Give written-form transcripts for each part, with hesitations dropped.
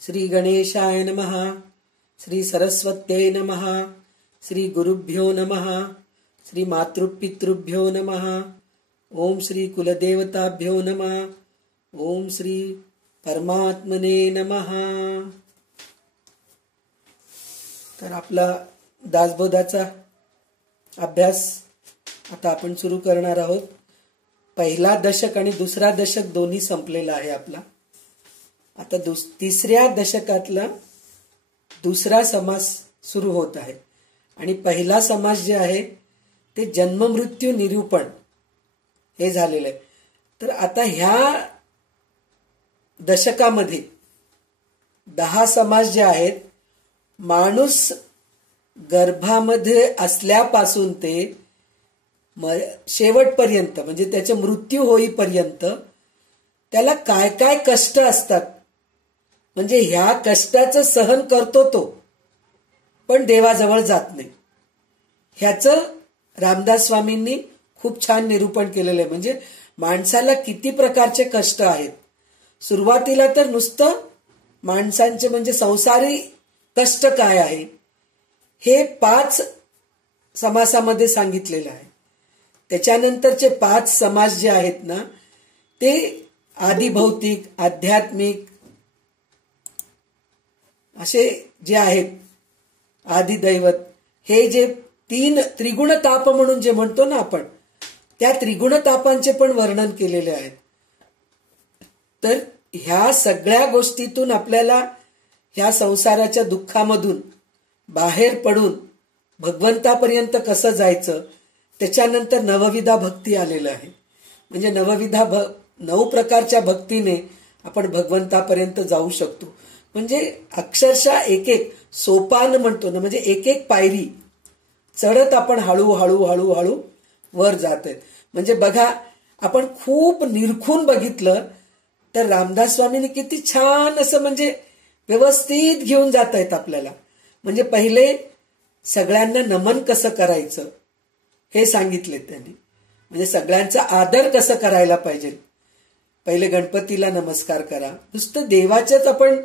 श्री गणेशाय नमः, श्री सरस्वत्यै नमः, श्री गुरुभ्यो नमः, श्री मातृपितृभ्यो नमः, ओम श्री कुलदेवताभ्यो नमः, ओम श्री परमात्मने नमः. तर आपला दासबोधाचा अभ्यास आता आपण सुरू करणार आहोत. पहिला दशक आणि दुसरा दशक दोन्ही संपलेला आहे आपला. आता तिसऱ्या दशकातला दुसरा समास सुरू होत आहे आणि पहिला समास जे आहे ते जन्म मृत्यू निरूपण हे झालेलं आहे. तर आता ह्या दशकामध्ये 10 समास जे आहेत, माणूस गर्भामध्ये असल्यापासून ते शेवटपर्यंत म्हणजे त्याचे मृत्यू होईपर्यंत त्याला काय काय कष्ट असतात, म्हणजे ह्या कष्टाचं सहन करतो तो, पण देवाजवळ जात नाही. ह्याचं रामदास स्वामींनी खूप छान निरूपण केलेलं आहे. म्हणजे माणसाला किती प्रकारचे कष्ट आहेत. सुरुवातीला तर नुसतं माणसांचे म्हणजे संसारी कष्ट काय आहे हे 5 समासामध्ये सांगितलेलं आहे. त्याच्यानंतरचे 5 समास जे आहेत ना ते आदिभौतिक, आध्यात्मिक असे जे आहेत, आदिदैवत, हे जे 3 त्रिगुण ताप म्हणून जे म्हणतो ना आपण, त्या त्रिगुण तापांचे पण वर्णन केलेले आहेत. तर ह्या सगळ्या गोष्टीतून आपल्याला ह्या संसाराच्या दुःखामधून बाहेर पडून भगवंतापर्यंत कसं जायचं, त्याच्यानंतर नवविधा भक्ती आलेलं आहे. म्हणजे 9 प्रकारच्या भक्तीने आपण भगवंतापर्यंत जाऊ शकतो. म्हणजे अक्षरशः एक सोपान म्हणतो ना, म्हणजे एक पायरी चढत आपण हळू वर जात आहेत. म्हणजे बघा, आपण खूप निरखून बघितलं तर रामदास स्वामींनी किती छान असं म्हणजे व्यवस्थित घेऊन जात आहेत आपल्याला. म्हणजे पहिले सगळ्यांना नमन कसं करायचं हे सांगितले त्यांनी. म्हणजे सगळ्यांचा आदर कसं करायला पाहिजे. पहिले गणपतीला नमस्कार करा. नुसतं देवाचेच आपण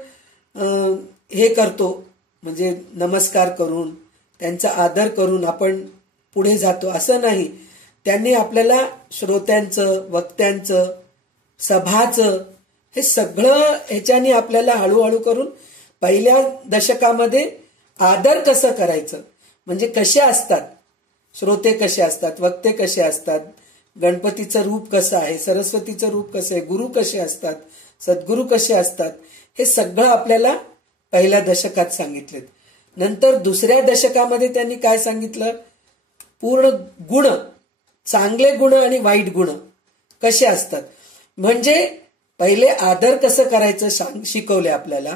हे करतो, म्हणजे नमस्कार करून त्यांचा आदर करून आपण पुढे जातो असं नाही. त्यांनी आपल्याला श्रोत्यांचं, वक्त्यांचं, सभाचं हे सगळं ह्याच्यानी आपल्याला हळूहळू करून पहिल्या दशकामध्ये आदर कसं करायचं, म्हणजे कसे असतात श्रोते, कसे असतात वक्ते, कसे असतात, गणपतीचं रूप कसं आहे, सरस्वतीचं रूप कसं आहे, गुरु कसे असतात, सद्गुरू कसे असतात, हे सगळं आपल्याला पहिल्या दशकात सांगितलेत. नंतर दुसऱ्या दशकामध्ये त्यांनी काय सांगितलं, पूर्ण गुण, चांगले गुण आणि वाईट गुण कसे असतात. म्हणजे पहिले आदर कसं करायचं शिकवले आपल्याला.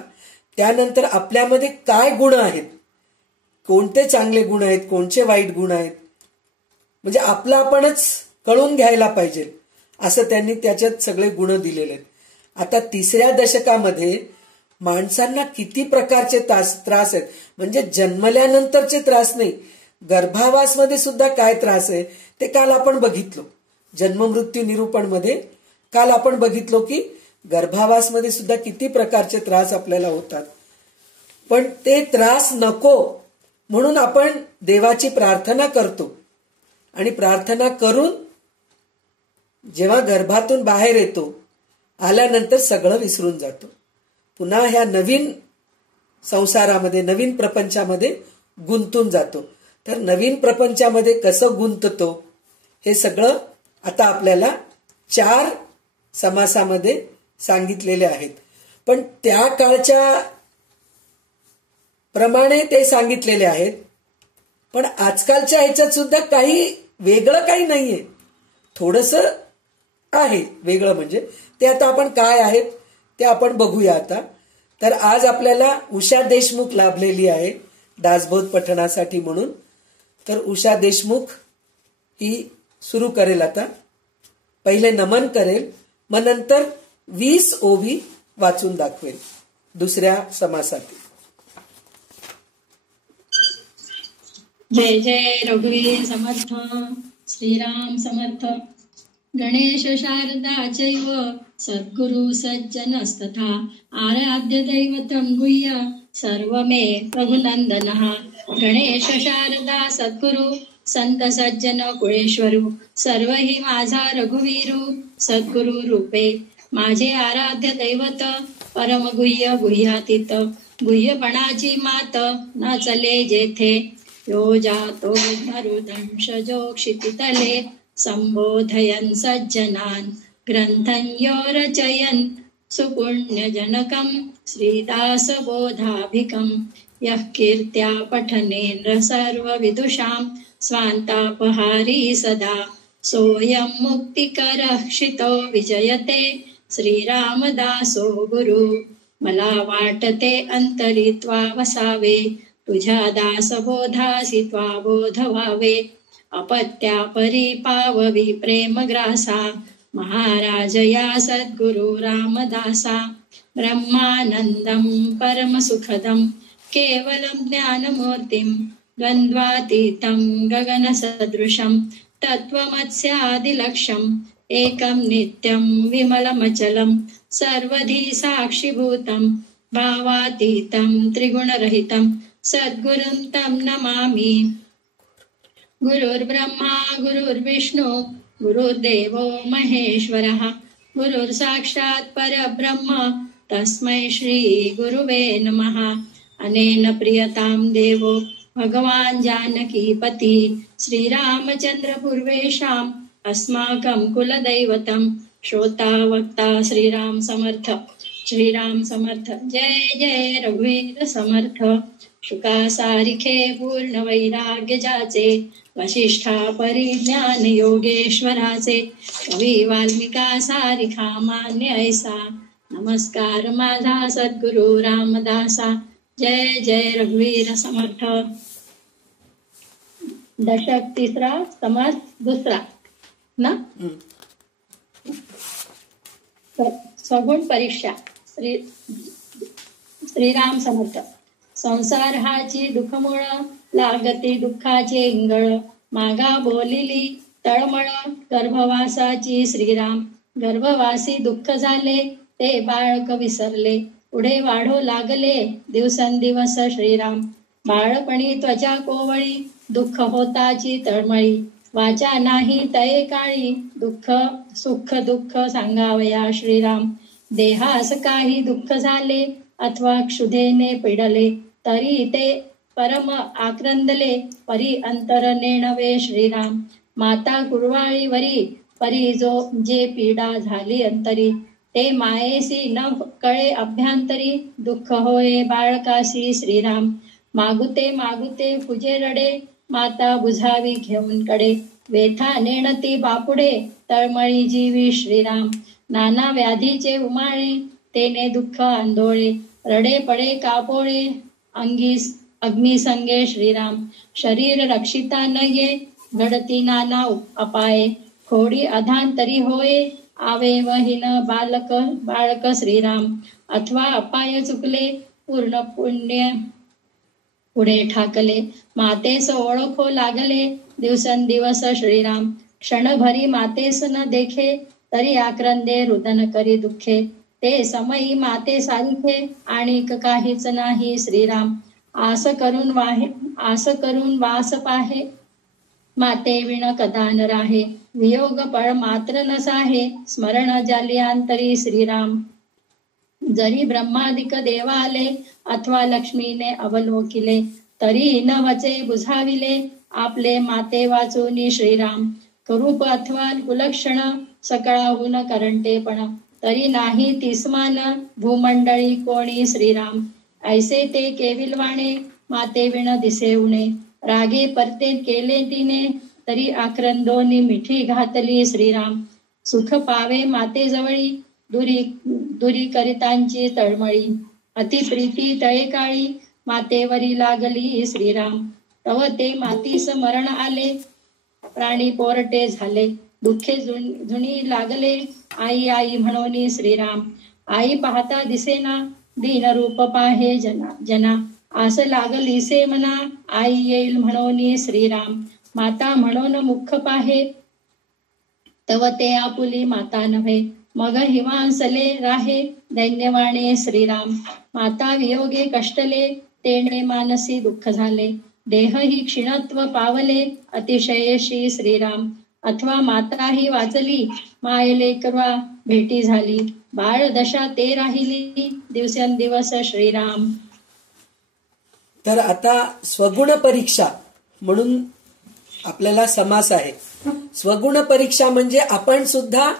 त्यानंतर आपल्यामध्ये काय गुण आहेत, कोणते चांगले गुण आहेत, कोणते वाईट गुण आहेत, म्हणजे आपलं आपणच कळून घ्यायला पाहिजे असं त्यांनी त्याच्यात सगळे गुण दिलेले आहेत. आता तिसऱ्या दशकामध्ये माणसांना किती प्रकारचे त्रास आहेत. म्हणजे जन्मल्यानंतरचे त्रास नाही, गर्भावासमध्ये सुद्धा काय त्रास आहे ते काल आपण बघितलो. जन्ममृत्यू निरूपण मध्ये काल आपण बघितलो की गर्भावासमध्ये सुद्धा किती प्रकारचे त्रास आपल्याला होतात. पण ते त्रास नको म्हणून आपण देवाची प्रार्थना करतो आणि प्रार्थना करून जेव्हा गर्भातून बाहेर येतो, आल्यानंतर सगळं विसरून जातो. पुन्हा ह्या नवीन संसारामध्ये, नवीन प्रपंचामध्ये गुंतून जातो. तर नवीन प्रपंचामध्ये कसं गुंततो हे सगळं आता आपल्याला 4 समासामध्ये सांगितलेले आहेत. पण त्या काळच्या प्रमाणे ते सांगितलेले आहेत. पण आजकालच्या ह्याच्यात सुद्धा काही वेगळं काही नाहीये, थोडंसं आहे वेगळं. म्हणजे ते आता आपण काय आहेत ते आपण बघूया आता. तर आज आपल्याला उषा देशमुख लाभलेली आहे दासबोध पठणासाठी म्हणून. तर उषा देशमुख ही सुरू करेल आता. पहिले नमन करेल, मग नंतर 20 ओवी वाचून दाखवेल दुसऱ्या समासाठी. जय जय रघुवीर समर्थ, श्रीराम समर्थ. गणेश शारदा चैव सद्गुरु सज्जनस्तथा आराध्य दैवतं गुह्य सर्वमे रघुनंदनः. गणेश शारदा सद्गुरु संत सज्जन कुळेश्वरू सर्व ही माझा रघुवीरू सद्गुरु रूपे. माझे आराध्य दैवत परम गुह्य गुह्यातीत गुह्यपणाची मात न चले जेथे. यो जातो मरुदंशजो क्षितितले संबोधयन् सज्जनान् ग्रंथं यो रचयन् सुपुण्यजनकं श्रीदासबोधाभिकं. यः कीर्त्या पठनेन सर्वविदुषां स्वान्तापहारी सदा सोऽयं मुक्तिकरः क्षितो विजयते श्रीरामदासो गुरु. मला वाटते अंतरित्वा वसावे तुझ्या दासबोधासी त्वा बोध व्हावे. अपत्या परिपाववी प्रेमग्रासा महाराज या सद्गुरु रामदासा. ब्रह्मानंदं परमसुखदं केवलं ज्ञानमूर्तिं द्वन्द्वातीतं गगनसदृशं तत्त्वमस्यादिलक्ष्यम् एकं नित्यं विमलमचलं सर्वधी साक्षिभूतं भावातीतं त्रिगुणरहितं सद्गुरुं तं नमामि. गुरुर्ब्रह्मा गुरुर्विष्णू गुरुर्देवो महेश्वरः गुरुर्साक्षात् परब्रह्म तस्मै श्री गुरुवे नमः. अनेन प्रियतां देवो भगवान् जानकीपति श्रीरामचन्द्र पूर्वेषाम् अस्माकं कुलदैवतं श्रोता वक्ता श्रीराम समर्थ. श्रीराम समर्थ. जय जय रघुवीर समर्थ. शुका सारिखे पूर्ण वैराग्य जाचे वशिष्ठा परिज्ञान योगेश्वराचे कवी वाल्मिका सारिखा मान्य ऐसा. नमस्कार माझा सद्गुरु रामदासा. जय जय रघुवीर समर्थ. दशक तिसरा समास दुसरा ना. सगुण परीक्षा. श्रीराम समर्थ. संसार हाची दुःखमुळ लागते दुःखाचे इंगळ मागा बोलिली तळमळ गर्भवासाची श्रीराम. गर्भवासी दुःख झाले ते बाळक विसरले पुढे वाढू लागले दिवसेंदिवस श्रीराम. बाळपणी त्वचा कोवळी दुःख होताची तळमळी वाचा नाही तये काळी दुःख सुख दुःख सांगावया श्रीराम. देहास काही दुःख झाले अथवा क्षुधेने पिडले तरी ते परम आक्रंदले परी अंतर नेणवे श्रीराम. माता कुरवाळीवरी परी जे पीडा झाली अंतरी ते मायेसी न कळे अभ्यांतरी दुःख होय बाळकासी श्रीराम. मागुते मागुते पूजे रडे माता बुझावी घेऊन कडे वेथा नेणती बापुडे तळमळी जीवी श्रीराम. नाना व्याधीचे उमाळे तेने दुःख आंदोळे रडे पडे कापोळे अग्निसंगे श्रीराम. शरीर रक्षिता न ये घडती नाना अपाये खोडी अधांतरी होये आवे वहीन बाळक श्रीराम. अथवा अपाय चुकले पूर्ण पुण्य पुढे ठाकले मातेस ओळखो लागले दिवसेंदिवस श्रीराम. क्षणभरी मातेस न देखे तरी आक्रंदे रुदन करी दुःखे ते समयी माते सारिखे आणि काहीच नाही श्रीराम. आस करून वास पाहे माते विण कदा न राहे वियोग पळ मात्र न साहे स्मरण जालियांतरी श्रीराम. जरी ब्रह्मादिक देवाले अथवा लक्ष्मीने अवलोकिले तरी न वचे बुझाविले आपले माते वाचूनी श्रीराम. करूप अथवा कुलक्षण सकळाहून करंटेपण तरी नाही तिसमान भूमंडळी कोणी श्रीराम. ऐसे ते केविलवाणे माते विण दिसे उणे रागे परते केले तिने तरी आक्रंदोनी मिठी घातली श्रीराम. सुख पावे माते जवळी दुरी करितांची तळमळी अतिप्रीती तळे काळी मातेवरी लागली श्रीराम. तव ते मातीस मरण आले प्राणी पोरटे झाले दुःखे जुनी लागले आई आई म्हणोनी श्रीराम. आई पाहता दिसेना दीन रूप पाहे जना आस लागलीसे मना आई येईल म्हणोनी श्रीराम. माता म्हणून मुख पाहे तव ते आपुली माता नव्हे, मग हिमांसले राहे दैन्यवाणे श्रीराम. माता वियोगे कष्टले, तेणे मानसी दुःख झाले. देह ही क्षीणत्व पावले, अतिशयशी श्रीराम. अथवा माता ही वाचली, मायले करवा भेटी झाली. बाळ दशा ते राहिली, दिवसेंदिवस श्रीराम. तर आता स्वगुण परीक्षा म्हणून आपल्याला समास आहे. स्वगुण परीक्षा म्हणजे आपण सुद्धा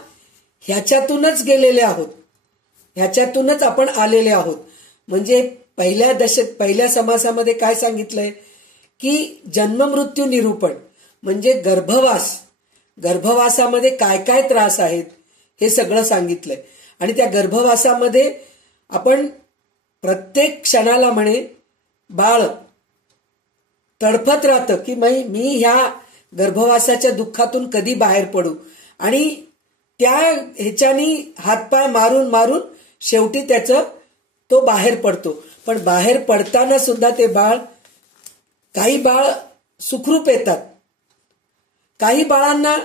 ह्याच्यातूनच गेलेले आहोत, ह्याच्यातूनच आपण आलेले आहोत. म्हणजे पहिल्या समासामध्ये काय सांगितलंय की जन्ममृत्यू निरूपण म्हणजे गर्भवासामध्ये काय काय त्रास आहेत हे सगळं सांगितलंय. आणि त्या गर्भवासामध्ये आपण प्रत्येक क्षणाला म्हणे बाळ तडफत राहतं की मी ह्या गर्भवासाच्या दुःखातून कधी बाहेर पडू. आणि त्या ह्याच्यानी हातपाय मारून मारून शेवटी तो बाहेर पडतो. पण बाहेर पडताना सुद्धा ते काही बाळ सुखरूप येतात, काही बाळांना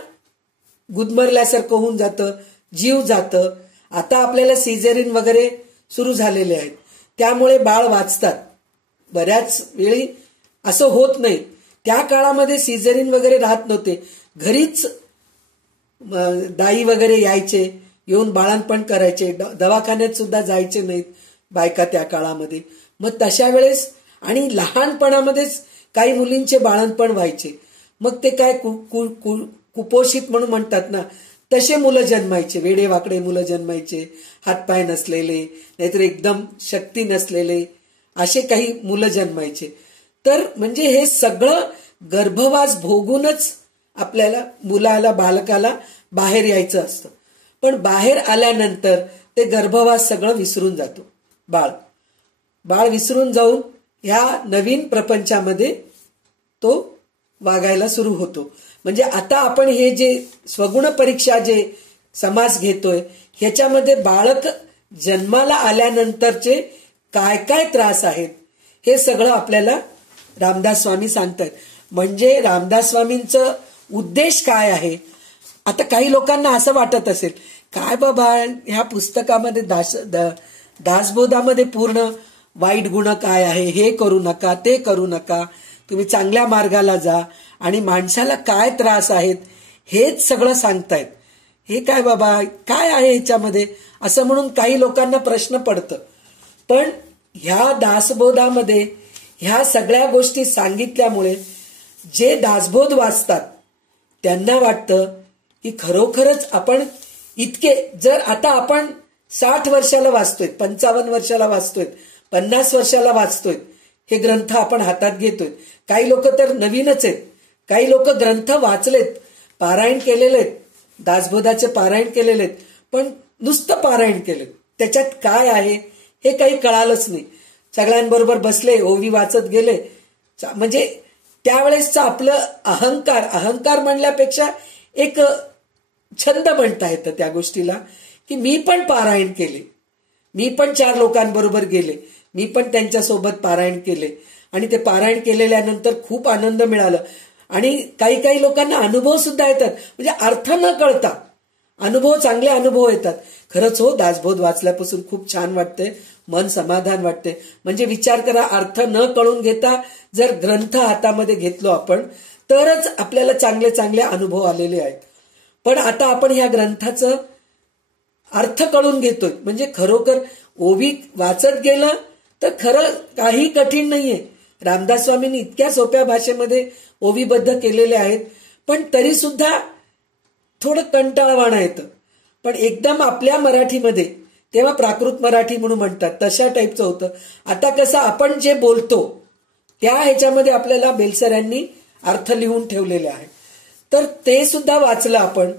गुदमरल्यासारखं होऊन जातं, जीव जातं. आता आपल्याला सिझेरिन वगैरे सुरू झालेले आहेत, त्यामुळे बाळ वाचतात. बऱ्याच वेळी असं होत नाही. त्या काळामध्ये सिझेरिन वगैरे राहत नव्हते, घरीच दाई वगैरे यायचे, येऊन बाळंतपण करायचे, दवाखान्यात सुद्धा जायचे नाहीत बायका त्या काळामध्ये. मग तशा वेळेस आणि लहानपणामध्येच काही मुलींचे बाळंतपण व्हायचे. मग ते काय कुपोषित म्हणून म्हणतात ना, तसे मुलं जन्मायचे, वेडेवाकडे मुलं जन्मायचे, हातपाय नसलेले, नाहीतर एकदम शक्ती नसलेले, असे काही मुलं जन्मायचे. तर म्हणजे हे सगळं गर्भवास भोगूनच आपल्याला मुलाला बालकाला बाहेर यायचं असतं. पण बाहेर आल्यानंतर ते गर्भवास सगळं विसरून जातो. बाळ विसरून जाऊन ह्या नवीन प्रपंचामध्ये तो वागायला सुरू होतो. म्हणजे आता आपण हे जे स्वगुण परीक्षा जे समास घेतोय ह्याच्यामध्ये बाळक जन्माला आल्यानंतरचे काय काय त्रास आहेत हे सगळं आपल्याला रामदास स्वामी सांगतात. म्हणजे रामदास स्वामींचं उद्देश काय आहे. आता काही लोकांना असं वाटत असेल काय बाबा ह्या पुस्तकामध्ये दासबोधामध्ये पूर्ण वाईट गुण काय आहे, हे करू नका, ते करू नका, तुम्ही चांगल्या मार्गाला जा आणि माणसाला काय त्रास आहेत हेच सगळं सांगतायत. हे काय बाबा काय आहे ह्याच्यामध्ये असं म्हणून काही लोकांना प्रश्न पडतं. पण ह्या दासबोधामध्ये ह्या सगळ्या गोष्टी सांगितल्यामुळे जे दासबोध वाचतात त्यांना वाटतं की खरोखरच आपण इतके, जर आता आपण 60 वर्षाला वाचतोय, 55 वर्षाला वाचतोय, 50 वर्षाला वाचतोय, हे ग्रंथ आपण हातात घेतोय. काही लोक तर नवीनच आहेत, काही लोक ग्रंथ वाचलेत, पारायण केलेले आहेत, दासबोधाचे पारायण केलेले आहेत, पण नुसतं पारायण केलं, त्याच्यात काय आहे हे काही कळालंच नाही. सगळ्यांबरोबर बसले, ओवी वाचत गेले. म्हणजे त्यावेळेसचं आपलं अहंकार म्हणल्यापेक्षा एक छंद म्हणता येतं त्या गोष्टीला, की मी पण पारायण केले, मी पण 4 लोकांबरोबर गेले, मी पण त्यांच्यासोबत पारायण केले आणि ते पारायण केलेल्यानंतर खूप आनंद मिळाला. आणि काही लोकांना अनुभव सुद्धा येतात, म्हणजे अर्थ न कळता चांगले अनुभव येतात. खरंच हो, दासबोध वाचल्यापासून खूप छान वाटते, मन समाधान वाटते. म्हणजे विचार करा, अर्थ न कळून घेता जर ग्रंथ हातामध्ये घेतलो आपण तरच आपल्याला चांगले चांगले अनुभव आलेले आहेत. पण आता आपण ह्या ग्रंथाचं अर्थ कळून घेतोय. म्हणजे खरोखर ओवी वाचत गेलं तर खरं काही कठीण नाहीये. रामदास स्वामींनी इतक्या सोप्या भाषेमध्ये ओवीबद्ध केलेले आहेत, पण तरी सुद्धा थोडं कंटाळवाणं येतं. पण एकदम आपल्या मराठीमध्ये, तेव्हा प्राकृत मराठी म्हणून म्हणतात तशा टाईपचं होतं. आता कसं आपण जे बोलतो त्या ह्याच्यामध्ये आपल्याला बेलसर यांनी अर्थ लिहून ठेवलेले आहे, तर ते सुद्धा वाचलं आपण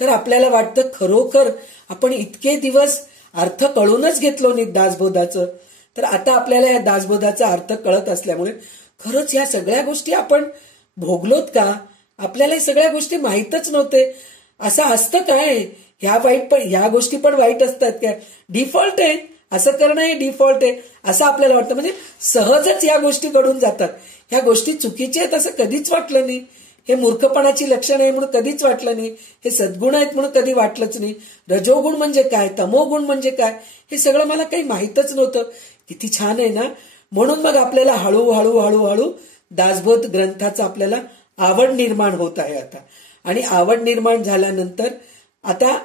तर आपल्याला वाटतं खरोखर आपण इतके दिवस अर्थ कळूनच घेतलो नाही दासबोधाचं. तर आता आपल्याला या दासबोधाचा अर्थ कळत असल्यामुळे खरंच ह्या सगळ्या गोष्टी आपण भोगलोत का, आपल्याला या सगळ्या गोष्टी माहीतच नव्हते. असं असतं काय, ह्या गोष्टी पण वाईट असतात काय, डिफॉल्ट आहे, असं करणं हे डिफॉल्ट आहे असं आपल्याला वाटतं. म्हणजे सहजच या गोष्टी घडून जातात. ह्या गोष्टी चुकीच्या आहेत असं कधीच वाटलं नाही. हे मूर्खपणाची लक्षणं आहे म्हणून कधीच वाटलं नाही, हे सद्गुण आहेत म्हणून कधी वाटलंच नाही. रजोगुण म्हणजे काय, तमोगुण म्हणजे काय, हे सगळं मला काही माहीतच नव्हतं. किती छान आहे ना. म्हणून मग आपल्याला हळूहळू हळूहळू दासबोध ग्रंथाचा आपल्याला आवड निर्माण होत आहे आता. आणि आवड निर्माण झाल्यानंतर आता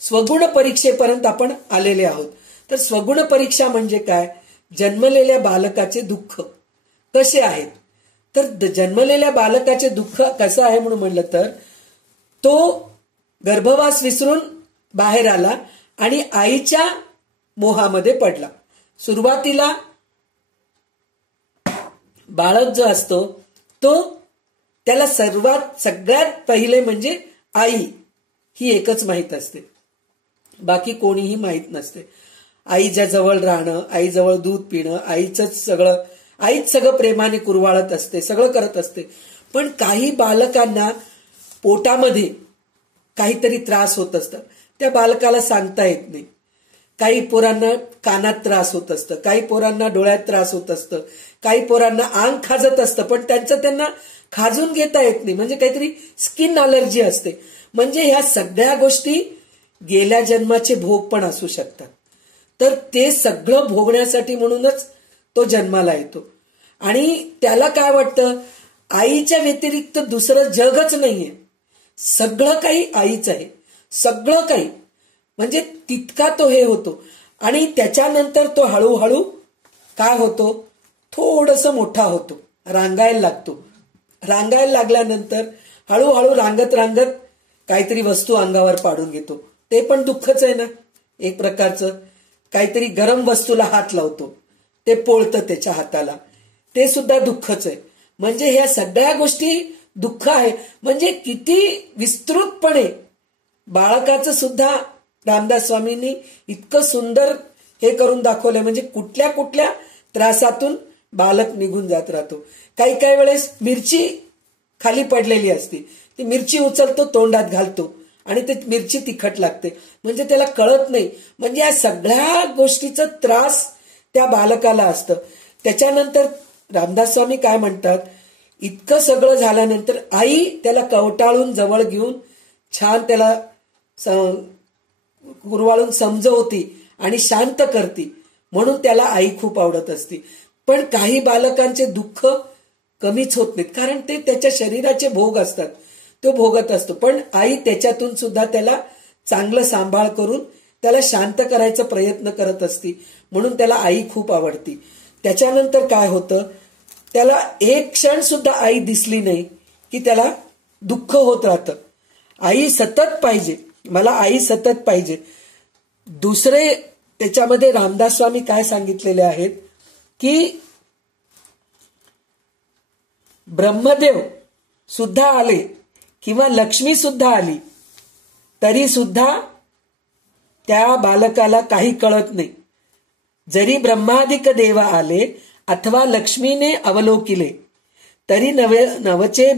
स्वगुण परीक्षेपर्यंत आपण आलेले आहोत. तर स्वगुण परीक्षा म्हणजे काय, जन्मलेल्या बालकाचे दुःख कसे आहेत. तर जन्मलेल्या बालकाचे दुःख कसं आहे म्हणून म्हणलं तर, तो गर्भवास विसरून बाहेर आला आणि आईच्या मोहामध्ये पडला. सुरुवातीला बाळक जो असतो तो त्याला सगळ्यात पहिले म्हणजे आई ही एकच माहीत असते, बाकी कोणीही माहीत नसते. आईच्या जवळ राहणं, आईजवळ दूध पिणं, आईच सगळं प्रेमाने कुरवाळत असते, सगळं करत असते. पण काही बालकांना पोटामध्ये काहीतरी त्रास होत असतं, त्या बालकाला सांगता येत नाही. काही पोरांना कानात त्रास होत असतं, काही पोरांना डोळ्यात त्रास होत असतं, काही पोरांना अंग खाजत असतं, पण त्यांना खाजून घेता येत नाही, म्हणजे काहीतरी स्किन अलर्जी असते. म्हणजे ह्या सगळ्या गोष्टी गेल्या जन्माचे भोग पण असू शकतात. तर ते सगळं भोगण्यासाठी म्हणूनच तो जन्माला येतो. आणि त्याला काय वाटतं, आईच्या व्यतिरिक्त दुसरं जगच नाहीये, सगळं काही आईच आहे, सगळं काही. म्हणजे तितका तो हे होतो. आणि त्याच्यानंतर तो हळूहळू काय होतो, थोडंसं मोठा होतो, रांगायला लागतो. रांगायला लागल्यानंतर हळूहळू रांगत रांगत काहीतरी वस्तू अंगावर पाडून घेतो. ते पण दुःखच आहे ना एक प्रकारचं. काहीतरी गरम वस्तूला हात लावतो, ते पोळतं त्याच्या हाताला, ते सुद्धा दुःखच आहे. म्हणजे ह्या सगळ्या गोष्टी दुःख आहे. म्हणजे किती विस्तृतपणे बाळकाचं सुद्धा रामदास स्वामींनी इतकं सुंदर हे करून दाखवलंय. म्हणजे कुठल्या कुठल्या त्रासातून बालक निघून जात राहतो. काही काही वेळेस मिरची खाली पडलेली असते, ती मिरची उचलतो, तोंडात घालतो आणि ते मिरची तिखट लागते, म्हणजे त्याला कळत नाही. म्हणजे या सगळ्या गोष्टीचा त्रास त्या बालकाला असतं. त्याच्यानंतर रामदास स्वामी काय म्हणतात, इतकं सगळं झाल्यानंतर आई त्याला कवटाळून जवळ घेऊन छान त्याला कुरवाळून समजवती आणि शांत करती, म्हणून त्याला आई खूप आवडत असते. पण काही बालकांचे दुःख कमीच होत नाहीत, कारण ते त्याच्या शरीराचे भोग असतात, तो भोगत असतो. पण आई त्याच्यातून सुद्धा त्याला चांगलं सांभाळ करून त्याला शांत करायचा प्रयत्न करत असती, म्हणून त्याला आई खूप आवडती. त्याच्यानंतर काय होतं, त्याला एक क्षण सुद्धा आई दिसली नाही की त्याला दुःख होत राहतं. आई सतत पाहिजे, मला आई सतत पाहिजे. दुसरे त्याच्यामध्ये रामदास स्वामी काय सांगितलेले आहेत की ब्रह्मदेव सुद्धा आले किंवा लक्ष्मी सुद्धा आली तरी सुद्धा त्या बालकाला काही कळत नाही. जरी ब्रह्मादिक देवा आले अथवा लक्ष्मीने अवलोकिले तरी नवचे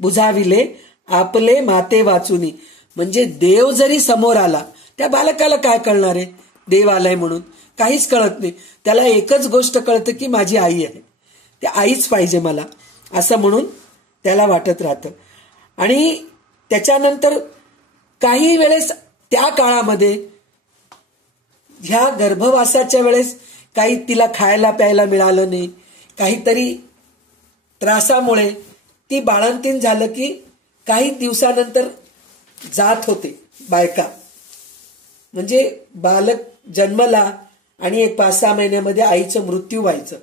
बुझाविले आपले माते वाचुनी. म्हणजे देव जरी समोर आला, त्या बालकाला काय कळणार आहे, देव आलाय म्हणून काहीच कळत नाही. त्याला एकच गोष्ट कळतं की माझी आई आहे, ती आईच पाहिजे मला, असं म्हणून त्याला वाटत राहतं. आणि त्याच्यानंतर काही वेळेस त्या काळामध्ये ह्या गर्भवासाच्या वेळेस काही तिला खायला प्यायला मिळालं नाही, काहीतरी त्रासामुळे ती बाळंतीण झालं की काही दिवसानंतर जात होते बायका. म्हणजे बालक जन्मला आणि एक 5-6 महिन्यामध्ये आईचं मृत्यू व्हायचं.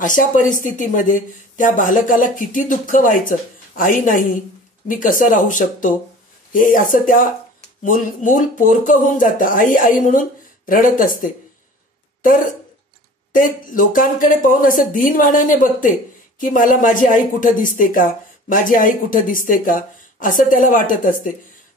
अशा परिस्थितीमध्ये त्या बालकाला किती दुःख व्हायचं, आई नाही, मी कसं राहू शकतो, हे असं त्या मूल पोरकं होऊन जातं. आई आई म्हणून रडत असते. तर ते लोकांकडे पाहून असं दीनवाण्याने बघते की मला माझी आई कुठं दिसते का, माझी आई कुठं दिसते का, असं त्याला वाटत असते.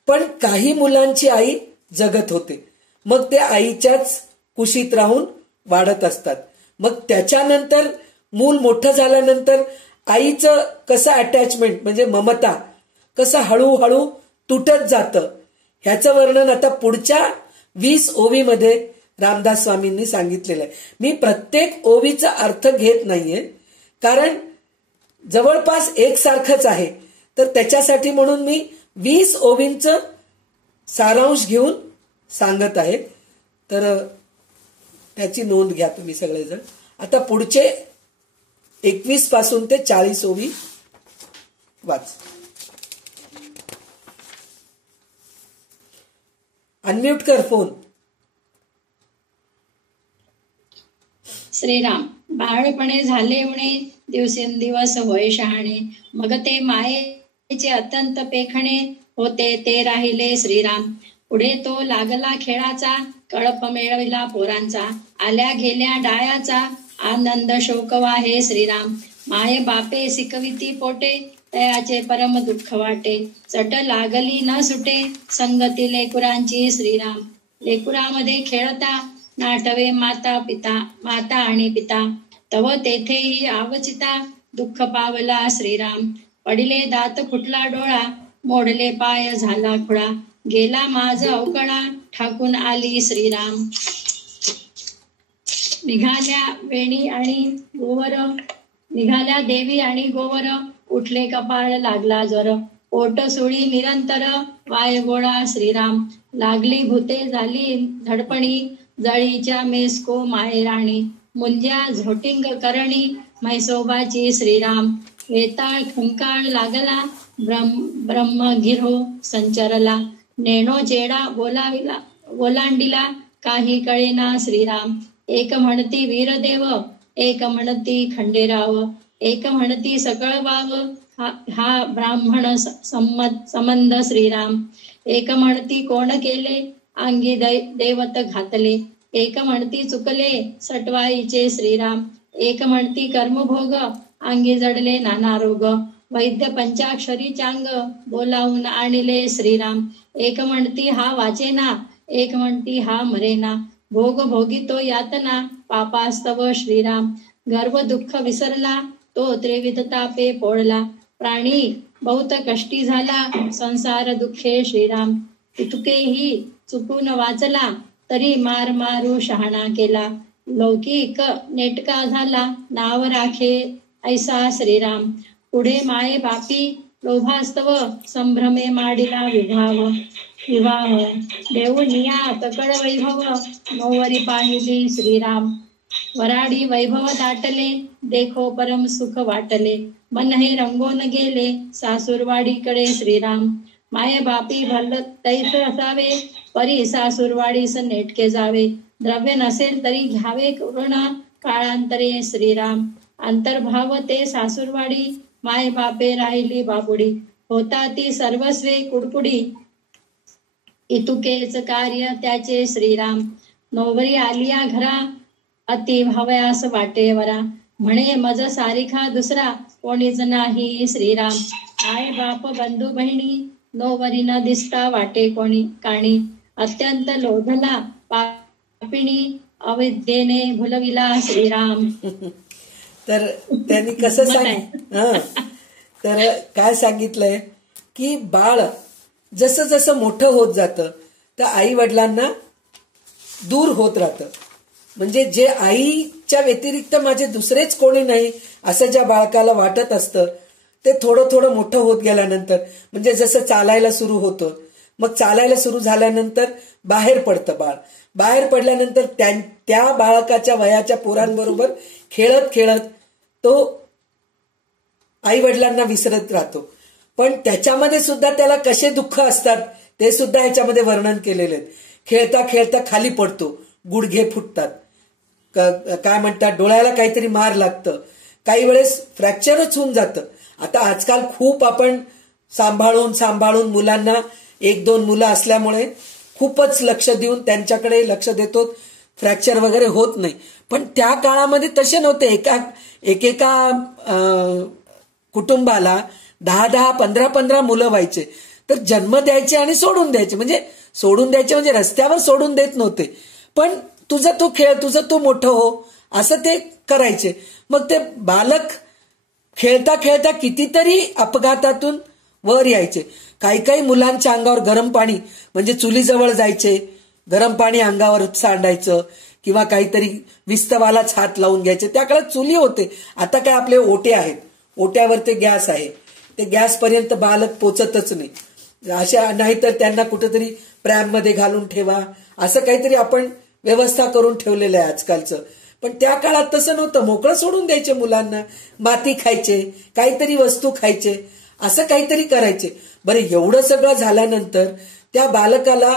पण काही मुलांची आई जगत होते, मग ते आईच्याच कुशीत राहून वाढत असतात. मग त्याच्यानंतर मूल मोठं झाल्यानंतर आईचं कसं अटॅचमेंट म्हणजे ममता कसं हळूहळू तुटत जातं, ह्याचं वर्णन आता पुढच्या 20 ओवीमध्ये रामदास स्वामींनी सांगितलेलं आहे. मी प्रत्येक ओवीचा अर्थ घेत नाहीये, कारण जवळपास एकसारखंच आहे. तर त्याच्यासाठी म्हणून मी 20 ओवींचं सारांश घेऊन सांगत आहे. तर त्याची नोंद घ्या तुम्ही सगळेजण. आता पुढचे 21 पासून ते 40 ओवी वाच. अनम्यूट कर फोन. श्रीराम. बाळपणे झाले उणे, दिवसेंदिवस होय शहाणे, मग ते मायेचे अत्यंत पेखणे, होते ते राहिले श्रीराम. पुढे तो लागला खेळाचा, कळप मिळविला पोरांचा, आल्या गेल्या डायाचा, आनंद शोक वाहे श्रीराम. माये बापे सिकविती पोटे, तयाचे परम दुःख वाटे, चट लागली न सुटे, संगती लेकुरांची श्रीराम. लेकुरामध्ये खेळता, नाटवे माता आणि पिता, तव तेथेही आवचिता, दुःख पावला श्रीराम. पडिले दात फुटला डोळा, मोडले पाय झाला खुळा, गेला माझ अवकळा, ठाकून आली श्रीराम. निघाल्या देवी आणि गोवर, उठले कपाळ लागला ज्वर, पोट सुळी निरंतर, वाय गोळा श्रीराम. लागली भूते झाली धडपणी, जळीच्या मेस्को मायराणी, मुंज्या झोटिंग करणी, म्हैसोबाची श्रीराम. वेताळ खंकाळ लागला, ब्रह्मगिरो संचरला, नेणो चेडा ओलांडिला, काही कळेना श्रीराम. एक म्हणती वीरदेव, एक म्हणती खंडेराव, एक म्हणती सकळ वाव, हा ब्राह्मण संबंध श्रीराम. एक म्हणती कोण केले, अंगी दैवत घातले, एक म्हणती चुकले सटवाईचे श्रीराम. एक म्हणती कर्मभोग, अंगी जडले नाना रोग, वैद्य पंचाक्षरी चांग, बोलावून आणले श्रीराम. एक म्हणती हा वाचेना, एक म्हणती हा मरेना, भोग भोगितो यातना, पापास्तव श्रीराम. गर्व दुःख विसरला, तो त्रिविध तापे पोळला, प्राणी बहुत कष्टी झाला, संसार दुःखे श्रीराम. इतकेही चुकून वाचला, तरी मार मारू शहाणा केला, लौकिक नेटका झाला, नाव राखे ऐसा श्रीराम. पुढे माये बापी लोभास्तव, संभ्रमे माडिला विवाह, देऊनिया तकड वैभव, नोवरी पाहिली श्रीराम. वराडी वैभव दाटले, देखो परम सुख वाटले, मन हे रंगोन गेले, सासूरवाडीकडे श्रीराम. माये बापी भल तैस असावे, परी सासूरवाडीस नेटके जावे, द्रव्य नसेल तरी घ्यावे ऋण, काळांतरे श्रीराम. अंतर्भाव ते सासूरवाडी, माय बापे राहिली बापुडी, होता ती सर्वस्वे कुडकुडी, इतुकेच कार्य त्याचे श्रीराम. नोवरी आलिया घरा, अति भवयास वाटे वरा, म्हणे मज सारिखा दुसरा, कोणीच नाही श्रीराम. आय बाप बंधू बहिणी, नोवरी न दिसता वाटे कोणी काणी, अत्यंत लोभला पापिणी, अविद्येने भुलविला श्रीराम. तर त्यांनी कसं तर काय सांगितलंय की बाळ जसं जसं मोठं होत जातं तर आई वडिलांना दूर होत राहतं. म्हणजे जे आईच्या व्यतिरिक्त माझे दुसरेच कोणी नाही असं ज्या बाळकाला वाटत असतं ते थोडं थोडं मोठं होत गेल्यानंतर, म्हणजे जसं चालायला सुरू होतं, मग चालायला सुरू झाल्यानंतर बाहेर पडतं बाळ. बाहेर पडल्यानंतर त्या बाळकाच्या वयाच्या पोरांबरोबर खेळत खेळत तो आई वडिलांना विसरत राहतो. पण त्याच्यामध्ये सुद्धा त्याला कसे दुःख असतात ते सुद्धा ह्याच्यामध्ये वर्णन केलेले आहेत. खेळता खेळता खाली पडतो, गुडघे फुटतात, काय म्हणतात डोळ्याला काहीतरी मार लागतं, काही वेळेस फ्रॅक्चरच होऊन जातं. आता आजकाल खूप आपण सांभाळून मुलांना 1-2 मुलं असल्यामुळे खूपच लक्ष देऊन त्यांच्याकडे लक्ष देतो, फ्रॅक्चर वगैरे होत नाही. पण त्या काळामध्ये तसे नव्हते. एकेका कुटुंबाला 10-10, 15-15 मुलं व्हायचे. तर जन्म द्यायचे आणि सोडून द्यायचे, म्हणजे रस्त्यावर सोडून देत नव्हते. पण तुझं तू खेळ, तुझं तू मोठं हो असं ते करायचे. मग ते बालक खेळता खेळता कितीतरी अपघातातून वर यायचे. काही मुलांच्या अंगावर गरम पाणी, म्हणजे चुलीजवळ जायचे, गरम पाणी अंगावर सांडायचं किंवा काहीतरी विस्तवालाच हात लावून घ्यायचे. त्या काळात चुली होते, आता काय आपले ओटे आहेत, ओट्यावर ते गॅस आहे, ते गॅसपर्यंत बालक पोचतच नाही. अशा नाहीतर त्यांना कुठेतरी प्रॅममध्ये घालून ठेवा, असं काहीतरी आपण व्यवस्था करून ठेवलेलं आहे आजकालचं. पण त्या काळात तसं नव्हतं. मोकळं सोडून द्यायचे मुलांना, माती खायचे, काहीतरी वस्तू खायचे, असं काहीतरी करायचे. बरं, एवढं सगळं झाल्यानंतर त्या बालकाला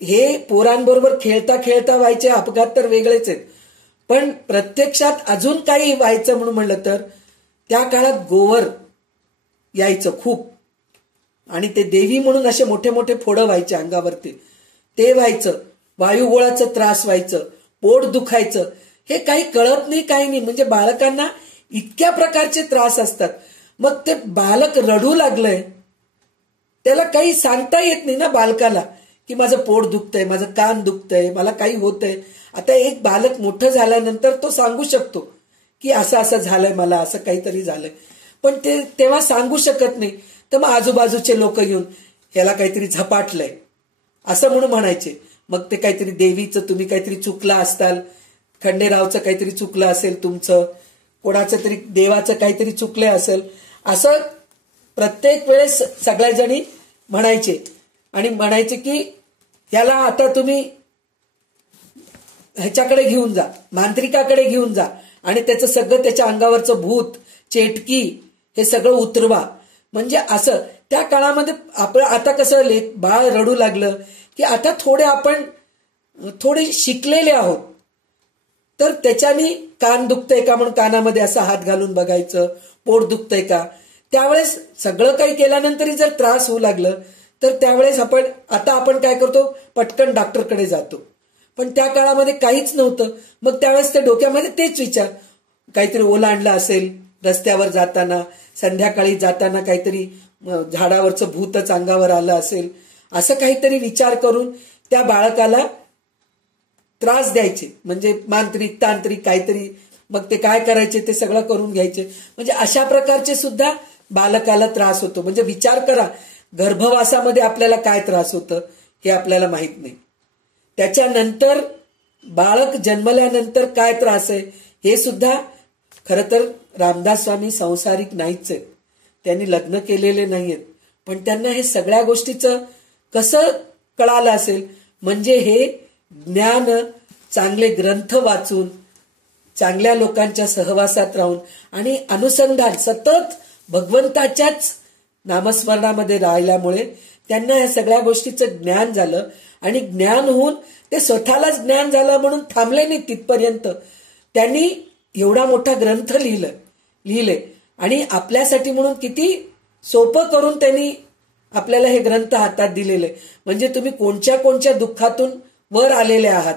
हे पोरांबरोबर खेळता खेळता व्हायचे अपघात तर वेगळेच आहेत, पण प्रत्यक्षात अजून काही व्हायचं म्हणून म्हणलं तर त्या काळात गोवर यायचं खूप, आणि ते देवी म्हणून असे मोठे मोठे फोडं व्हायचे अंगावरती, ते व्हायचं. वायुगोळाचं त्रास व्हायचं, पोट दुखायचं. हे काही कळत नाही, काही नाही. म्हणजे बालकांना इतक्या प्रकारचे त्रास असतात. मग ते बालक रडू लागलंय, त्याला काही सांगता येत नाही ना बालकाला, की माझं पोट दुखतंय, माझं कान दुखतंय, मला काही होतंय. आता एक बालक मोठं झाल्यानंतर तो सांगू शकतो की असं असं झालंय, मला असं काहीतरी झालंय, पण ते तेव्हा सांगू शकत नाही. तर मग आजूबाजूचे लोक येऊन ह्याला काहीतरी झपाटलंय असं म्हणून म्हणायचे. मग ते काहीतरी देवीचं तुम्ही काहीतरी चुकला असताल, खंडेरावचं काहीतरी चुकलं असेल, तुमचं कोणाचं तरी देवाचं काहीतरी चुकलं असेल, असं प्रत्येक वेळेस सगळ्या जणी म्हणायचे. आणि म्हणायचे की ह्याला आता तुम्ही ह्याच्याकडे घेऊन जा, मांत्रिकाकडे घेऊन जा, आणि त्याचं सगळं त्याच्या अंगावरचं भूत चेटकी हे सगळं उतरवा. म्हणजे असं त्या काळामध्ये आपण आता कसं बाळ रडू लागलं की आता आपण थोडे शिकलेले आहोत, तर त्याच्यानी कान दुखतंय का म्हणून कानामध्ये असा हात घालून बघायचं, पोट दुखतंय का. त्यावेळेस सगळं काही केल्यानंतरही जर त्रास होऊ लागलं तर त्यावेळेस आपण काय करतो, पटकन डॉक्टरकडे जातो. पण त्या काळामध्ये काहीच नव्हतं. मग त्यावेळेस त्या डोक्यामध्ये तेच विचार, काहीतरी ओलांडलं असेल रस्त्यावर जाताना, संध्याकाळी जाताना काहीतरी झाडावरचं भूतच अंगावर आलं असेल, असं काहीतरी विचार करून त्या बाळकाला त्रास द्यायचे. म्हणजे मांत्रिक तांत्रिक काहीतरी, मग ते काय करायचे ते सगळं करून घ्यायचे. म्हणजे अशा प्रकारचे सुद्धा बालकाला त्रास होतो. म्हणजे विचार करा, गर्भवासामध्ये आपल्याला काय त्रास होतं हे आपल्याला माहित नाही. त्याच्यानंतर बाळक जन्मल्यानंतर काय त्रास आहे हे सुद्धा. खरं तर रामदास स्वामी संसारिक नाहीच आहेत, त्यांनी लग्न केलेले नाहीयेत, पण त्यांना हे सगळ्या गोष्टीचं कसं कळालं असेल. म्हणजे हे ज्ञान चांगले ग्रंथ वाचून, चांगल्या लोकांच्या सहवासात राहून आणि अनुसंधान सतत भगवंताच्याच नामस्मरणामध्ये राहिल्यामुळे त्यांना या सगळ्या गोष्टीचं ज्ञान झालं. आणि ज्ञान होऊन ते स्वतःलाच ज्ञान झालं म्हणून थांबले नाही तिथपर्यंत. त्यांनी एवढा मोठा ग्रंथ लिहिले आणि आपल्यासाठी म्हणून किती सोपं करून त्यांनी आपल्याला हे ग्रंथ हातात दिलेले. म्हणजे तुम्ही कोणत्या कोणत्या दुःखातून वर आलेले आहात.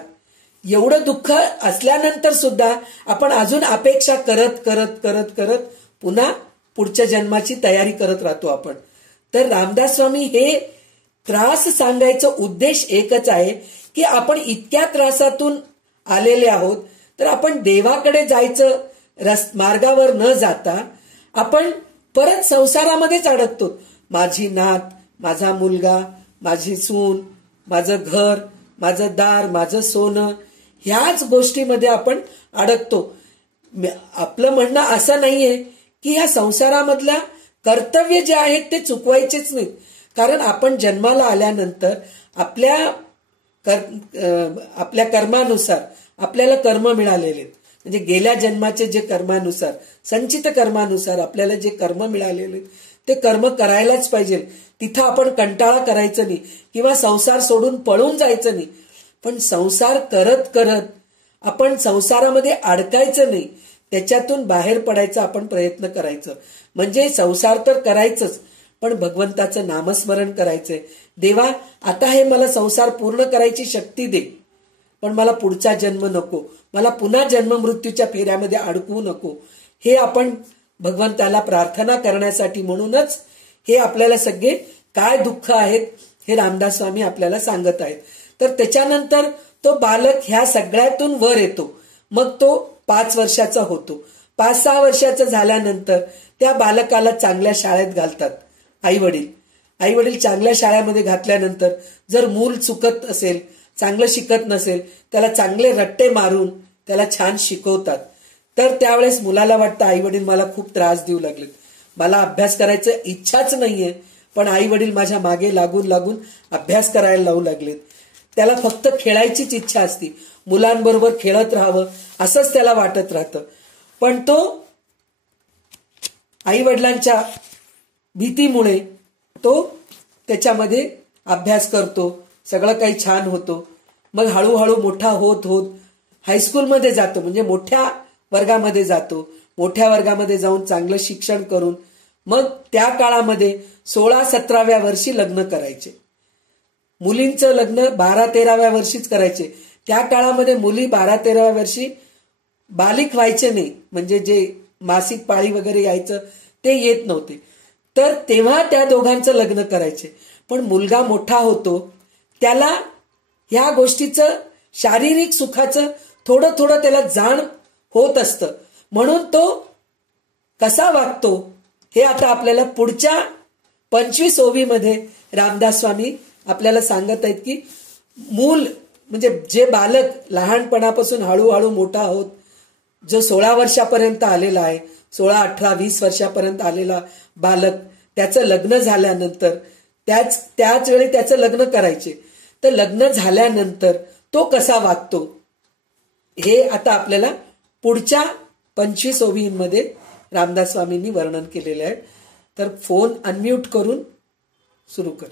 एवढं दुःख असल्यानंतर सुद्धा आपण अजून अपेक्षा करत करत करत करत पुन्हा पुढच्या जन्माची तयारी करत राहतो आपण. तर रामदास स्वामी हे त्रास सांगायचा उद्देश एकच आहे की आपण इतक्या त्रासातून आलेले आहोत, तर आपण देवाकडे जायचं मार्गावर न जाता आपण परत संसारामध्येच अडकतो. माझी नात, माझा मुलगा, माझी सून, माझं घर, माझं दार, माझं सोनं, ह्याच गोष्टीमध्ये आपण अडकतो. आपलं म्हणणं असं नाहीये की ह्या संसारामधल्या कर्तव्य जे आहेत ते चुकवायचेच नाहीत. कारण आपण जन्माला आल्यानंतर आपल्या कर्मानुसार आपल्याला कर्म मिळालेले आहेत. म्हणजे गेल्या जन्माचे जे कर्मानुसार, संचित कर्मानुसार आपल्याला जे कर्म मिळालेले ते कर्म करायलाच पाहिजे. तिथं आपण कंटाळा करायचं नाही किंवा संसार सोडून पळून जायचं नाही. पण संसार करत करत आपण संसारामध्ये अडकायचं नाही, त्याच्यातून बाहेर पडायचा आपण प्रयत्न करायचं. म्हणजे संसार तर करायचंच, पण भगवंताचं नामस्मरण करायचंय. देवा, आता हे मला संसार पूर्ण करायची शक्ती दे, पण मला पुढचा जन्म नको, मला पुन्हा जन्म मृत्यूच्या फेऱ्यामध्ये अडकवू नको. हे आपण भगवंताला प्रार्थना करण्यासाठी, म्हणूनच हे आपल्याला सगळे काय दुःख आहेत हे रामदास स्वामी आपल्याला सांगत आहेत. तर त्याच्यानंतर तो बालक ह्या सगळ्यातून वर येतो. मग तो 5 वर्षाचा होतो. 5-6 वर्षाचा झाल्यानंतर त्या बालकाला चांगल्या शाळेत घालतात आई वडील चांगल्या शाळेमध्ये घातल्यानंतर जर मूल चुकत असेल, चांगलं शिकत नसेल, त्याला चांगले रट्टे मारून त्याला छान शिकवतात. तर त्यावेळेस मुलाला वाटतं आई वडील मला खूप त्रास देऊ लागलेत, मला अभ्यास करायचं इच्छाच नाहीये, पण आई वडील माझ्या मागे लागून लागून अभ्यास करायला लावू लागलेत. त्याला फक्त खेळायचीच इच्छा असती, मुलांबरोबर खेळत राहावं असंच त्याला वाटत राहतं. पण तो आई वडिलांच्या भीतीमुळे तो त्याच्यामध्ये अभ्यास करतो, सगळं काही छान होतो. मग हळूहळू मोठा होत होत हायस्कूलमध्ये जातो, म्हणजे मोठ्या वर्गामध्ये जातो. मोठ्या वर्गामध्ये जाऊन चांगलं शिक्षण करून मग त्या काळामध्ये 16-17व्या वर्षी लग्न करायचे. मुलींचं लग्न 12-13व्या वर्षीच करायचे. त्या काळामध्ये मुली 12-13व्या वर्षी बालिक व्हायचे नाही, म्हणजे जे मासिक पाळी वगैरे यायचं ते येत नव्हते. तर तेव्हा त्या दोघांचं लग्न करायचे. पण मुलगा मोठा होतो, त्याला ह्या गोष्टीचं शारीरिक सुखाचं थोडं थोडं त्याला जाण होत असतं. म्हणून तो कसा वागतो हे आता आपल्याला पुढच्या 25 ओवीमध्ये रामदास स्वामी आपल्याला सांगत आहेत की मूल म्हणजे जे बालक लहानपणापासून हळूहळू मोठा होत जो 16 वर्षापर्यंत आलेला आहे, 16, 18, 20 वर्षापर्यंत आलेला बालक, त्याचं लग्न झाल्यानंतर त्याच वेळी त्याचं लग्न करायचे. तर लग्न झाल्यानंतर तो कसा वागतो हे आता आपल्याला पुढच्या 25 ओवींमध्ये रामदास स्वामींनी वर्णन केलेलं आहे. तर फोन अनम्यूट करून सुरू कर.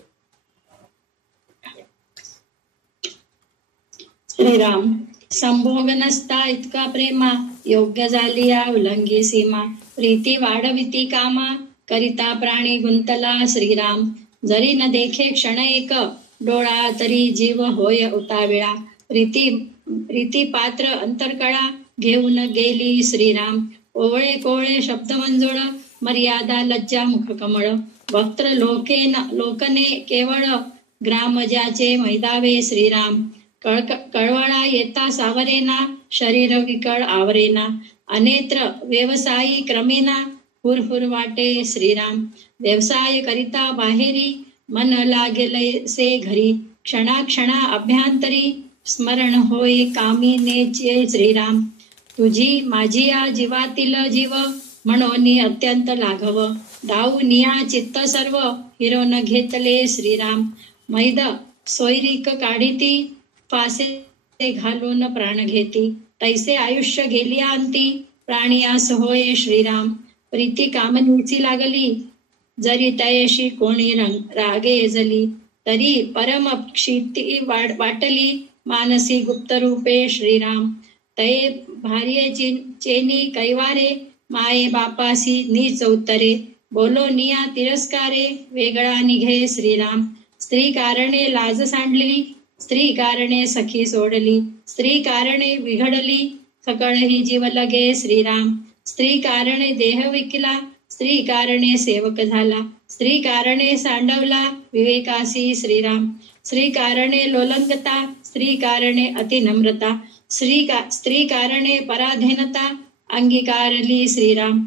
श्रीराम. संभोग नसता इतका प्रेमा, योग्य झाली या उल्लंघी सीमा. प्रीती वाढविती कामा, करिता प्राणी गुंतला श्रीराम. जरी न देखे क्षण एक, डोळा तरी जीव होय उताविळा. प्रीती पात्र अंतरकळा, घेऊन गेली श्रीराम. ओवळे कोवळे शब्द मंजुळ, मर्यादा लज्जा मुख कमळ. वक्त्र लोकने केवळ, ग्राम ज्याचे मैदावे श्रीराम. कळवळा येता सावरेना, शरीर विकळ आवरेना. अनेत्र व्यवसायी क्रमेना, हुरहुर वाटे श्रीराम. व्यवसाय करिता बाहेरी, मन लागेलसे घरी. क्षणाक्षणा अभ्यंतरी, स्मरण होय कामिनेचे श्रीराम. तुझी माझी या जीवातील जीव, म्हणून अत्यंत लाघव. दाऊनिया चित्त सर्व, हिरोन घेतले श्रीराम. मैद सोयरीक काढिती, फासे घालून प्राण घेती. तैसे आयुष्य गेलिया अंती, प्राणियास होय श्रीराम. प्रीती कामनीची लागली, जरी तयशी कोणी रागे जली. तरी परम क्षिती वाटली, मानसी गुप्त रूपे श्रीराम. तये भार्ये चेनी कैवारे, माये बापासी नीच उत्तरे. बोलो निया तिरस्कारे, वेगळा निघे श्रीराम. स्त्री कारणे लाज सांडली, स्त्री कारणे सखी सोडली. स्त्री कारणे बिघडली, सकळ ही जीव लगे श्रीराम. स्त्री कारणे देह विकला, स्त्री कारणे सेवक झाला. स्त्री कारणे सांडवला, विवेकासी श्रीराम. स्त्री कारणे लोलंगता, स्त्री कारणे अतिनम्रता. स्त्री कारणे पराधीनता, अंगीकारली श्रीराम.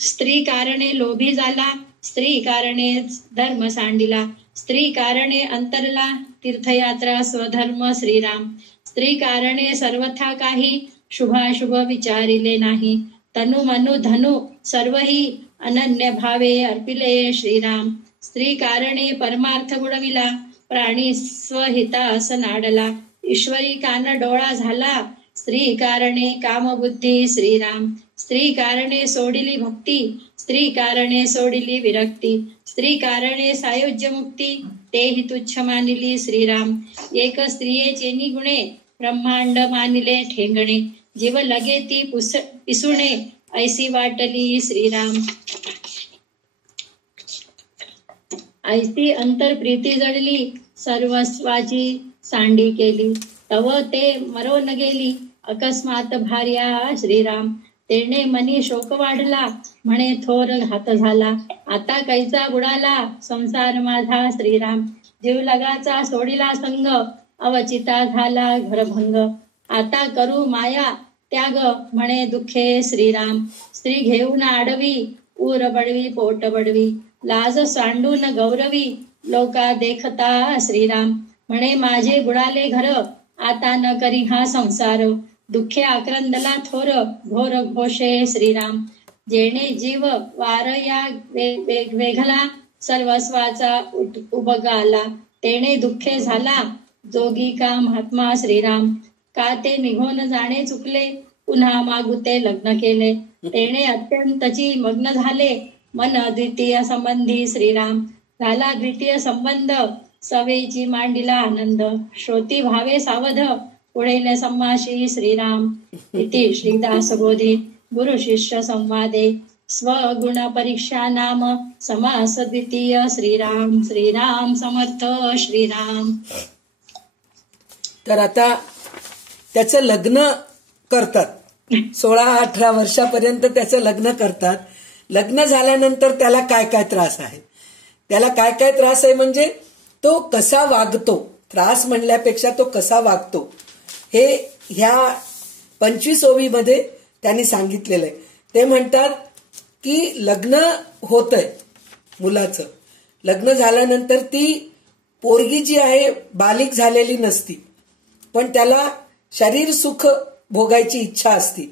स्त्री कारणे लोभी झाला, स्त्री कारणे धर्म सांडिला. स्त्री कारणे अंतरला, तीर्थयात्रा स्वधर्म श्रीराम. स्त्री कारणे सर्वथा काही, शुभाशुभ विचारिले नाही. तनु मनु धनु सर्वही, अनन्य भावे अर्पिले श्रीराम. स्त्री कारणे परमार्थ बुडविला, प्राणी स्वहितास नाडला. ईश्वरी कान डोळा झाला, स्त्री कारणे कामबुद्धी श्रीराम. स्त्री कारणे सोडिली भक्ती, स्त्री कारणे सोडिली विरक्ती. स्त्री कारणे सायुज्य मुक्ती, तेही तुच्छ मानिली श्रीराम. एक स्त्रियेचे निगुणे, ब्रह्मांड मानिले ठेंगणे. जीव लगे ती पिसुणे, ऐसी वाटली श्रीराम. ऐसी अंतर प्रीती जडली, सर्वस्वाची सांडी केली. तव ते मरोन गेली, अकस्मात भार्या श्रीराम. तेने मनी शोक वाढला, म्हणे थोर घात झाला. आता कैचा बुडाला, संसार माझा श्रीराम. जीव लगाचा सोडिला संग, अवचिता झाला घरभंग. आता करू माया त्याग, म्हणे दुःखे श्रीराम. स्त्री घेऊन आडवी, ऊर बडवी पोट बडवी. लाज सांडून गौरवी, लोका देखता श्रीराम. म्हणे माझे बुडाले घर, आता न करी हा संसार. दुःखे आक्रंदला थोर, घोर घोषे श्रीराम. जेणे जीव वारया वेगला सर्वस्वाचा उबगाला, तेणे दुःखे झाला जोगी का महात्मा श्रीराम. का ते निघून जाणे चुकले, पुन्हा मागुते लग्न केले, तेणे अत्यंतची मग्न झाले मन द्वितीय संबंधी श्रीराम. झाला द्वितीय संबंध सवेची मांडिला आनंद, श्रोती भावे सावध पुढे न संभाषी श्रीराम. इति श्रीदास बोधी गुरु शिष्य संवादे स्वगुण परीक्षा नाम समास द्वितीय. श्रीराम श्रीराम समर्थ श्रीराम. तर आता त्याचं लग्न करतात, 16-18 वर्षापर्यंत त्याचं लग्न करतात. लग्न झाल्यानंतर त्याला काय काय त्रास आहे, त्याला काय काय त्रास आहे म्हणजे तो कसा वागतो, त्रास म्हणल्यापेक्षा तो कसा वागतो हे ह्या 25 ओवीमध्ये त्यांनी सांगितलेलं आहे. ते म्हणतात की लग्न होतंय मुलाचं, लग्न झाल्यानंतर ती पोरगी जी आहे बालिक झालेली नसती, पण त्याला शरीर सुख भोगायची इच्छा असती,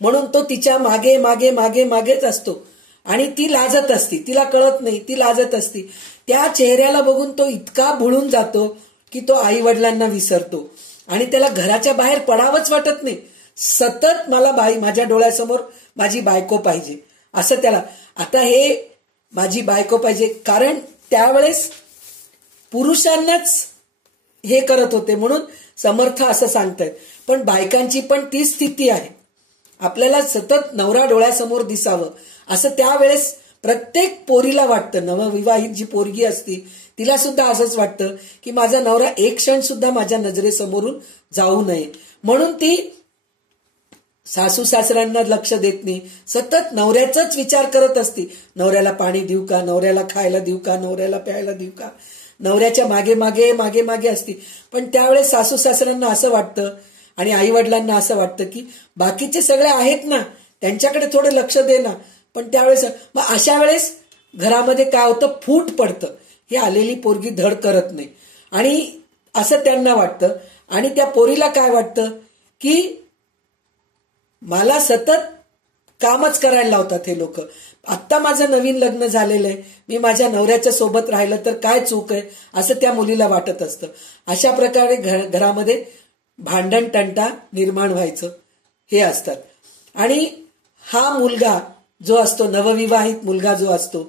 म्हणून तो तिच्या मागे मागे मागे मागेच असतो आणि ती लाजत असती, तिला कळत नाही, ती लाजत असती. त्या चेहऱ्याला बघून तो इतका भुळून जातो की तो आई वडिलांना विसरतो आणि त्याला घराच्या बाहेर पडावंच वाटत नाही. सतत मला माझ्या डोळ्यासमोर माझी बायको पाहिजे असं त्याला. आता हे माझी बायको पाहिजे कारण त्यावेळेस पुरुषांनाच हे करत होते म्हणून समर्थ असं सांगतायत. पण बायकांची पण ती स्थिती आहे, आपल्याला सतत नवरा डोळ्यासमोर दिसावं असं त्यावेळेस प्रत्येक पोरीला वाटतं. नवविवाहित जी पोरगी असती तिला सुद्धा असंच वाटतं की माझा नवरा एक क्षण सुद्धा माझ्या नजरेसमोरून जाऊ नये, म्हणून ती सासू सासऱ्यांना लक्ष देत नाही, सतत नवऱ्याचाच विचार करत असती. नवऱ्याला पाणी देऊ का, नवऱ्याला खायला देऊ का, नवऱ्याला प्यायला देऊ का, नवऱ्याच्या मागे मागे मागे मागे असती. पण त्यावेळेस सासू सासऱ्यांना असं वाटतं आणि आई वडिलांना असं वाटतं की बाकीचे सगळे आहेत ना, त्यांच्याकडे थोडं लक्ष दे ना. पण त्यावेळेस मग अशा वेळेस घरामध्ये काय होतं, फूट पडतं. ही आलेली पोरगी धड करत नाही आणि असं त्यांना वाटतं. आणि त्या पोरीला काय वाटतं की मला सतत कामच करायला लावतात हे लोक. आत्ता माझं नवीन लग्न झालेलं आहे, मी माझ्या नवऱ्याच्या सोबत राहिलं तर काय चूक आहे असं त्या मुलीला वाटत असतं. अशा प्रकारे घरामध्ये भांडण तंटा निर्माण व्हायचं हे असतात. आणि हा मुलगा जो असतो, नवविवाहित मुलगा जो असतो,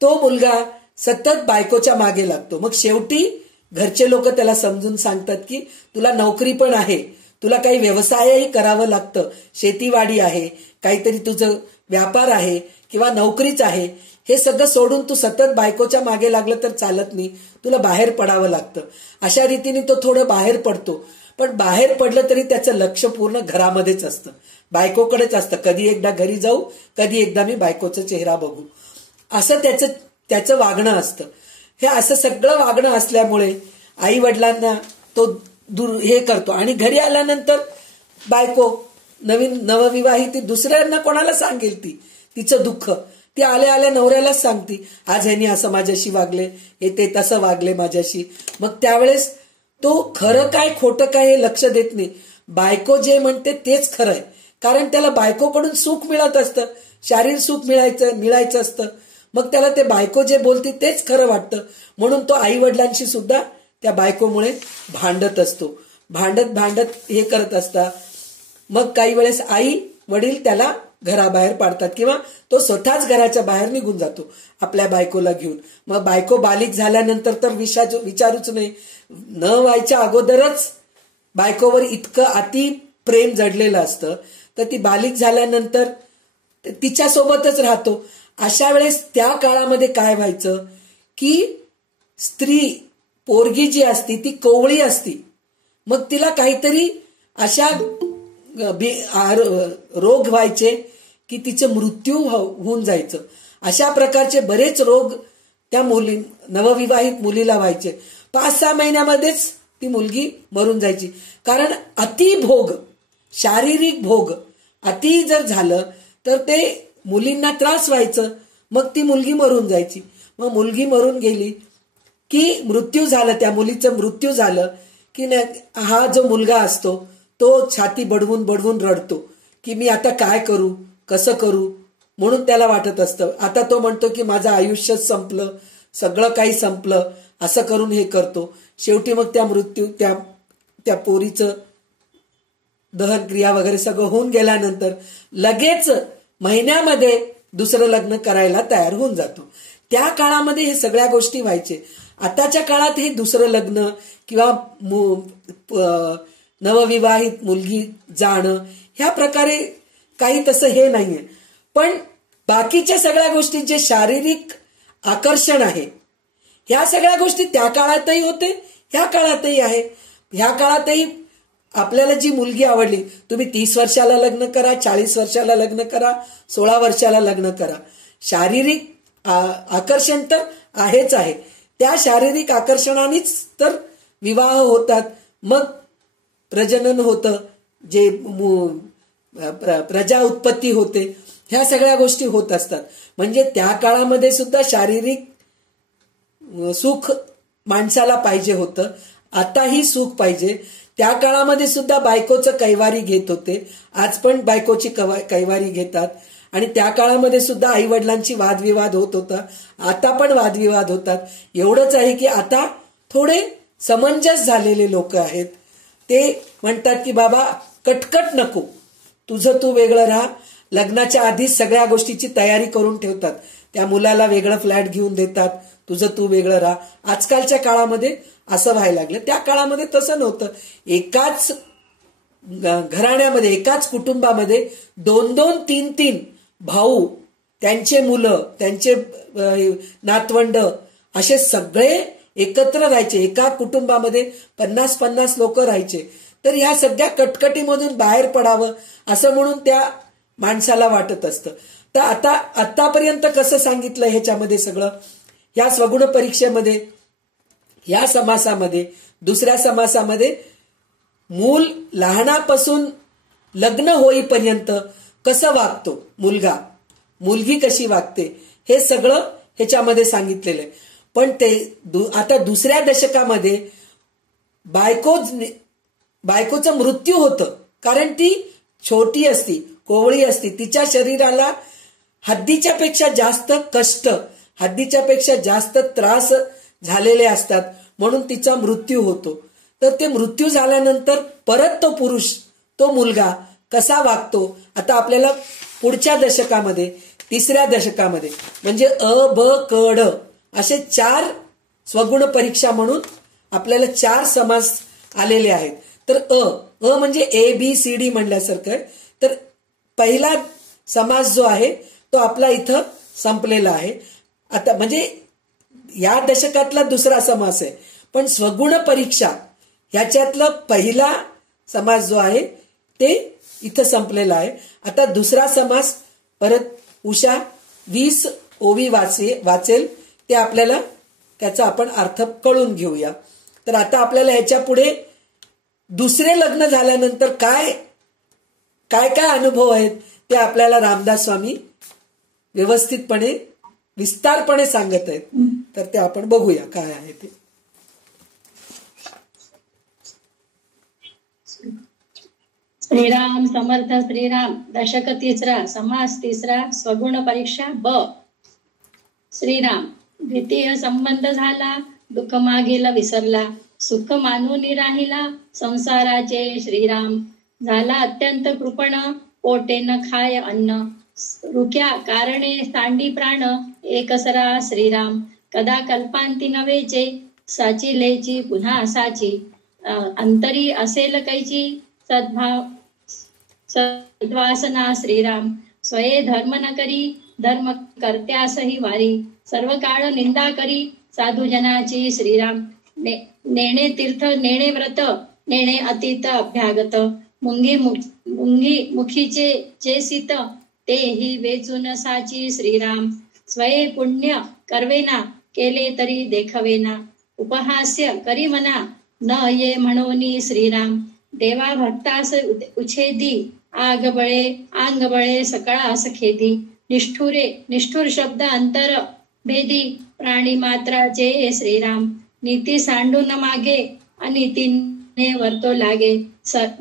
तो मुलगा सतत बायकोच्या मागे लागतो. मग शेवटी घरचे लोक त्याला समजून सांगतात की तुला नोकरी पण आहे, तुला काही व्यवसायही करावं लागतं, शेतीवाडी आहे, काहीतरी तुझं व्यापार आहे किंवा नोकरीच आहे, हे सगळं सोडून तू सतत बायकोच्या मागे लागलं तर चालत नाही, तुला बाहेर पडावं लागतं. अशा रीतीने तो थोडं बाहेर पडतो. पण बाहेर पडलं तरी त्याचं लक्ष पूर्ण घरामध्येच असतं, बायकोकडेच असतं. कधी एकदा घरी जाऊ, कधी एकदा मी बायकोचा चेहरा बघू, असं त्याचं वागणं असतं. हे असं सगळं वागणं असल्यामुळे आई वडिलांना तो हे करतो. आणि घरी आल्यानंतर बायको नवीन नवविवाहित दुसऱ्यांना कोणाला सांगेल ती तिचं दुःख, ती आल्या आल्या नवऱ्यालाच सांगती, आज ह्यांनी असं माझ्याशी वागले, हे ते तसं वागले माझ्याशी. मग त्यावेळेस तो खरं काय खोटं काय हे लक्ष देत नाही. बायको जे म्हणते तेच खरं आहे, कारण त्याला बायकोकडून सुख मिळत असतं, शारीरिक सुख मिळायचं असतं. मग त्याला ते बायको जे बोलते तेच खरं वाटतं, म्हणून तो आई वडिलांशी सुद्धा त्या बायकोमुळे भांडत असतो. भांडत हे करत असतात. मग काही वेळेस आई वडील त्याला घराबाहेर पाडतात किंवा तो स्वतःच घराच्या बाहेर निघून जातो आपल्या बायकोला घेऊन. मग बायको बालिक झाल्यानंतर तर विचारूच नाही, न व्हायच्या अगोदरच बायकोवर इतकं अति प्रेम जडलेलं असतं, तर ती बालिक झाल्यानंतर तिच्यासोबतच राहतो. अशा वेळेस त्या काळामध्ये काय व्हायचं की स्त्री पोरगी जी असती ती कोवळी असती, मग तिला काहीतरी अशा रोग व्हायचे की तिचं मृत्यू होऊन जायचं. अशा प्रकारचे बरेच रोग त्या नवविवाहित मुलीला व्हायचे. 5-6 महिन्यामध्येच ती मुलगी मरून जायची. कारण अतिभोग, शारीरिक भोग अति जर झालं तर ते मुलींना त्रास व्हायचं, मग ती मुलगी मरून जायची. मग मुलगी मरून गेली की मृत्यू झालं, त्या मुलीचं मृत्यू झालं की हा जो मुलगा असतो तो छाती बडवून बडवून रडतो की मी आता काय करू, कसं करू, म्हणून त्याला वाटत असतं. आता तो म्हणतो की माझं आयुष्यच संपलं, सगळं काही संपलं, असं करून हे करतो. शेवटी मग त्या पोरीचं दहन क्रिया वगैरे सगळं होऊन गेल्यानंतर लगेच महिन्यामध्ये दुसरं लग्न करायला तयार होऊन जातो. त्या काळामध्ये हे सगळ्या गोष्टी व्हायचे. आताच्या काळात हे दुसरं लग्न किंवा नवविवाहित मुलगी जाणं ह्या प्रकारे काही तसं हे नाहीये. पण बाकीच्या सगळ्या गोष्टी जे शारीरिक आकर्षण आहे ह्या सगळ्या गोष्टी त्या काळातही होते, ह्या काळातही आहे. ह्या काळातही आपल्याला जी मुलगी आवडली, तुम्ही 30 वर्षाला लग्न करा, 40 वर्षाला लग्न करा, 16 वर्षाला लग्न करा, शारीरिक आकर्षण तर आहेच आहे. त्या शारीरिक आकर्षणानेच तर विवाह होतात, मग प्रजनन होतं, जे प्रजा उत्पत्ती होते, ह्या सगळ्या गोष्टी होत असतात. म्हणजे त्या काळामध्ये सुद्धा शारीरिक सुख माणसाला पाहिजे होतं, आताही सुख पाहिजे. त्या काळामध्ये सुद्धा बायकोचं कैवारी घेत होते, आज पण बायकोची कैवारी घेतात. आणि त्या काळामध्ये सुद्धा आई वडिलांची वादविवाद होत होता, आता पण वादविवाद होतात. एवढंच आहे की आता थोडे समंजस झालेले लोक आहेत. ते म्हणतात की बाबा कटकट नको, तुझं तू वेगळं राहा. लग्नाच्या आधीच सगळ्या गोष्टीची तयारी करून ठेवतात. त्या मुलाला वेगळं फ्लॅट घेऊन देतात, तुझं तू वेगळं राहा. आजकालच्या काळामध्ये असं व्हायला लागलं. त्या काळामध्ये तसं नव्हतं. एकाच घराण्यामध्ये, एकाच कुटुंबामध्ये 2-2, 3-3 भाऊ, त्यांचे मुलं, त्यांचे नातवंड असे सगळे एकत्र राहायचे. एका कुटुंबामध्ये 50-50 लोक राहायचे. तर ह्या सगळ्या कटकटीमधून बाहेर पडावं असं म्हणून त्या माणसाला वाटत असतं. तर आतापर्यंत कसं सांगितलं ह्याच्यामध्ये सगळं, ह्या स्वगुण परीक्षेमध्ये, ह्या समासामध्ये, दुसऱ्या समासामध्ये मूल लहानापासून लग्न होईपर्यंत कसं वागतो मुलगा, मुलगी कशी वागते, हे सगळं ह्याच्यामध्ये सांगितलेलं आहे. पण ते आता दुसऱ्या दशकामध्ये बायकोचं मृत्यू होतं, कारण ती छोटी असती, कोवळी असती, तिच्या शरीराला हद्दीच्या पेक्षा जास्त कष्ट, हद्दीच्या पेक्षा जास्त त्रास झालेले असतात, म्हणून तिचा मृत्यू होतो. तर ते मृत्यू झाल्यानंतर परत तो पुरुष, तो मुलगा कसा वागतो, आता आपल्याला पुढच्या दशकामध्ये, तिसऱ्या दशकामध्ये म्हणजे अ, ब, क, ड असे 4 स्वगुण परीक्षा म्हणून आपल्याला 4 समास आलेले आहेत. तर अ म्हणजे ABCD म्हणल्यासारखं आहे. तर पहिला समास जो आहे तो आपला इथं संपलेला आहे. आता म्हणजे या दशकातला दुसरा समास आहे, पण स्वगुण परीक्षा ह्याच्यातला पहिला समास जो आहे ते इथं संपलेला आहे. आता दुसरा समास परत उषा 20 ओवी वाचेल, ते आपल्याला त्याचा आपण अर्थ कळून घेऊया. तर आता आपल्याला ह्याच्या पुढे दुसरे लग्न झाल्यानंतर काय काय काय अनुभव आहेत ते आपल्याला रामदास स्वामी व्यवस्थितपणे, विस्तारपणे सांगत आहेत. तर ते आपण बघूया काय आहे ते. श्रीराम समर्थ श्रीराम. दशक 3, समास 3, स्वगुण परीक्षा ब. श्रीराम. द्वितीय संबंध झाला, दुःख मागेला विसरला, सुख मानून राहिला संसाराचे श्रीराम. झाला अत्यंत कृपण, पोटे न खाय अन्न, रुक्या कारणे सांडी प्राण, एकसरा श्रीराम. कदा कल्पांती नवेचे, साची लेची पुन्हा साची, अंतरी असेल कैची सद्भाव सद्वासना श्रीराम. स्वये धर्म न करी, धर्म कर्त्यासही वारी, सर्व काळ निंदा करी साधुजनाची श्रीराम. नेणे तीर्थ नेणे व्रत, नेणे अतीत अभ्यागत, मुंगी मुखीचे जे सीत, तेही वेचून साची श्रीराम. स्वये पुण्य करवेना, केले तरी देखवेना, उपहास्य करी मना, न ये म्हणोनी श्रीराम. देवा भक्तास उछेदी, आग बळे सकळास खेदी, निष्ठुर शब्द अंतर भेदी, प्राणी मात्राचे श्रीराम. नीती सांडू न मागे, अनितीने वर्तो लागे,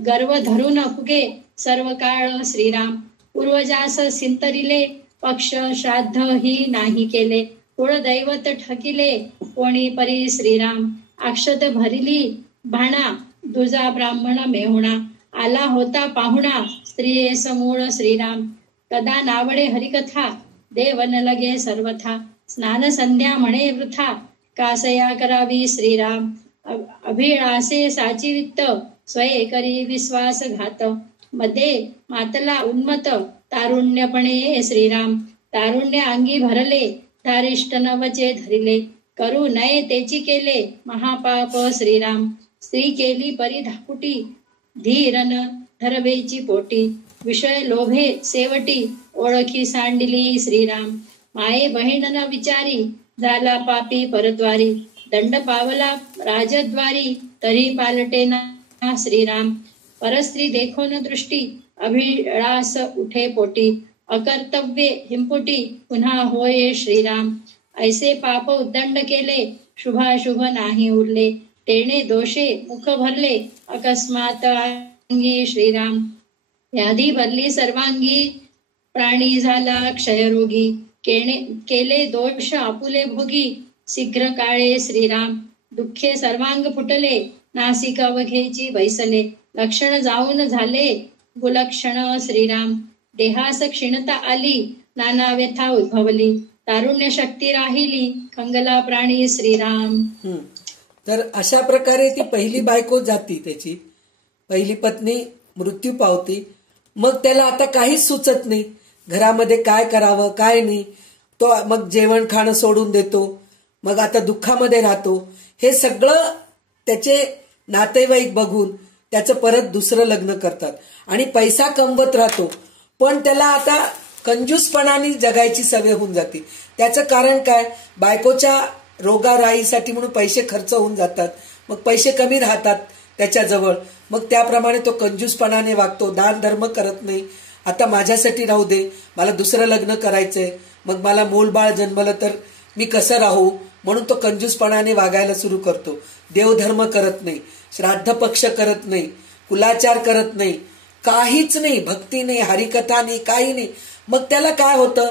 गर्व धरून फुगे सर्व काळ श्रीराम. पूर्वजास सिंतरिले, पक्ष श्राद्ध ही नाही केले. कुळदैवत ठकिले कोणी परी श्रीराम. अक्षत भरिली भाणा दुजा ब्राह्मण मेहुणा. आला होता पाहुणा स्त्रिये समूळ श्रीराम. कदा नावडे हरिकथा देवन लगे सर्वथा. स्नान संध्या म्हणे वृथा कासया करावी श्रीराम. अभिळासे साची वित्त स्वये करी विश्वासघात. मध्ये मातला उन्मत तारुण्यपणे श्रीराम. तारुण्य अंगी भरले धारिष्ट नवचे धरिले. करू नये तेची केले महापाप श्रीराम. स्त्री केली परी धापुटी धीरन धरवेची पोटी. विषय लोभे सेवटी ओळखी सांडिली श्रीराम. माये बहीण न विचारी झाला पापी परद्वारी. दंड पावला राजद्वारी तरी पालटे ना श्रीराम. परस्त्री देखोन दृष्टी अभिलाष उठे पोटी. अकर्तव्ये हिंपुटी पुन्हा होय श्रीराम. ऐसे पाप उद्दंड केले शुभाशुभ नाही उरले. तेणे दोषे मुख भरले अकस्मात अंगी श्रीराम. व्याधी भरली सर्वांगी प्राणी झाला क्षयरोगी. केले दोष आपुले भोगी शीघ्र काळे श्रीराम. दुःखे सर्वांग फुटले नासिक अवघेची बैसले. लक्षण जाऊन झाले गुलक्षण श्रीराम. देहास क्षीणता आली नाना व्यथा उद्भवली. तारुण्य शक्ती राहिली कंगला प्राणी श्रीराम. तर अशा प्रकारे ती पहिली बायको जाती, त्याची पहिली पत्नी मृत्यू पावती. मग त्याला आता काहीच सुचत नाही घरामध्ये काय करावं काय नाही. तो मग जेवण खाणं सोडून देतो. मग आता दुःखामध्ये राहतो. हे सगळं त्याचे नातेवाईक बघून त्याचं परत दुसरं लग्न करतात आणि पैसा कमवत राहतो. पण त्याला आता कंजूसपणाने जगायची सवय होऊन जाते. त्याचं कारण काय, बायकोच्या रोगाराईसाठी म्हणून पैसे खर्च होऊन जातात. मग पैसे कमी राहतात त्याच्याजवळ. मग त्याप्रमाणे तो कंजूसपणाने वागतो, दान धर्म करत नाही. आता माझ्यासाठी राहू दे, मला दुसरं लग्न करायचंय, मग मला मूलबाळ जन्मलं तर मी कसं राहू, म्हणून तो कंजूसपणाने वागायला सुरू करतो. देवधर्म करत नाही, श्राद्ध पक्ष करत नाही, कुलाचार करत नाही, काहीच नाही, भक्ती नाही, हरिकथा नाही, काही नाही. मग त्याला काय होतं,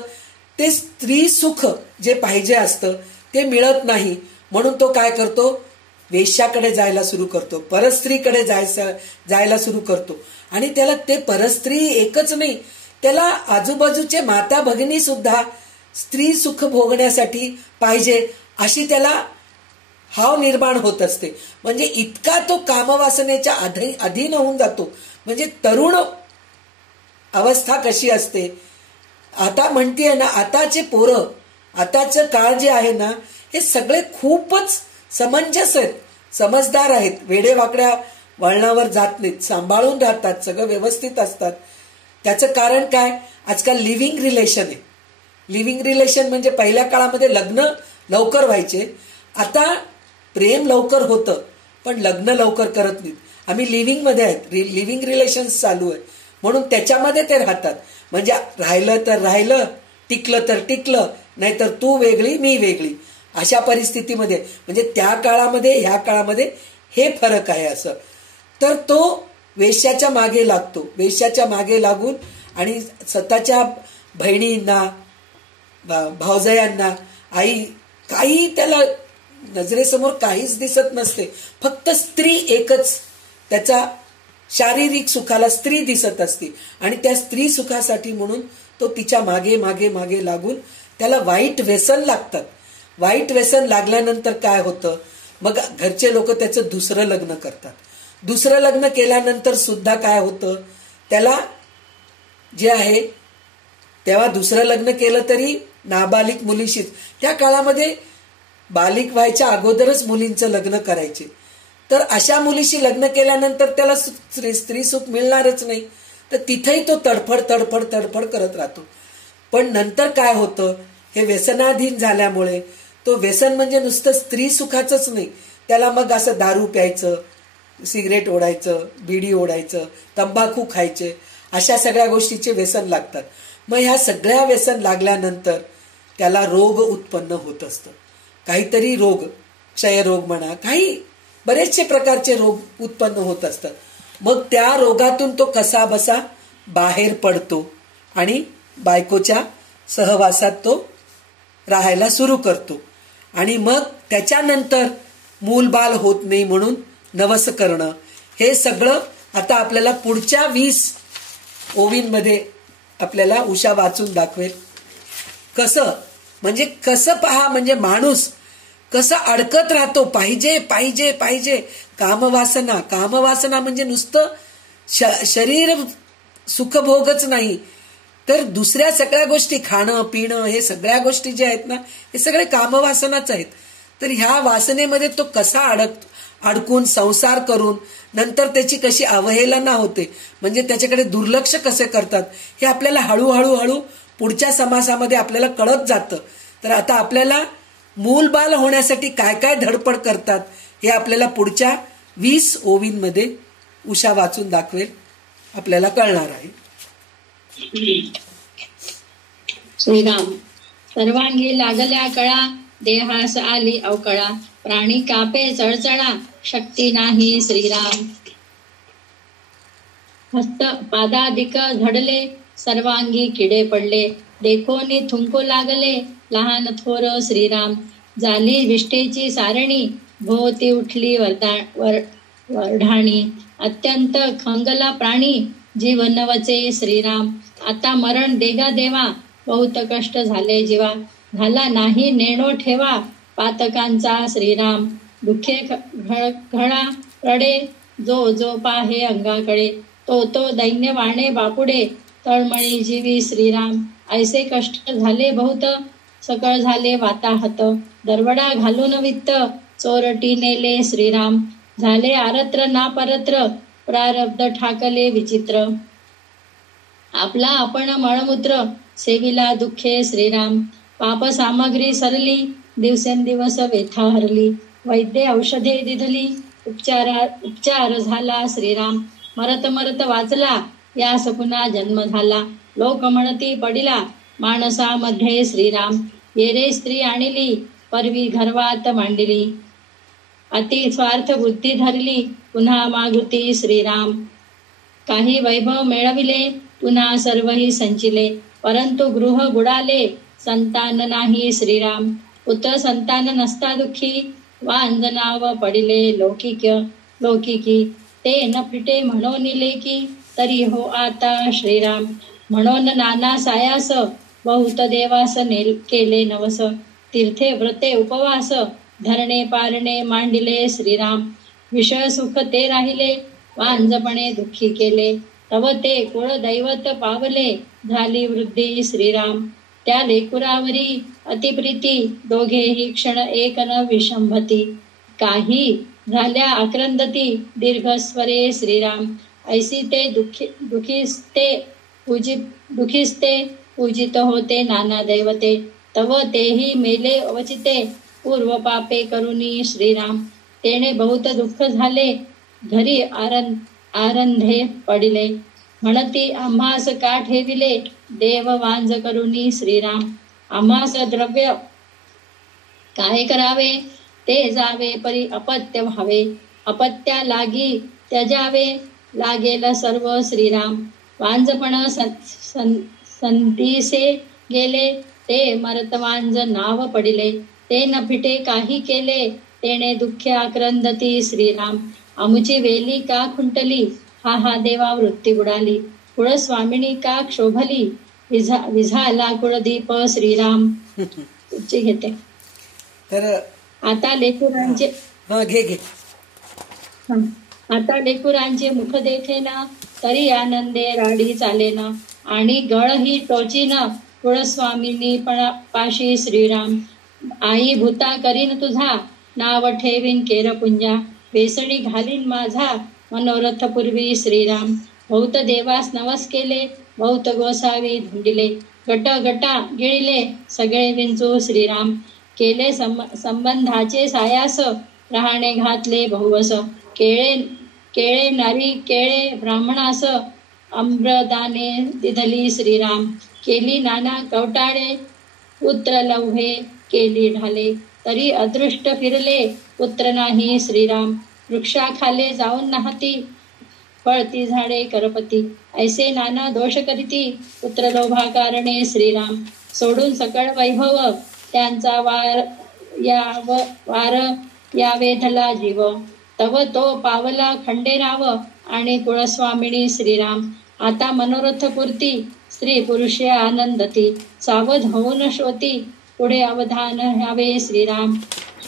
ते स्त्री सुख जे पाहिजे असतं ते मिळत नाही. म्हणून तो काय करतो, वेश्याकडे जायला सुरू करतो, परस्त्रीकडे जायला सुरू करतो. आणि त्याला ते परस्त्री एकच नाही, त्याला आजूबाजूचे माता भगिनी सुद्धा स्त्री सुख भोगण्यासाठी पाहिजे अशी त्याला हाव निर्माण होत असते. म्हणजे इतका तो कामवासनेच्या अधीन होऊन जातो. म्हणजे तरुण अवस्था कशी असते, आता म्हणतीये ना, आताचे पोरं, आताचं काळ जे आहे ना, हे सगळे खूपच समंजस आहेत, समजदार आहेत, वेडेवाकड्या वळणावर जात नाहीत, सांभाळून राहतात, सगळं व्यवस्थित असतात. त्याचं कारण काय, आजकाल लिव्हिंग रिलेशन आहे. लिव्हिंग रिलेशन म्हणजे पहिल्या काळामध्ये लग्न लवकर व्हायचे, आता प्रेम लवकर होतं पण लग्न लवकर करत नाहीत. आम्ही लिव्हिंग मध्ये आहेत, लिव्हिंग रिलेशन्स चालू आहे, म्हणून त्याच्यामध्ये ते राहतात. म्हणजे राहिलं तर राहिलं, टिकलं तर टिकलं, नाहीतर तू वेगळी मी वेगळी, अशा परिस्थितीमध्ये. म्हणजे त्या काळामध्ये ह्या काळामध्ये हे फरक आहे असं. तर तो वेश्याच्या मागे लागतो, वेश्याच्या मागे लागून आणि स्वतःच्या बहिणींना, भावजयांना, आई, काही त्याला नजरेसमोर काहीच दिसत नसते, फक्त स्त्री एकच. त्याचा शारीरिक सुखाला स्त्री दिसत असते आणि त्या स्त्री सुखासाठी म्हणून तो तिच्या मागे मागे मागे लागून त्याला वाईट व्यसन लागतात. वाईट व्यसन लागल्यानंतर काय होतं, मग घरचे लोक त्याचं दुसरं लग्न करतात. दुसरं लग्न केल्यानंतर सुद्धा काय होतं, त्याला जे आहे तेव्हा दुसरं लग्न केलं तरी नाबालिक मुलीशीच. त्या काळामध्ये बालिक व्हायच्या अगोदरच मुलींचं लग्न करायचे. तर अशा मुलीशी लग्न केल्यानंतर त्याला स्त्री सुख मिळणारच नाही, तर तिथेही तो तडफड तडफड तडफड करत राहतो. पण नंतर काय होतं, हे व्यसनाधीन झाल्यामुळे, तो व्यसन म्हणजे नुसतं स्त्री सुखाचंच नाही, त्याला मग असं दारू प्यायचं, सिगरेट ओढायचं, बिडी ओढायचं, तंबाखू खायचे, अशा सगळ्या गोष्टीचे व्यसन लागतात. मग ह्या सगळ्या व्यसन लागल्यानंतर त्याला रोग उत्पन्न होत असतं. काहीतरी रोग, क्षयरोग म्हणा, काही बरेचसे प्रकारचे रोग उत्पन्न होत असतात. मग त्या रोगातून तो कसा बसा बाहेर पडतो आणि बायकोच्या सहवासात तो राहायला सुरू करतो. आणि मग त्याच्यानंतर मूलबाल होत नाही म्हणून नवस करणं, हे सगळं आता आपल्याला पुढच्या 20 ओवींमध्ये आपल्याला उषा वाचून दाखवेल. कसं म्हणजे कसं पहा, म्हणजे माणूस कसं अडकत राहतो, पाहिजे पाहिजे पाहिजे, कामवासना. कामवासना म्हणजे नुसतं शरीर सुखभोगच नाही, तर दुसऱ्या सगळ्या गोष्टी, खाणं पिणं, हे सगळ्या गोष्टी ज्या आहेत ना, हे सगळे कामवासनाच आहेत. तर ह्या वासनेमध्ये तो कसा अडकून संसार करून नंतर त्याची कशी अवहेलना होते, म्हणजे त्याच्याकडे दुर्लक्ष कसे करतात, हे आपल्याला हळूहळू पुढच्या समासामध्ये आपल्याला कळत जातं. तर आता आपल्याला मूलबाल होण्यासाठी काय काय धडपड करतात हे आपल्याला पुढच्या 20 ओवींमध्ये उषा वाचून दाखवेल, आपल्याला कळणार आहे. श्रीराम. सर्वांगी लागल्या कळा, देहास आली अवकळा, प्राणी कापे चळचळा, शक्ती नाही श्रीराम. हस्त पादादिक झडले, सर्वांगी किडे पडले, देखोनी थुंकू लागले, लहान थोर श्रीराम. झाली विष्ठेची सारणी, भोवती उठली वरढाणी, अत्यंत खंगला प्राणी, जीव नवचे श्रीराम. आता मरण देगा देवा, बहुत कष्ट झाले जीवा, झाला नाही नेणो ठेवा, पातकांचा श्रीराम. दुखे घळा रडे, जो जो पाहे अंगाकडे, तो तो दैन्य वाणे बापुडे, तळमळी जीवी श्रीराम. ऐसे कष्ट झाले बहुत, सकळ झाले वाताहत, दरवडा घालून वित्त, चोरटी नेले श्रीराम. झाले आरत्र ना परत्र, प्रारब्ध ठाकले विचित्र, आपला आपण मळमूत्र, सेविला दुःखे श्रीराम. पाप सामग्री सरली, दिवसेंदिवस व्यथा हरली, वैद्य औषधे दिधली, उपचार झाला श्रीराम. मरत मरत वाचला, यास पुन्हा जन्म झाला, लोक म्हणती पडिला, माणसामध्ये श्रीराम. येरे स्त्री आणली, परवी गर्वात मांडली, अति स्वार्थ बुद्धी धरली, पुन्हा मागुती श्रीराम. काही वैभव मिळविले, पुन्हा सर्वही संचिले, परंतु गृह बुडाले, संतान नाही श्रीराम. पुत्र संतान नसता दुःखी, वांजनाव पडिले लौकिकी, ते न फिटे म्हणून लेकी, तरी हो आता श्रीराम. म्हणून नाना सायास, बहुत देवास केले नवस, तीर्थे व्रते उपवास, धरणे पारणे मांडिले श्रीराम. विषय सुख ते राहिले, वांजपणे दुःखी केले, तव ते कुळ दैवत पावले, झाली वृद्धी श्रीराम. त्या लेकुरावरी अतिप्रीती, दोघेही क्षण एक न विषंभती, काही झाल्या आक्रंदती, दीर्घस्वरे श्रीराम. ऐसी ते दुखिस्ते पूजित होते नाना दैवते, तव तेही मेले अवचिते, पूर्व पापे करुणी श्रीराम. तेने बहुत दुःख झाले, घरी आरंधे पडिले, म्हणती आम्हास का ठेविले, देव वांज करुणी श्रीराम. आम्हास द्रव्य काय करावे, ते जावे परी अपत्य व्हावे, अपत्या लागी त्यजावे, लागेल सर्व श्रीराम. वांजपण संतीसे गेले, ते मरत वांज नाव पडिले, ते न फिटे काही केले, तेने दुःखे आक्रंदती श्रीराम. आमुची वेली का खुंटली, हा हा देवा वृत्ती बुडाली, कुळस्वामिनी का क्षोभली, विझाला कुळदीप श्रीराम. तुमची घेते. तर आता लेकुरांचे घे आता लेकुरांचे मुख देखेना, तरी आनंदे राडी चालेना, आणि गळही टोचीना, कुळस्वामिनी पाशी श्रीराम. आई भूता करीन तुझा, नाव ठेवीन केरपुंजा, वेसणी घालीन माझा, मनोरथ पूर्वी श्रीराम. बहुत देवास नवस केले, बहुत गोसावी धुंडिले, गट गटा गिळिले, सगळे विंचू श्रीराम. केले संबंधाचे सायास, राहणे घातले बहुवस, केळे नारी केळे ब्राह्मणास, अमृताने दिधली श्रीराम. केली नाना कवटाळे, पुत्र लव्हे केली ढाले, तरी अदृष्ट फिरले, पुत्र नाही श्रीराम. वृक्षाखाले जाऊन नाहती, फळती झाडे करपती, ऐसे नाना दोष करीती, पुत्र लोभा कारणे श्रीराम. सोडून सकळ वैभव त्यांचा वार या वेधला जीव. तव तो पावला खंडेराव आणि कुळस्वामिनी श्रीराम. आता मनोरथ पूर्ती स्त्री पुरुषे आनंदती. सावध होऊन श्रोती पुढे अवधान ह्यावे श्रीराम.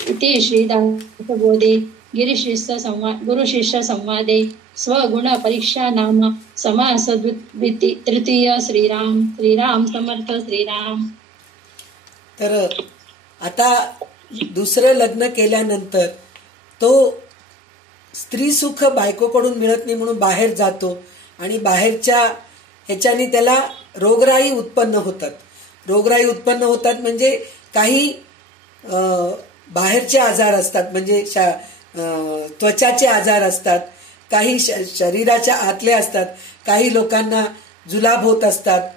इति श्रीदासबोधे गुरु शिष्य संवादे स्वगुण परीक्षा नाम समास तृतीय. श्रीराम श्रीराम समर्थ श्रीराम. तर आता दुसरं लग्न केल्यानंतर तो स्त्री सुख बायकोकडून मिळत नाही म्हणून बाहेर जातो आणि बाहेरच्या ह्याच्याने त्याला रोगराई उत्पन्न होतात. रोगराई उत्पन्न होतात म्हणजे काही बाहेरचे आजार असतात, म्हणजे त्वचाचे आजार असतात, काही शरीराच्या आतले असतात, काही लोकांना जुलाब होत असतात,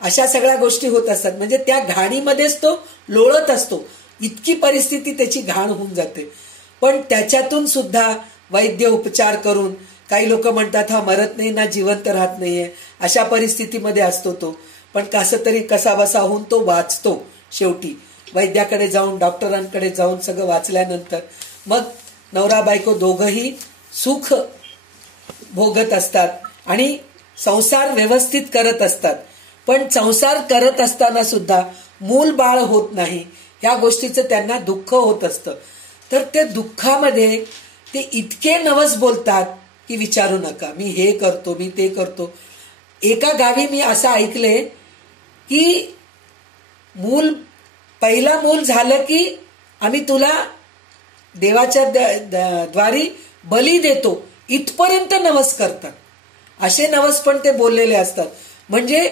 अशा सगळ्या गोष्टी होत असतात. म्हणजे त्या घाणीमध्येच तो लोळत असतो, इतकी परिस्थिती त्याची घाण होऊन जाते. पण त्याच्यातून सुद्धा वैद्य उपचार करून, काही लोक म्हणतात हा मरत नाही ना जिवंत राहत नाहीये, अशा परिस्थितीमध्ये असतो तो. पण कसं तरी कसा बसा होऊन तो वाचतो. शेवटी वैद्याकडे जाऊन, डॉक्टरांकडे जाऊन सगळं वाचल्यानंतर मग नवरा बायको दोघंही सुख भोगत असतात आणि संसार व्यवस्थित करत असतात. पण संसार करत असताना सुद्धा मूल बाळ होत नाही, या गोष्टीचं त्यांना दुःख होत असतं. तर त्या दुःखामध्ये ते इतके नवस बोलतात की विचारू नका. मी हे करतो, मी ते करतो. एका गावी मी असं ऐकले की पहिला मूल झालं की आम्ही तुला देवाच्या द्वारी बली देतो, इथपर्यंत नवस करतात. असे नवस पण ते बोललेले असतात. म्हणजे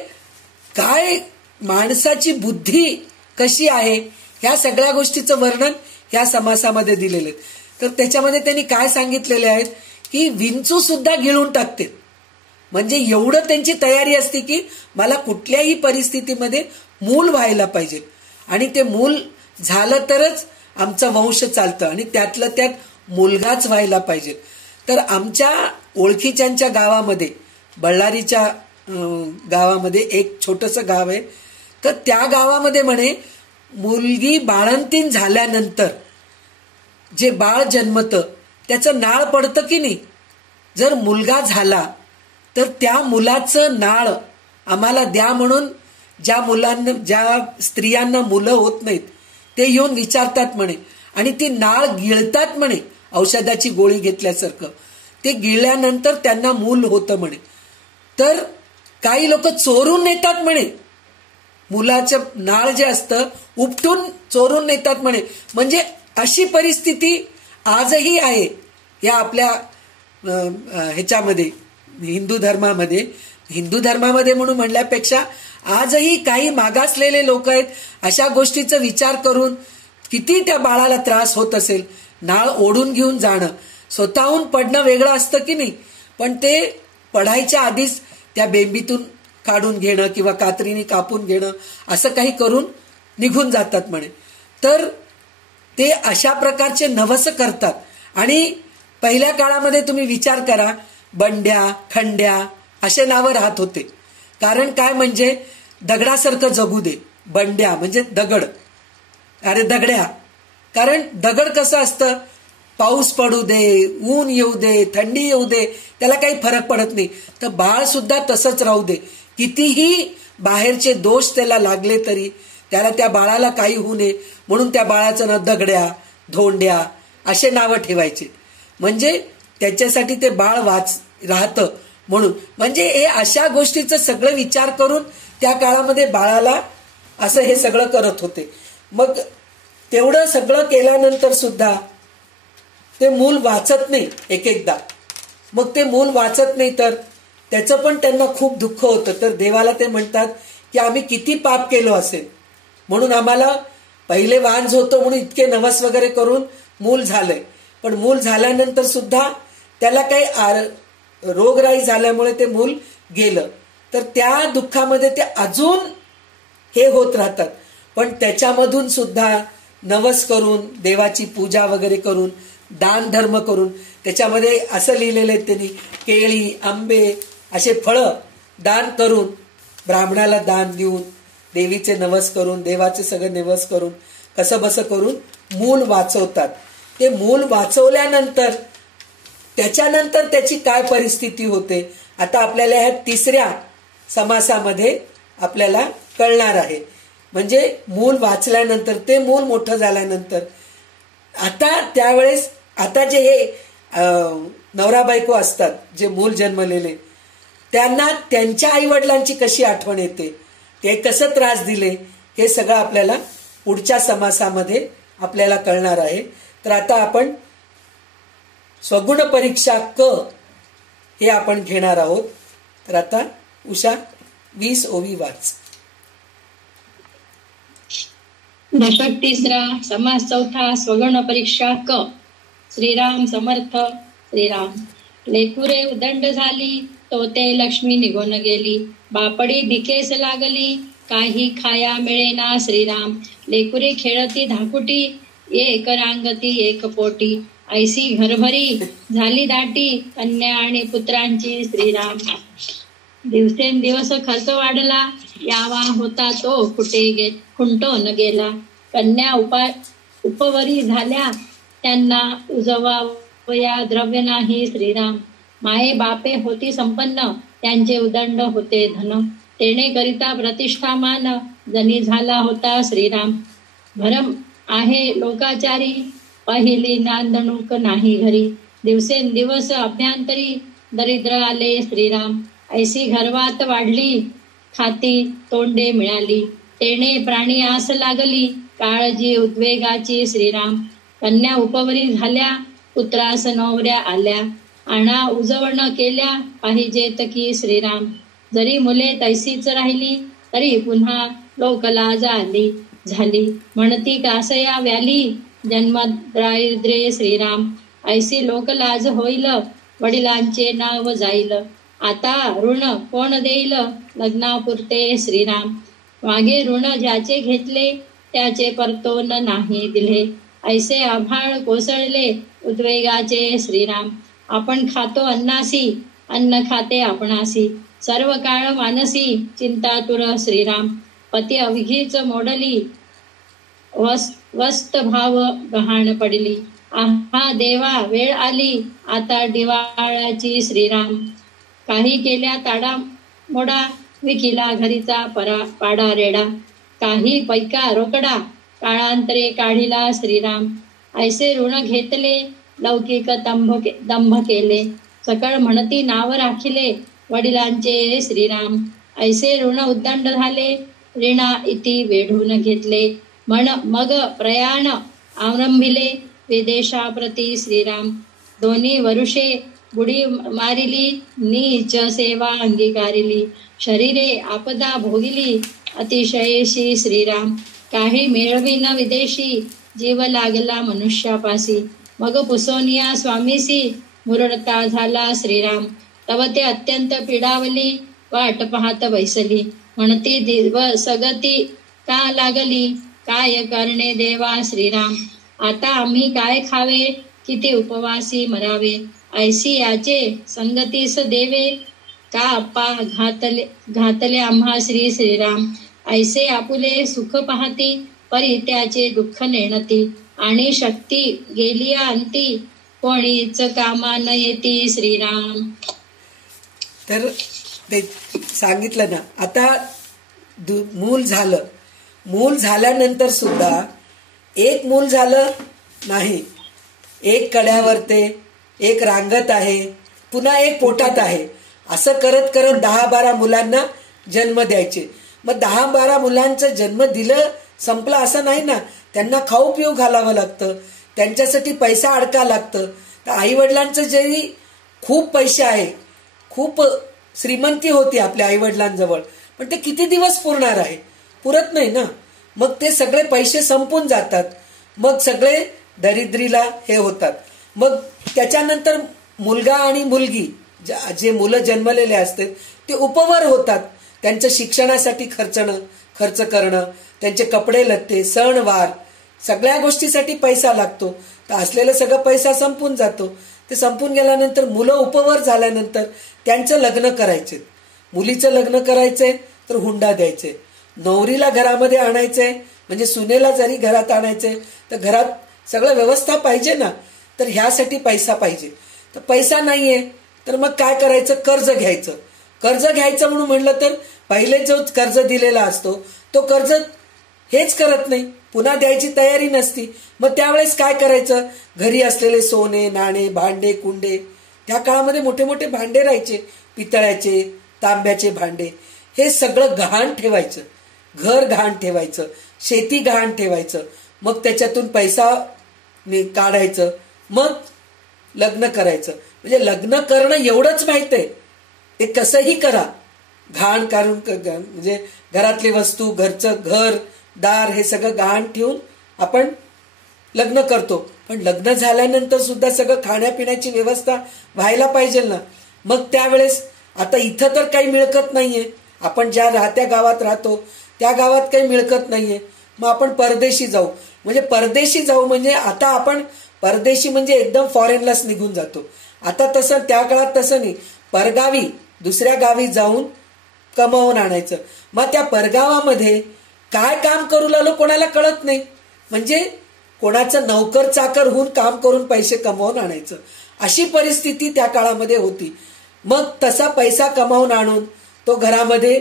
काय माणसाची बुद्धी कशी आहे ह्या सगळ्या गोष्टीचं वर्णन ह्या समासामध्ये दिलेले. तर त्याच्यामध्ये त्यांनी काय सांगितलेले आहेत की विंचू सुद्धा गिळून टाकते. म्हणजे एवढं त्यांची तयारी असते की मला कुठल्याही परिस्थितीमध्ये मूल व्हायला पाहिजे आणि ते मूल झालं तरच आमचा वंश चालतं आणि त्यातलं त्यात मुलगाच व्हायला पाहिजे. तर आमच्या ओळखीच्यांच्या गावामध्ये, बळ्ळारीच्या गावामध्ये एक छोटंसं गाव आहे. तर त्या गावामध्ये म्हणे मुलगी बाळंतीण झाल्यानंतर जे बाळ जन्मतं त्याचं नाळ पडतं की नाही, जर मुलगा झाला तर त्या मुलाचं नाळ आम्हाला द्या म्हणून ज्या स्त्रियांना मुलं होत नाहीत ते येऊन विचारतात म्हणे आणि ती नाळ गिळतात म्हणे, औषधाची गोळी घेतल्यासारखं. ते गिळल्यानंतर त्यांना मूल होतं म्हणे. तर काही लोक चोरून नेतात म्हणे, मुलाचं नाळ जे असतं उपटून चोरून नेतात म्हणे. म्हणजे अशी परिस्थिती आजही आहे या आपल्या ह्याच्यामध्ये, हिंदू धर्मामध्ये म्हणून म्हणल्यापेक्षा आजही काही मागासलेले लोक आहेत. अशा गोष्टीचा विचार करून किती त्या बाळाला त्रास होत असेल. नाळ ओढून घेऊन जाणं, स्वतःहून पडणं वेगळं असतं की नाही, पण ते पडायच्या आधीच त्या बेंबीतून काढून घेणं किंवा कात्रीने कापून घेणं असं काही करून निघून जातात म्हणे. तर ते अशा प्रकारचे नवस करतात. आणि पहिल्या काळामध्ये तुम्ही विचार करा, बंड्या, खंड्या असे नावं राहत होते. कारण काय, म्हणजे दगडासारखं जगू दे. बंड्या म्हणजे दगड, अरे दगड्या. कारण दगड कसं असतं, पाऊस पडू दे, ऊन येऊ दे, थंडी येऊ दे, त्याला काही फरक पडत नाही. तर बाळ सुद्धा तसंच राहू दे, कितीही बाहेरचे दोष त्याला लागले तरी त्याला, त्या बाळाला काही होऊ नये म्हणून त्या बाळाचं नाव दगड्या, धोंड्या असे नावं ठेवायचे. म्हणजे त्याच्यासाठी ते बाळ राहतं म्हणून. म्हणजे हे अशा गोष्टीचं सगळं विचार करून त्या काळामध्ये बाळाला असं हे सगळं करत होते. मग तेवढं सगळं केल्यानंतर सुद्धा ते मूल वाचत नाही एकदा. मग ते मूल वाचत नाही तर त्याचं पण त्यांना खूप दुःख होतं. तर देवाला ते म्हणतात की आम्ही किती पाप केलो असेल म्हणून आम्हाला पहिले वांझ होतं म्हणून इतके नवस वगैरे करून मूल झालंय, पण मूल झाल्यानंतर सुद्धा त्याला काही रोगराई झाल्यामुळे ते मूल गेलं. तर त्या दुःखामध्ये ते अजून हे होत राहतात. पण त्याच्यामधून सुद्धा नवस करून, देवाची पूजा वगैरे करून, दान धर्म करून, त्याच्यामध्ये असं लिहिलेलं आहे त्यांनी, केळी, आंबे असे फळं दान करून, ब्राह्मणाला दान देऊन देवीचे नवस करून, देवाचे सगळे नवस करून, कसं बसं करून मूल वाचवतात. ते मूल वाचवल्यानंतर त्याच्यानंतर त्याची काय परिस्थिती होते आता आपल्याला ह्या तिसऱ्या समासामध्ये आपल्याला कळणार आहे. म्हणजे मूल वाचल्यानंतर, ते मूल मोठं झाल्यानंतर, आता त्यावेळेस आता जे हे नवरा बायको असतात, जे मूल जन्मलेले, त्यांना त्यांच्या आईवडिलांची कशी आठवण येते, ते कसं त्रास दिले, हे सगळं आपल्याला पुढच्या समासामध्ये आपल्याला कळणार आहे. तर आता आपण स्वगुण परीक्षा क हे आपण घेणार आहोत. तर आता उषा 20 ओवी वाच. दशक तिसरा, समास चौथा, स्वगुण परीक्षा क. श्रीराम समर्थ. श्रीराम. लेकुरे उदंड झाली, तो ते लक्ष्मी निघून गेली. बापडी भिकेस लागली, काही खाया मिळेना. श्रीराम. लेकुरे खेळती धाकुटी, एक रांगती एक पोटी. ऐसी घरभरी झाली दाटी, कन्या आणि पुत्रांची. श्रीराम. दिवसेंदिवस खर्च वाढला, यावा होता तो खुंटून गेला. कन्या उपवरी झाल्या, त्यांना उजवावया द्रव्य नाही. श्रीराम. माये बापे होती संपन्न, त्यांचे उदंड होते धन. तेणे करिता प्रतिष्ठामान, जनी झाला होता. श्रीराम. भरम आहे लोकाचारी, पहिली नांदणूक नाही घरी. दिवसेंदिवस अभ्यंतरी, दरिद्र आले. श्रीराम. ऐसी घरवात वाढली, खाती तोंडे मिळाली. तेणे प्राणी आस लागली, काळजी उद्वेगाची. श्रीराम. कन्या उपवरी झाल्या, पुत्रास नवऱ्या आल्या. आणा उजवण केल्या पाहिजेत की. श्रीराम. जरी मुले तैसीच राहिली, तरी पुन्हा लोकलाज आली झाली. म्हणती कासया व्याली, जन्म दारिद्र्ये. श्रीराम. ऐसी लोकलाज होईल, वडिलांचे नाव जाईल. आता ऋण कोण देईल, लग्नापुरते. श्रीराम. मागे ऋण ज्याचे घेतले, त्याचे परतोन नाही दिले. ऐसे आभाळ कोसळले उद्वेगाचे. श्रीराम. आपण खातो अन्नासी, अन्न खाते आपणासी. सर्व काळ मानसी, चिंतातुर. श्रीराम. पती अवघीच मोडली, वस्त भाव गहाण पडली. आहा देवा वेळ आली, आता दिवाळाची. श्रीराम. काही केल्या ताडा मोडा, विकिला घरीचा पाडा रेडा. काही पैका रोकडा, काळांतरे काढिला. श्रीराम. ऐसे ऋण घेतले, लौकिक दंभ केले. सकळ म्हणती नाव राखिले, वडिलांचे. श्रीराम. ऐसे ऋण उद्दंड झाले, ऋणा इति वेढून घेतले. मग प्रयाण आरंभिले, विदेशाप्रती. श्रीराम. दोन्ही वरुषे बुडी मारिली, नीच सेवा अंगीकारिली. शरीरे आपदा भोगिली, अतिशयेशी. श्रीराम. काही मिळविन विदेशी, जीव लागला मनुष्यापासी. मग पुसोनिया स्वामीसी, मुरडता झाला. श्रीराम. तव ते अत्यंत पिडावली, वाट पाहत बैसली. म्हणती दिवसगती का लागली, काय करणे देवा. श्रीराम. आता आम्ही काय खावे, किती उपवासी मरावे. ऐसी याचे संगतीस देवे, का अप्पा घातले आम्हा. श्रीराम. ऐसे आपुले सुख पाहती, परी त्याचे दुःख नेणती. आणि शक्ती गेली अंती, कोणीच कामा न येती. श्रीराम. तर ते सांगितलं ना. आता मूल झालं, मूल झाल्यानंतर सुद्धा एक मूल झालं नाही, एक कड्यावर ते, एक रांगत आहे, पुन्हा एक पोटात आहे. असं करत करत 10-12 मुलांना जन्म द्यायचे. मग 10-12 मुलांचं जन्म दिलं संपलं असं नाही ना. त्यांना खाऊ पिऊ घालावं लागतं, त्यांच्यासाठी पैसा अडका लागतं. तर आई वडिलांचं जरी खूप पैसे आहे, खूप श्रीमंती होती आपल्या आई वडिलांजवळ, पण ते किती दिवस पुरणार आहे, पुरत नाही ना. मग ते सगळे पैसे संपून जातात, मग सगळे दरिद्रीला हे होतात. मग त्याच्यानंतर मुलगा आणि मुलगी, जे मुलं जन्मलेले असतात ते उपवर होतात. त्यांच्या शिक्षणासाठी खर्च करणं, त्यांचे कपडे लत्ते, सणवार, सगळ्या गोष्टीसाठी पैसा लागतो. तर असलेला सगळा पैसा संपून जातो. ते संपून गेल्यानंतर मुलं उपवर झाल्यानंतर त्यांचं लग्न करायचे. मुलीचं लग्न करायचंय तर हुंडा द्यायचे, नवरीला घरामध्ये आणायचंय म्हणजे सुनेला जरी घरात आणायचंय तर घरात सगळं व्यवस्था पाहिजे ना. तर ह्यासाठी पैसा पाहिजे. तर पैसा नाहीये तर मग काय करायचं, कर्ज घ्यायचं. कर्ज घ्यायचं म्हणून म्हणलं तर पहिले जो कर्ज दिलेला असतो तो कर्ज हेच करत नाही, पुन्हा द्यायची तयारी नसती. मग त्यावेळेस काय करायचं, घरी असलेले सोने नाणे भांडे कुंडे, त्या काळामध्ये मोठे मोठे भांडे राहायचे, पितळ्याचे तांब्याचे भांडे, हे सगळं गहाण ठेवायचं. घर गहाण ठेवायचं, शेती गहाण ठेवायचं. मग त्याच्यातून पैसा काढायचं, मग लग्न करायचं. म्हणजे लग्न करणं एवढंच माहित आहे, ते कसंही करा. घाण काढून म्हणजे घरातली वस्तू, घरचं घर दार हे सगळं गहाण ठेवून आपण लग्न करतो. पण लग्न झाल्यानंतर सुद्धा सगळं खाण्यापिण्याची व्यवस्था व्हायला पाहिजे ना. मग त्यावेळेस आता इथं तर काही मिळकत नाहीये, आपण ज्या राहत्या गावात राहतो त्या गावात काही मिळकत नाहीये. मग आपण परदेशी जाऊ. म्हणजे परदेशी जाऊ म्हणजे आता आपण परदेशी म्हणजे एकदम फॉरेनलाच निघून जातो. आता तसं त्या काळात तसं नाही, परगावी दुसऱ्या गावी जाऊन कमावून आणायचं. मग त्या परगावामध्ये काय काम करू लागलो कोणाला कळत नाही. म्हणजे कोणाचं नौकर चाकर होऊन काम करून पैसे कमावून आणायचं, अशी परिस्थिती त्या काळामध्ये होती. मग तसा पैसा कमावून आणून तो घरामध्ये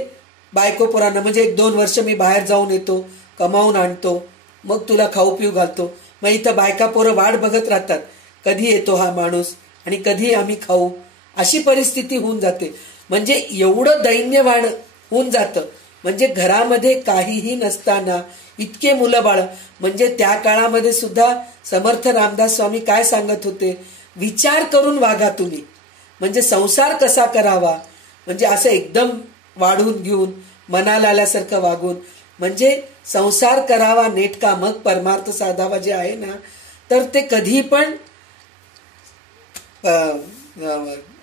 बायको पोरांना, म्हणजे 1-2 वर्ष मी बाहेर जाऊन येतो, कमावून आणतो, मग तुला खाऊ पिऊ घालतो. मग इथं बायका पोरं वाट बघत राहतात, कधी येतो हा माणूस आणि कधी आम्ही खाऊ. अशी परिस्थिती होऊन जाते. म्हणजे एवढं दैन्यवाण होऊन जातं. म्हणजे घरामध्ये काहीही नसताना इतके मुलं बाळ. म्हणजे त्या काळामध्ये सुद्धा समर्थ रामदास स्वामी काय सांगत होते, विचार करून वागा तुम्ही. म्हणजे संसार कसा करावा, म्हणजे असं एकदम वाढून घेऊन मनाला आल्यासारखं वागून, म्हणजे संसार करावा नेटका मग परमार्थ साधावा जे आहे ना, तर ते कधी पण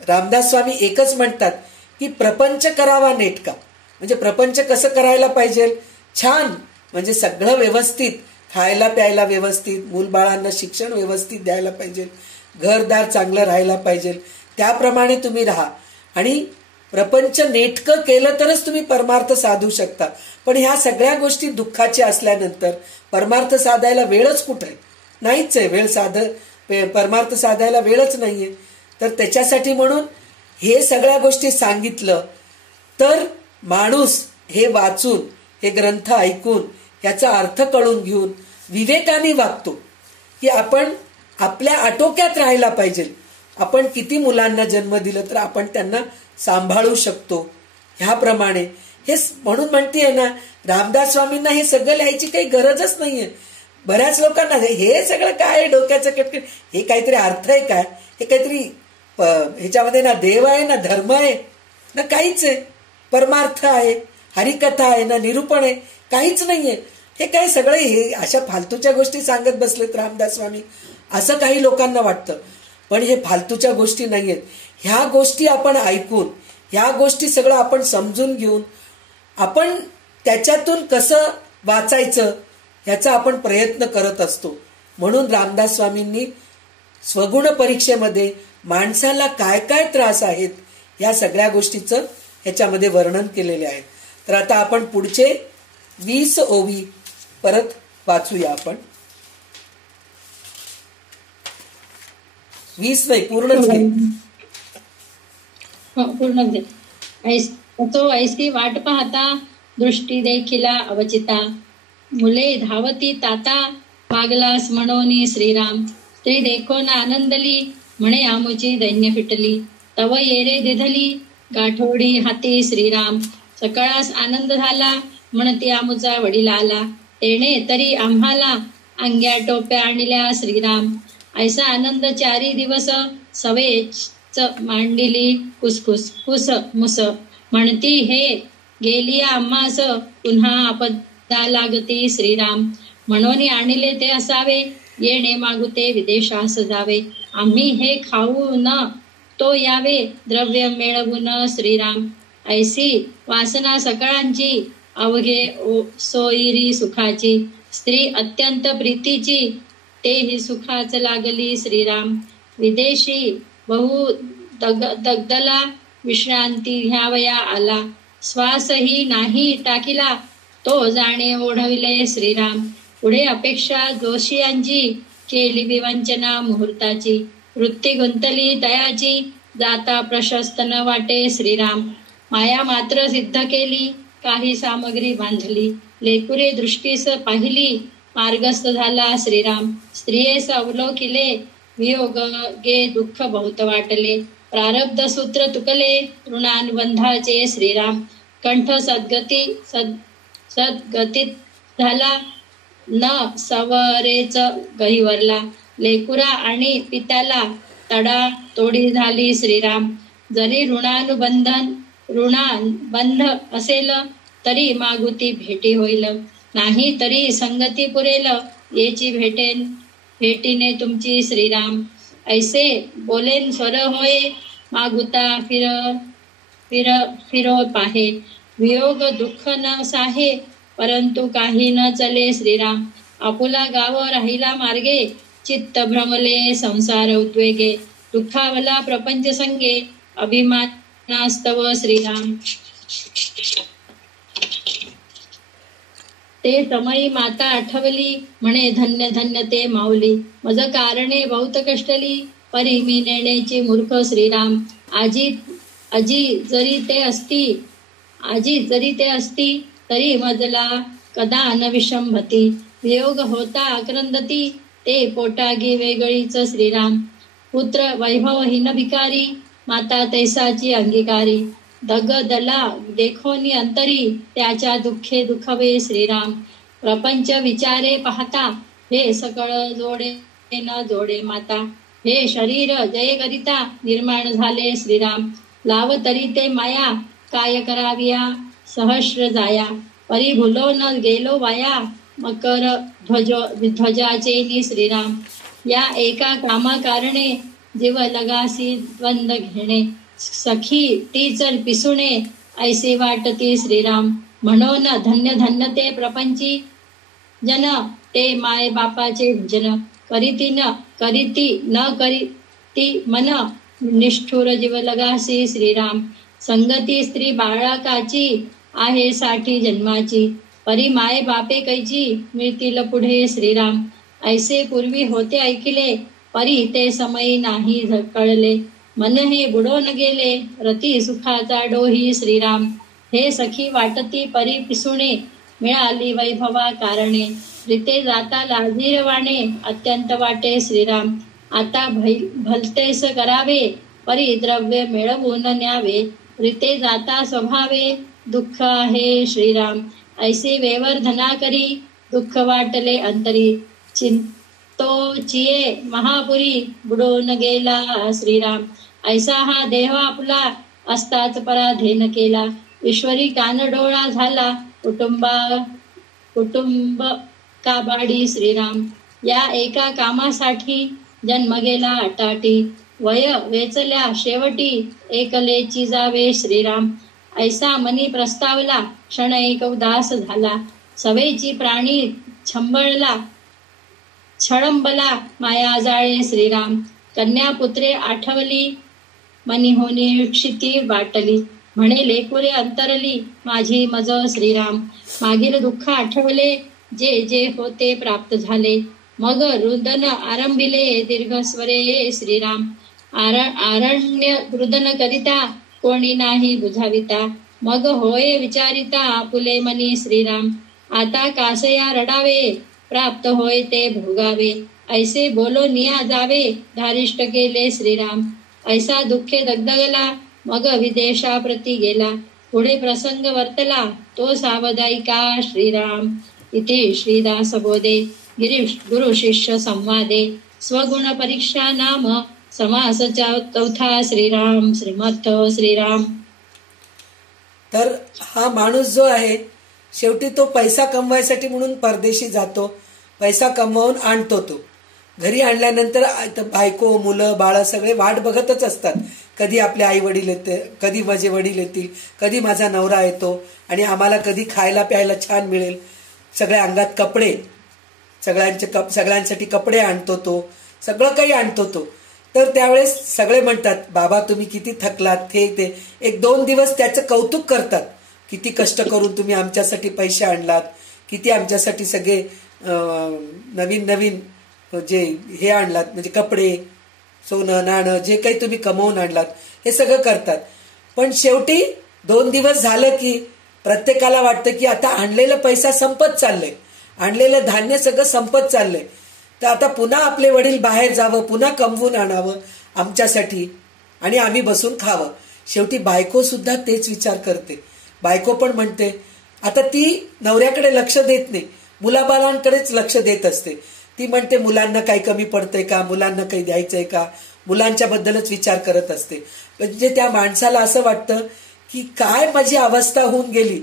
रामदास स्वामी एकच म्हणतात की प्रपंच करावा नेटका. म्हणजे प्रपंच कसं करायला पाहिजे, छान, म्हणजे सगळं व्यवस्थित, खायला प्यायला व्यवस्थित, मूलबाळांना शिक्षण व्यवस्थित द्यायला पाहिजे, घरदार चांगलं राहायला पाहिजे, त्याप्रमाणे तुम्ही राहा. आणि प्रपंच नेटकं केलं तरच तुम्ही परमार्थ साधू शकता. पण ह्या सगळ्या गोष्टी दुःखाच्या असल्यानंतर परमार्थ साधायला वेळच कुठे आहे, नाहीच आहे वेळ. परमार्थ साधायला वेळच नाहीये. तर त्याच्यासाठी म्हणून हे सगळ्या गोष्टी सांगितलं तर माणूस हे वाचून, हे ग्रंथ ऐकून, याचा अर्थ कळून घेऊन विवेकाने वागतो की आपण आपल्या आटोक्यात राहायला पाहिजे. आपण किती मुलांना जन्म दिला तर आपण त्यांना सांभाळू शकतो, ह्याप्रमाणे हे म्हणून म्हणतेय ना, रामदास स्वामींना हे सगळं लिहायची काही गरजच नाहीये. बऱ्याच लोकांना हे सगळं काय डोक्याचं कटकट, हे काहीतरी अर्थ आहे काय, हे काहीतरी ह्याच्यामध्ये ना देव आहे ना धर्म आहे ना काहीच आहे, परमार्थ आहे, हरिकथा आहे ना निरूपण आहे, काहीच नाहीये. हे काय सगळे हे अशा फालतूच्या गोष्टी सांगत बसलेत रामदास स्वामी, असं काही लोकांना वाटतं. पण हे फालतूच्या गोष्टी नाहीयेत. ह्या गोष्टी आपण ऐकून, ह्या गोष्टी सगळं आपण समजून घेऊन आपण त्याच्यातून कसं वाचायचं ह्याचा आपण प्रयत्न करत असतो. म्हणून रामदास स्वामींनी स्वगुण परीक्षेमध्ये माणसाला काय काय त्रास आहेत या सगळ्या गोष्टीचं ह्याच्यामध्ये वर्णन केलेले आहे. तर आता आपण पुढचे 20 ओवी परत वाचूया. आपण 20 नाही, पूर्णच घे. पूर्ण घे. तो ऐसी वाट पाहता दृष्टी देखिला अवचिता, मुले धावती ताता मागलास म्हणोनी श्रीराम. स्त्री देखो ना आनंदली म्हणे आमुची दैन्य फिटली, तव येरे दिधली गाठोडी हाती श्रीराम. सकाळास आनंद झाला म्हणती आमुचा वडील आला, तेणे तरी आम्हाला अंग्या टोप्या आणल्या श्रीराम. ऐसा आनंद 4 दिवस सवेच मांडिली कुसकुस कुस मुस, म्हणती हे गेली आम्हास पुन्हा आपदा लागती श्रीराम. म्हणून आणले ते असावे येणे मागुते विदेशास जावे, आम्ही हे खाऊ न तो यावे द्रव्य मिळवून श्रीराम. ऐसी वासना सकाळांची अवघे सोयरी सुखाची, स्त्री अत्यंत प्रीतीची तेही सुखाच लागली श्रीराम. विदेशी बहु दगदला विश्रांती घ्यावया आला, श्वासही नाही टाकिला तो जाणे ओढविले श्रीराम. पुढे अपेक्षा जोशियांची केली विवंचना मुहूर्ताची. वृत्ती गुंतली तयाची जाता प्रशस्त न वाटे श्रीराम. माया मात्र सिद्ध केली काही सामग्री बांधली. लेकुरे दृष्टीस पाहिली मार्गस्थ झाला श्रीराम. स्त्रियेस अवलोकिले वियोग गे दुःख बहुत वाटले. प्रारब्ध सूत्र तुकले ऋणानुबंधाचे श्रीराम. कंठ सद्गतीत झाला न सवरेच गहिवरला. लेकुरा आणि पित्याला तडा तोडी झाली श्रीराम. जरी ऋणानुबंध असेल तरी मागुती भेटी होईल. नाही तरी संगती पुरेल येची भेटीने तुमची श्रीराम. ऐसे बोलेन स्वर होय मागुता फिरो पाहे. वियोग दुःख न साहे परंतु काही न चले श्रीराम. आपुला गाव राहिला मार्गे चित्त भ्रमले संसार उद्वेगे. दुःखावला प्रपंच संगे अभिमानास्तव श्रीराम. ते समयी माता आठवली म्हणे धन्य धन्य ते माऊली. मज कारणे बहुत कष्टली परी मी नेण्याची मूर्ख श्रीराम. आजी जरी ते असती तरी मजला कदा न विषंभती. वियोग होता आक्रंदती ते पोटागी वेगळीच श्रीराम. पुत्र वैभवहीन भिकारी माता तैसाची अंगीकारी. दगदला देखोनी अंतरी त्याच्या दुःखे दुखवे श्रीराम. प्रपंच विचारे पाहता हे सकळ जोडे न जोडे माता. हे शरीर जय करिता निर्माण झाले श्रीराम. लाव तरी ते माया काय कराविया सहस्र जाया. परी भुलो न गेलो वाया मकर ध्वजाचे नि श्रीराम. या एका कामा कारणे जीव लगासी द्वंद घेणे. सखी तीच पिसुणे ऐसे वाटती श्रीराम. म्हणून धन्य धन्य ते प्रपंची जन ते माय बापाचे भजन. करीती न करीती मन निष्ठुर जीव लगासी श्रीराम. संगती स्त्री बाळकाची आहे साठी जन्माची. परी माय बापे कैची मिळतील पुढे श्रीराम. ऐसे पूर्वी होते ऐकिले परी ते समयी नाही कळले. मन हे बुडून गेले रती सुखाचा डोही श्रीराम. हे सखी वाटती परी पिसुणे मिळाली वैभवा कारणे. रिते जाता लाजीरवाणे अत्यंत वाटे श्रीराम. आता भलतेस करावे परी द्रव्य मिळवून न्यावे. रिते जाता स्वभावे दुःख आहे श्रीराम. ऐसे वेवर्धना करी दुःख वाटले अंतरी. चिंतोचिये महापुरी बुडून गेला श्रीराम. ऐसा हा देह आपला असताच पराधीन केला. ईश्वरी कानडोळा झाला कुटुंब काबाडी श्रीराम. या एका कामासाठी जन्म गेला अटाटी. वय वेचल्या शेवटी एकलेची जावे श्रीराम. ऐसा मनी प्रस्तावला क्षण एक उदास झाला. सवेची प्राणी छळंबला माया जाळे श्रीराम. कन्या पुत्रे आठवली मनी होणे क्षिती वाटली. म्हणे लेकुरे अंतरली माझी मज श्रीराम. मागील दुःख आठवले जे जे होते प्राप्त झाले. मग रुदन आरंभिले दीर्घस्वरे श्रीराम. आरण्य रुदन करिता कोणी नाही बुझाविता. मग होय विचारिता आपुले मनी श्रीराम. आता कासया रडावे प्राप्त होय ते भोगावे. ऐसे बोलो निया जावे धारिष्ट केले श्रीराम. ऐसा दुःखे दगदगला मग विदेशा प्रती गेला. पुढे प्रसंग वर्तला तो सावधायिका श्रीराम. इति श्रीदासबोधे गुरु शिष्य संवादे स्वगुण परीक्षा नाम समास चौथा श्रीराम. श्रीमर्थ श्रीराम. तर हा माणूस जो आहे शेवटी तो पैसा कमवायसाठी म्हणून परदेशी जातो. पैसा कमवून आणतो. तो घरी आणल्यानंतर बायको मुलं बाळ सगळे वाट बघतच असतात. कधी आपले आई वडील येते, कधी माझे वडील येतील, कधी माझा नवरा येतो आणि आम्हाला कधी खायला प्यायला छान मिळेल. सगळ्या अंगात कपडे, सगळ्यांसाठी कपडे आणतो तो, सगळं काही आणतो तो. तर त्यावेळेस सगळे म्हणतात बाबा तुम्ही किती थकलात, हे ते. एक दोन दिवस त्याचं कौतुक करतात. किती कष्ट करून तुम्ही आमच्यासाठी पैसे आणलात, किती आमच्यासाठी सगळे नवीन नवीन जे हे आणलात, म्हणजे कपडे, सोनं नाणं, जे काही तुम्ही कमवून आणलात हे सगळं करतात. पण शेवटी 2 दिवस झालं की प्रत्येकाला वाटतं की आता आणलेला पैसा संपत चाललंय, आणलेलं धान्य सगळं संपत चाललंय, तर आता पुन्हा आपले वडील बाहेर जावं, पुन्हा कमवून आणावं आमच्यासाठी आणि आम्ही बसून खावं. शेवटी बायको सुद्धा तेच विचार करते. बायको पण म्हणते, आता ती नवऱ्याकडे लक्ष देत नाही, मुलाबाळांकडेच लक्ष देत असते. ती म्हणते मुलांना काही कमी पडतंय का, मुलांना काही द्यायचंय का, मुलांच्या बद्दलच विचार करत असते. म्हणजे त्या माणसाला असं वाटतं की काय माझी अवस्था होऊन गेली,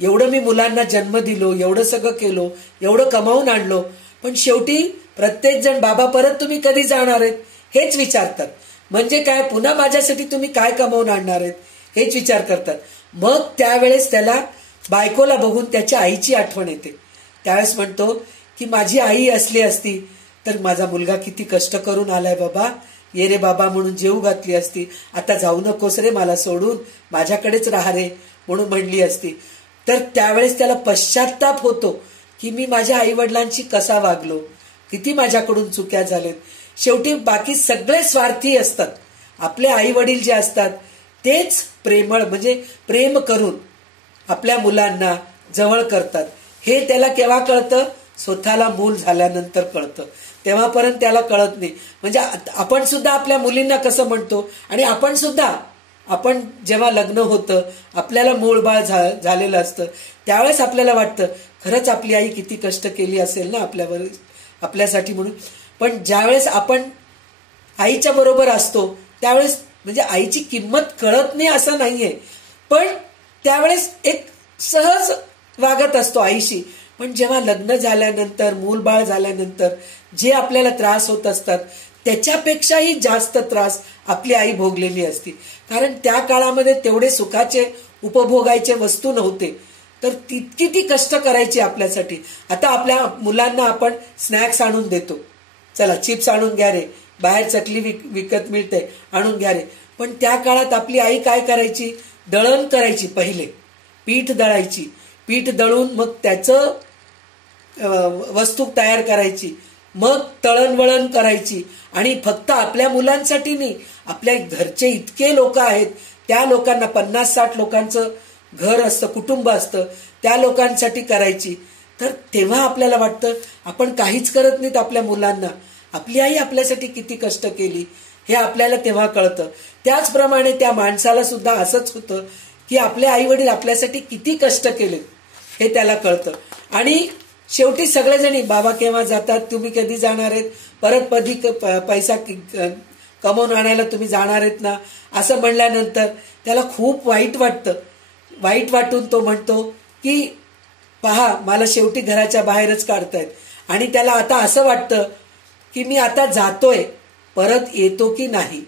एवढं मी मुलांना जन्म दिलो, एवढं सगळं केलो, एवढं कमावून आणलो, पण शेवटी प्रत्येक जण बाबा परत तुम्ही कधी जाणार आहेत हेच विचारतात. म्हणजे काय, पुन्हा माझ्यासाठी तुम्ही काय कमावून आणणार आहेत हेच विचार करतात. मग त्यावेळेस त्याला बायकोला बघून त्याच्या आईची आठवण येते. त्यावेळेस म्हणतो की माझी आई असली असती तर माझा मुलगा किती कष्ट करून आलाय बाबा, ये रे बाबा म्हणून जेव घातली असती, आता जाऊ नकोस रे मला सोडून, माझ्याकडेच राहा रे म्हणून म्हणली असती. तर त्यावेळेस त्याला पश्चाताप होतो की मी माझ्या आई वडिलांशी कसा वागलो, किती माझ्याकडून चुक्या झालेत. शेवटी बाकी सगळे स्वार्थी असतात. आपले आई वडील जे असतात तेच प्रेमळ, म्हणजे प्रेम करून आपल्या मुलांना जवळ करतात. हे त्याला केव्हा कळतं, स्वतःला मूल झाल्यानंतर कळतं. तेव्हापर्यंत त्याला कळत नाही. म्हणजे आपण सुद्धा आपल्या मुलींना कसं म्हणतो, आणि आपण जेव्हा लग्न होतं, आपल्याला मूळ बाळ झालेलं असतं, त्यावेळेस आपल्याला वाटतं खरंच आपली आई किती कष्ट केली असेल ना आपल्यासाठी म्हणून. पण ज्यावेळेस आपण आईच्या बरोबर असतो त्यावेळेस म्हणजे आईची किंमत कळत नाही असं नाहीये, पण त्यावेळेस एक सहज वागत असतो आईशी. पण जेव्हा लग्न झाल्यानंतर, मूलबाळ झाल्यानंतर जे आपल्याला त्रास होत असतात त्याच्यापेक्षाही जास्त त्रास आपली आई भोगलेली असती. कारण त्या काळामध्ये तेवढे सुखाचे उपभोगायचे वस्तू नव्हते, तर तितकी ती कष्ट करायची आपल्यासाठी. आता आपल्या मुलांना आपण स्नॅक्स आणून देतो, चला चिप्स आणून घ्या रे, बाहेर चकली विकत मिळते आणून घ्या रे. पण त्या काळात आपली आई काय करायची, दळण करायची, पहिले पीठ दळायची, पीठ दळून मग त्याचं वस्तू तयार करायची, मग तळणवळण करायची. आणि फक्त आपल्या मुलांसाठी नाही, आपल्या घरचे इतके लोक आहेत, त्या लोकांना 50-60 लोकांचं घर असतं, कुटुंब असतं, त्या लोकांसाठी करायची. तर तेव्हा आपल्याला वाटतं आपण काहीच करत नाहीत आपल्या मुलांना, आपली आई आपल्यासाठी किती कष्ट केली हे आपल्याला तेव्हा कळतं. त्याचप्रमाणे त्या माणसाला सुद्धा असंच होतं की आपले आई वडील आपल्यासाठी किती कष्ट केले हे त्याला कळतं. आणि शेवटी सगळेजणी बाबा केव्हा जातात, तुम्ही कधी जाणार आहेत, परत कधी पैसा कमवून आणायला तुम्ही जाणार आहेत ना, असं म्हणल्यानंतर त्याला खूप वाईट वाटतं. वाईट वाटून तो म्हणतो की पहा मला शेवटी घराच्या बाहेरच काढतायत, आणि त्याला आता असं वाटतं की मी आता जातोय, परत येतो की नाही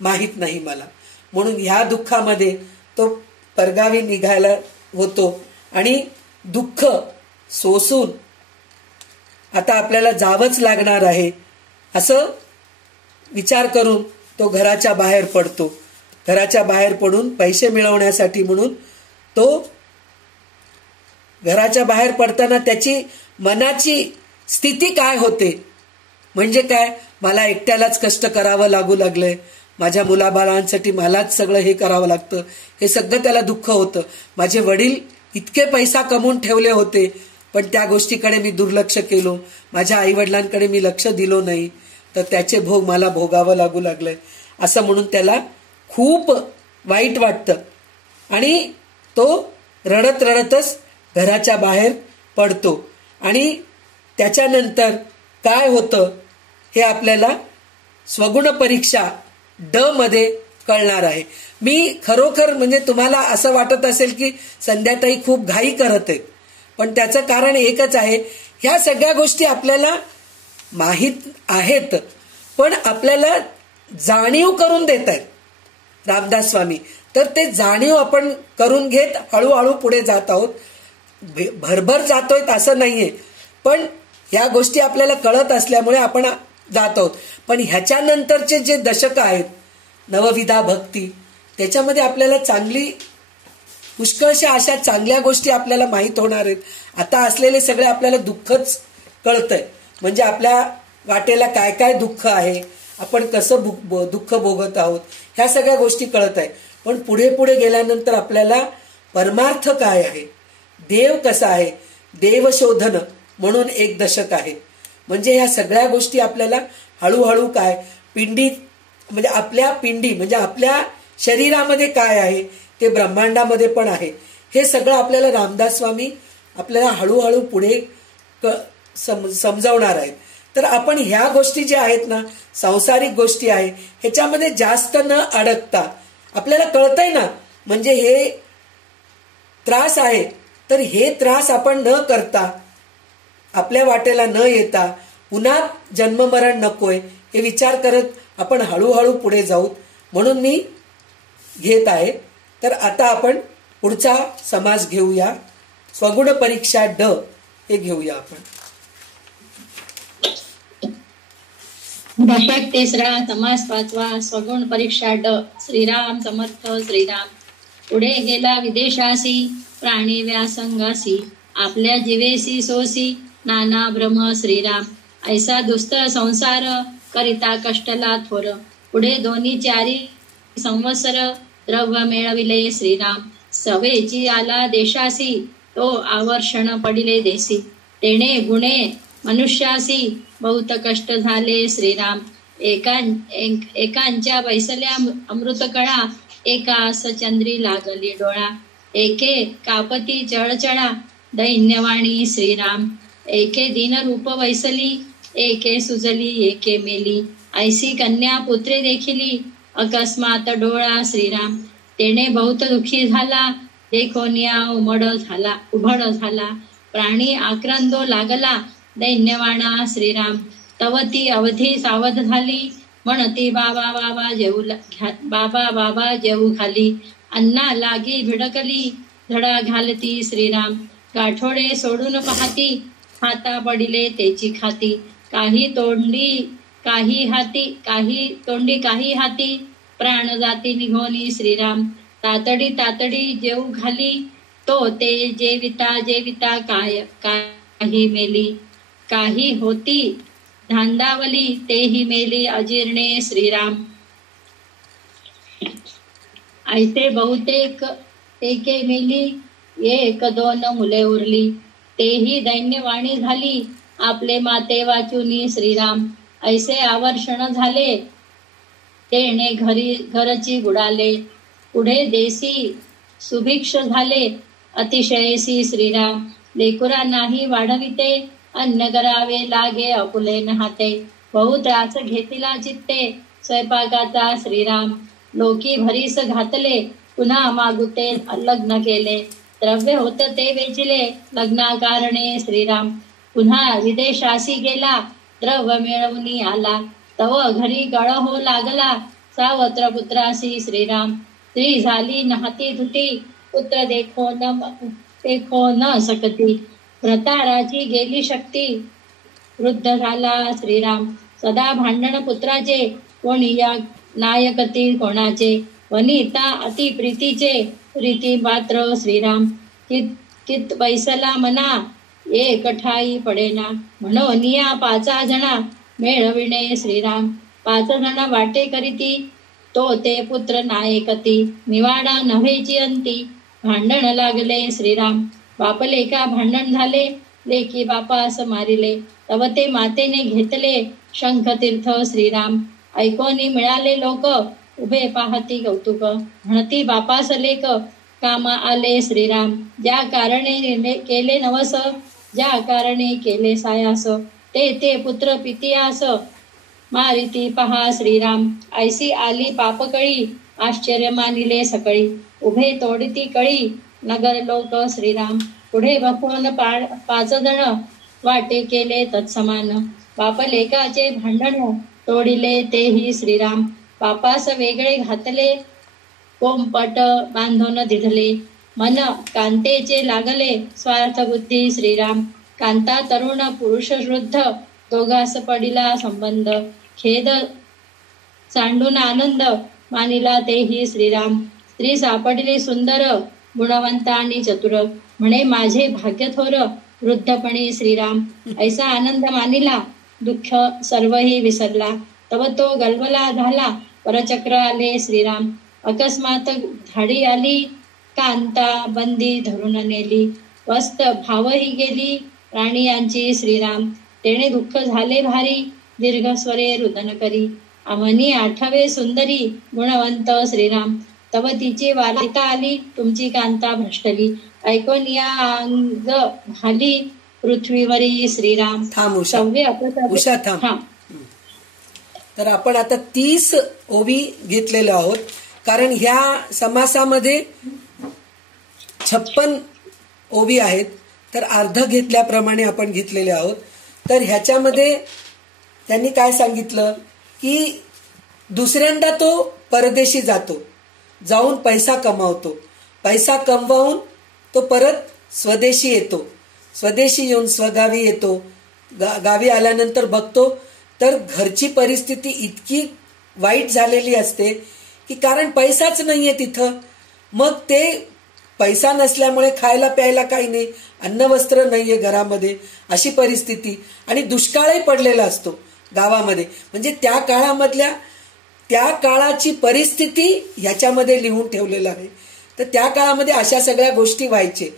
माहित नाही मला. म्हणून ह्या दुःखामध्ये तो परगावी निघायला होतो आणि दुःख सोसून आता आपल्याला जावंच लागणार आहे असं विचार करून तो घराच्या बाहेर पडतो. घराच्या बाहेर पडून पैसे मिळवण्यासाठी म्हणून तो घराच्या बाहेर पडताना त्याची मनाची स्थिती काय होते, म्हणजे काय, मला एकट्यालाच कष्ट करावं लागू लागलंय, माझ्या मुलाबाळांसाठी मलाच सगळं हे करावं लागतं, हे सगळं त्याला दुःख होतं. माझे वडील इतके पैसा कमवून ठेवले होते, पण त्या गोष्टीकडे मी दुर्लक्ष केलो, माझ्या आईवडिलांकडे मी लक्ष दिलो नाही, तर त्याचे भोग मला भोगावं लागू लागलंय असं म्हणून त्याला खूप वाईट वाटतं. आणि तो रडत रडतच घराच्या बाहेर पडतो. आणि त्याच्यानंतर काय होतं हे आपल्याला स्वगुण परीक्षा ड मध्ये कळणार आहे. मी खरोखर म्हणजे तुम्हाला असं वाटत असेल की संध्याताई खूप घाई करत आहेत, पण त्याचं कारण एकच आहे, ह्या सगळ्या गोष्टी आपल्याला माहीत आहेत पण आपल्याला जाणीव करून देत आहेत रामदास स्वामी. तर ते जाणीव आपण करून घेत हळूहळू पुढे जात आहोत. भरभर जातोय असं नाहीये, पण ह्या गोष्टी आपल्याला कळत असल्यामुळे आपण जात आहोत. पण ह्याच्यानंतरचे जे दशक आहेत नवविधा भक्ती, त्याच्यामध्ये आपल्याला चांगली पुष्कळशा अशा चांगल्या गोष्टी आपल्याला माहीत होणार आहेत. आता असलेले सगळे आपल्याला दुःखच कळतंय. म्हणजे आपल्या वाटेला काय काय दुःख आहे, आपण कसं दुःख भोगत आहोत, ह्या सगळ्या गोष्टी कळत आहे. पण पुढे पुढे गेल्यानंतर आपल्याला परमार्थ काय आहे, देव कसा आहे, देवशोधन म्हणून एक दशक आहे. म्हणजे ह्या सगळ्या गोष्टी आपल्याला हळूहळू काय पिंडी म्हणजे आपल्या पिंडी म्हणजे आपल्या शरीरामध्ये काय आहे ते ब्रह्मांडामध्ये पण आहे. हे सगळं आपल्याला रामदास स्वामी आपल्याला हळूहळू पुढे समजावणार आहेत. तर आपण ह्या गोष्टी ज्या आहेत ना, सांसारिक गोष्टी आहे, ह्याच्यामध्ये जास्त न अडकता आपल्याला कळतंय ना, म्हणजे हे त्रास आहे, तर हे त्रास आपण न करता आपल्या वाटेला न येता पुन्हा जन्ममरण नकोय हे विचार करत आपण हळूहळू पुढे जाऊ म्हणून मी घेत आहे. तर आता आपण पुढचा समास घेऊया. स्वगुण परीक्षा ड हे घेऊया आपण. दशक तिसरा समास पाचवा स्वगुण परीक्षा ड. श्रीराम समर्थ श्रीराम. पुढे गेला विदेशासी प्राणी व्यासंगासी आपल्या जीवेसी सोसी नाना भ्रम श्रीराम. ऐसा दुस्त संसार करिता कष्टला थोर पुढे दोन्ही चारी संवत्सर द्रव्य मिळविले श्रीराम. सवेची आला देशासी तो आवर्षण पडिले देसी तेणे गुणे मनुष्यासी बहुत कष्ट झाले श्रीराम. एकांच्या बैसल्या अमृत कळा एकास चंद्री लागली डोळा एके कापती चळचळा दैन्यवाणी श्रीराम. एके दिन रूप वैसली एके सुजली एके मेली ऐसी कन्या पुत्रे देखिली अकस्मात डोळा श्रीराम. तेने बहुत दुःखी झाला देखोनिया उभड झाला प्राणी आक्रंदो लागला दैन्यवाणा श्रीराम. तवती अवधी सावध झाली म्हणती बाबा बाबा जेऊ घाली अन्ना लागी भिडकली धडा घालती श्रीराम. गाठोडे सोडून पाहती हाता पडिले त्याची खाती काही तोंडी काही हाती प्राण जाती निघोनी श्रीराम. तातडी जेऊ घाली तो ते जेविता काही मेली काही होती धांदावली तेही मेली अजीर्णे श्रीराम. ऐसे बहुतेक एके मेली एक दोन मुले उरली तेही दैन्यवाणी झाली आपले माते वाचुनी श्रीराम. ऐसे आवर्षण झाले तेणे घरची बुडाले पुढे देसी सुभिक्ष झाले अतिशयसी श्रीराम. लेकुरा नाही वाढविते अन्न करावे लागे अपुले नहाते बहु त्रास घेतिला चित्ते स्वयंपाकाचा श्रीराम. लोकी भरीस घातले पुन्हा मागुते लग्न केले द्रव्य होत ते वेचिले लग्नाकारणे श्रीराम. पुन्हा विदेशासी गेला द्रव्य मिळवून आला तव घरी गळ हो लागला सावत्र पुत्रासी श्रीराम. स्त्री झाली नहाती धुटी पुत्र देखो न सकती व्रताराची गेली शक्ती वृद्ध झाला श्रीराम. सदा भांडण पुत्राचे कोणी या नायकती कोणाचे वनिता अति प्रीतीचे प्रीती मात्र श्रीराम. कित बैसला मना एक ठाई पडेना म्हणून या 5 जणा मेळविणे श्रीराम. 5 जण वाटे करीती तो ते पुत्र नायकती निवाडा नव्हेची अंती भांडण लागले श्रीराम. बाप लेका भांडण झाले लेकी बापास मारिले तव ते मातेने घेतले शंखतीर्थ श्रीराम. ऐकोनी मिळाले लोक उभे पाहती कौतुक म्हणती बापास लेक कामा आले श्रीराम. ज्या कारणे केले नवस ज्या कारणे केले सायास ते पुत्र पितियास मारिती पहा श्रीराम. ऐसी आली पापकळी आश्चर्य मानिले सकळी उभे तोडिती कळी नगर लोक श्रीराम. पुढे बघून 5 जण वाटे केले तत्समान बाप लेकाचे भांडण तोडिले तेही श्रीराम. बापास वेगळे घातले कोंपट बांधून दिधले मन कांतेचे लागले स्वार्थ बुद्धी श्रीराम. कांता तरुण पुरुष वृद्ध दोघास पडिला संबंध खेद सांडून आनंद मानिला तेही श्रीराम. स्त्री सापडली सुंदर गुणवंत आणि चतुर, म्हणे माझे भाग्य थोर वृद्धपणी श्रीराम. ऐसा आनंद मानिला, दुःख सर्वही विसरला. तव तो गलबला झाला, परचक्र आले श्रीराम. अकस्मात धाडी आली, कांता बंदी धरून नेली. वस्त भावही गेली, राणी यांची श्रीराम. तेणे दुःख झाले भारी, दीर्घ स्वरे रुदन करी. आम्हानी आठवे सुंदरी, गुणवंत श्रीराम. तव तिची वार्ता आली, तुमची कांता भ्रष्टली. ऐकून या अंग भाली, पृथ्वीवरी श्रीराम. थांब उषा थांब. तर आपण आता 30 ओवी घेतलेल्या आहोत, कारण ह्या समासामध्ये 56 ओवी आहेत. तर अर्ध घेतल्याप्रमाणे आपण घेतलेले आहोत. तर ह्याच्यामध्ये त्यांनी काय सांगितलं की दुसऱ्यांदा तो परदेशी जातो, जाऊन पैसा कमावतो. पैसा कमवून तो परत स्वदेशी येतो. स्वदेशी येऊन स्वगावी येतो. गावी आल्यानंतर बघतो तर घरची परिस्थिती इतकी वाईट झालेली असते की कारण पैसाच नाहीये तिथं. मग ते पैसा नसल्यामुळे खायला प्यायला काही नाही, अन्न वस्त्र नाहीये घरामध्ये, अशी परिस्थिती. आणि दुष्काळही पडलेला असतो गावामध्ये. म्हणजे त्या काळाची परिस्थिती ह्याच्यामध्ये लिहून ठेवलेलं आहे. तर त्या काळामध्ये अशा सगळ्या गोष्टी व्हायचे.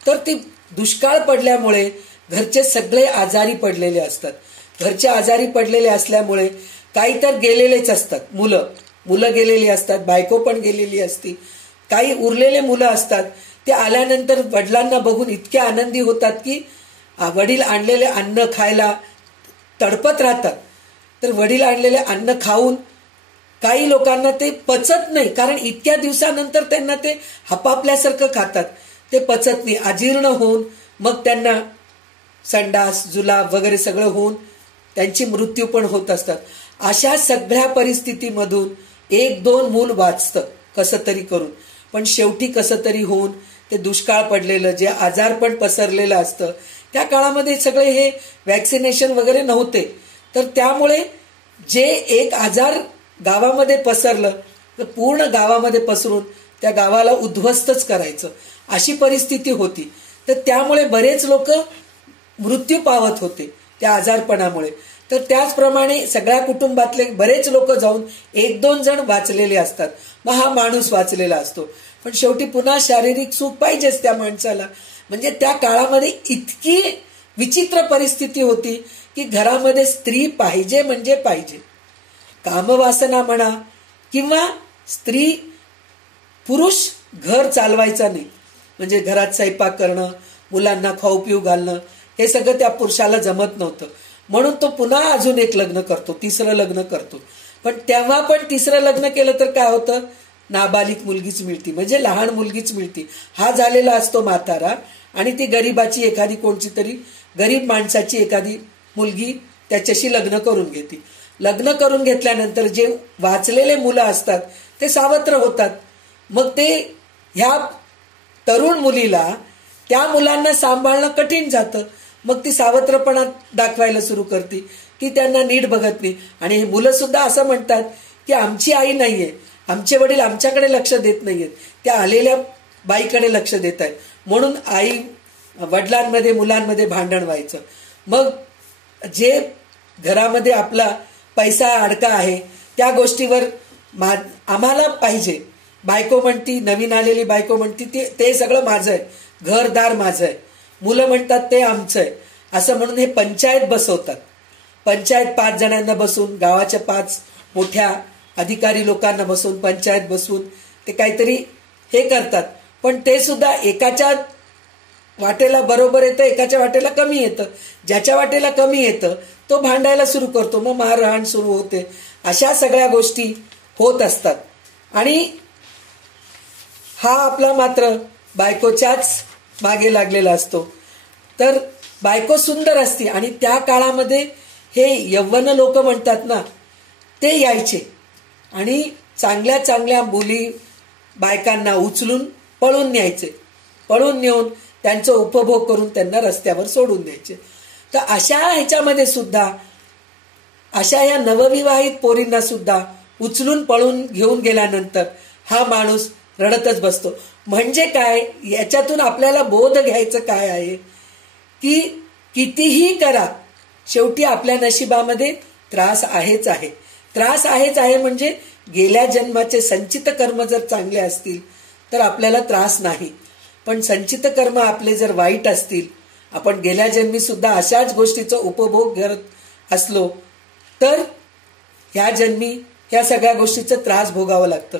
तर ती दुष्काळ पडल्यामुळे घरचे सगळे आजारी पडलेले असतात. घरचे आजारी पडलेले असल्यामुळे काही तर गेलेलेच असतात. मुलं गेलेली असतात, बायको पण गेलेली असती. काही उरलेले मुलं असतात. ते आल्यानंतर वडिलांना बघून इतके आनंदी होतात की वडील आणलेले अन्न खायला तडपत राहतात. तर वडील आणलेले अन्न खाऊन काही लोकांना ते पचत नाही, कारण इतक्या दिवसानंतर त्यांना ते हपापल्यासारखं खातात. ते पचत नाही, अजीर्ण होऊन मग त्यांना संडास जुलाब वगैरे सगळं होऊन त्यांची मृत्यू पण होत असतात. अशा सगळ्या परिस्थितीमधून 1-2 मूल वाचतं कसं तरी करून. पण शेवटी कसं तरी होऊन ते दुष्काळ पडलेलं, जे आजार पण पसरलेलं असतं. त्या काळामध्ये सगळे हे वॅक्सिनेशन वगैरे नव्हते. तर त्यामुळे जे एक आजार गावामध्ये पसरलं तर पूर्ण गावामध्ये पसरून त्या गावाला उद्ध्वस्तच करायचं, अशी परिस्थिती होती. तर त्यामुळे बरेच लोक मृत्यू पावत होते त्या आजारपणामुळे. तर त्याचप्रमाणे सगळ्या कुटुंबातले बरेच लोक जाऊन 1-2 जण वाचलेले असतात. मग हा माणूस वाचलेला असतो. पण शेवटी पुन्हा शारीरिक सुख पाहिजेच त्या माणसाला. म्हणजे त्या काळामध्ये इतकी विचित्र परिस्थिती होती की घरामध्ये स्त्री पाहिजे म्हणजे पाहिजे. कामवासना म्हणा किंवा स्त्री पुरुष घर चालवायचा नाही. म्हणजे घरात स्वयंपाक करणं, मुलांना खाऊ पिऊ घालणं, हे सगळं त्या पुरुषाला जमत नव्हतं. म्हणून तो पुन्हा अजून एक लग्न करतो, 3रं लग्न करतो. पण तेव्हा पण 3रं लग्न केलं तर काय होतं, नाबालिक मुलगीच मिळती, म्हणजे लहान मुलगीच मिळती. हा झालेला असतो म्हातारा आणि ती गरीबाची एखादी कोणची तरी गरीब माणसाची एखादी मुलगी त्याच्याशी लग्न करून घेते. लग्न करून घेतल्यानंतर जे वाचलेले मुलं असतात ते सावत्र होतात. मग ते ह्या तरुण मुलीला त्या मुलांना सांभाळणं कठीण जातं. मग ती सावत्रपणा दाखवायला सुरू करते. ती त्यांना नीट बघत नाही. आणि हे मुलं सुद्धा असं म्हणतात की आमची आई नाहीये, आमचे वडील आमच्याकडे लक्ष देत नाहीयेत, त्या आलेल्या बाईकडे लक्ष देत आहेत. म्हणून आई वडिलांमध्ये मुलांमध्ये भांडण व्हायचं. मग जे घरामध्ये आपला पैसा अडका आहे त्या गोष्टीवर आम्हाला पाहिजे. बायको म्हणती, नवीन आलेली बायको म्हणती ते सगळं माझं आहे, घरदार माझं आहे. मुलं म्हणतात ते आमचं आहे. असं म्हणून हे पंचायत बसवतात. पंचायत 5 जणांना बसून, गावाच्या 5 मोठ्या अधिकारी लोकांना बसून, पंचायत बसून ते काहीतरी हे करतात. पण ते सुद्धा एकाच्या वाटेला बरोबर येतं, एकाच्या वाटेला कमी येतं. ज्याच्या वाटेला कमी येतं तो भांडायला सुरू करतो, मग मारहाण सुरू होते. अशा सगळ्या गोष्टी होत असतात. आणि हा आपला मात्र बायकोच्याच मागे लागलेला असतो. तर बायको सुंदर असते. आणि त्या काळामध्ये हे यव्वन लोक म्हणतात ना, ते यायचे आणि चांगल्या चांगल्या मुली बायकांना उचलून पळून न्यायचे. पळून नेऊन त्यांचा उपभोग करून त्यांना रस्त्यावर सोडून द्यायचे. तर अशा ह्याच्यामध्ये सुद्धा अशा या नवविवाहित पोरींना सुद्धा उचलून पळून घेऊन गेल्यानंतर हा माणूस रडतच बसतो. म्हणजे काय, याच्यातून आपल्याला बोध घ्यायचं काय आहे की कितीही करा शेवटी आपल्या नशिबामध्ये त्रास आहेच आहे. त्रास आहेच आहे म्हणजे गेल्या जन्माचे संचित कर्म जर चांगले असतील तर आपल्याला त्रास नाही, पण संचित कर्म आपले जर वाईट असतील, आपण गेल्या जन्मी सुद्धा अशाच गोष्टीचा उपभोग करत असलो तर ह्या जन्मी ह्या सगळ्या गोष्टीचा त्रास भोगावं लागतं.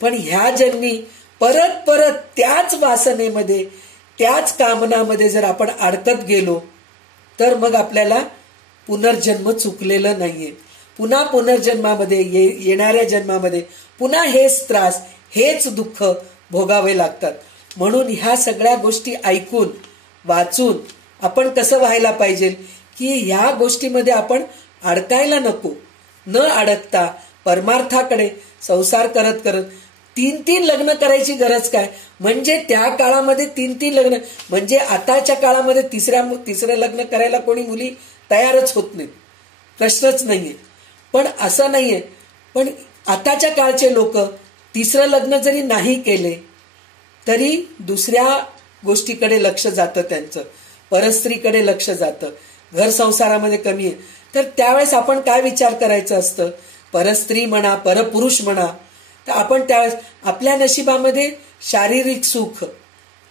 पण ह्या जन्मी परत परत त्याच वासनेमध्ये त्याच कामनामध्ये जर आपण अडकत गेलो तर मग आपल्याला पुनर्जन्म चुकलेलं नाहीये. पुन्हा पुनर्जन्मामध्ये येणाऱ्या जन्मामध्ये पुन्हा हेच त्रास हेच दुःख भोगावे लागतात. म्हणून ह्या सगळ्या गोष्टी ऐकून वाचून आपण कसं व्हायला पाहिजे की ह्या गोष्टीमध्ये आपण अडकायला नको. न अडकता परमार्थाकडे संसार करत करत 3-3 लग्न करायची गरज काय, म्हणजे त्या काळामध्ये 3-3 लग्न, म्हणजे आताच्या काळामध्ये तिसरं लग्न करायला कोणी मुली तयारच होत नाहीत, प्रश्नच नाहीये. पण असं नाहीये, पण आताच्या काळचे लोक तिसरं लग्न जरी नाही केले तरी दुसऱ्या गोष्टीकडे लक्ष जातं, त्यांचं परस्त्रीकडे लक्ष जातं, घर संसारामध्ये कमी आहे. तर त्यावेळेस आपण काय विचार करायचं असतं, परस्त्री म्हणा परपुरुष म्हणा, तर आपण त्यावेळेस आपल्या नशिबामध्ये शारीरिक सुख,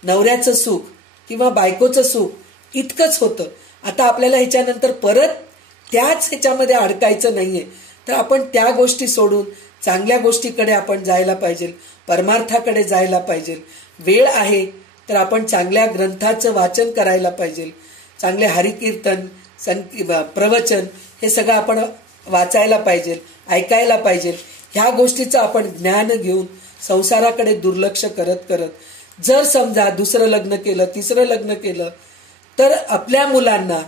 नवऱ्याचं सुख किंवा बायकोचं सुख इतकंच होतं. आता आपल्याला ह्याच्यानंतर परत त्याच ह्याच्यामध्ये अडकायचं नाहीये, तर आपण त्या गोष्टी सोडून चांगल्या गोष्टीकडे आपण जायला पाहिजे, परमार्थाकडे जायला पाहिजे. वेळ आहे तर आपण चांगल्या ग्रंथाचं वाचन करायला पाहिजे, चांगले हरिकीर्तन प्रवचन हे सगळं आपण वाचायला पाहिजे, ऐकायला पाहिजे. ह्या गोष्टीचं आपण ज्ञान घेऊन संसाराकडे दुर्लक्ष करत करत जर समजा दुसरं लग्न केलं, तिसरं लग्न केलं तर आपल्या मुलांना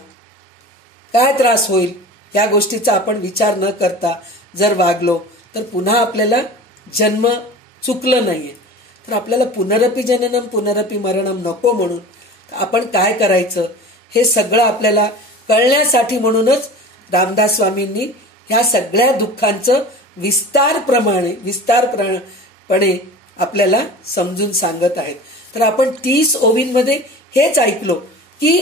काय त्रास होईल या गोष्टीचा आपण विचार न करता जर वागलो तर पुन्हा आपल्याला जन्म चुकलं नाहीये. तर आपल्याला पुनरपि जननम पुनरपि मरणम नको म्हणून आपण काय करायचं हे सगळं आपल्याला कळण्यासाठी म्हणूनच रामदास स्वामींनी ह्या सगळ्या दुःखांचं विस्तारपणे आपल्याला समजून सांगत आहेत. तर आपण 30 ओवींमध्ये हेच ऐकलो की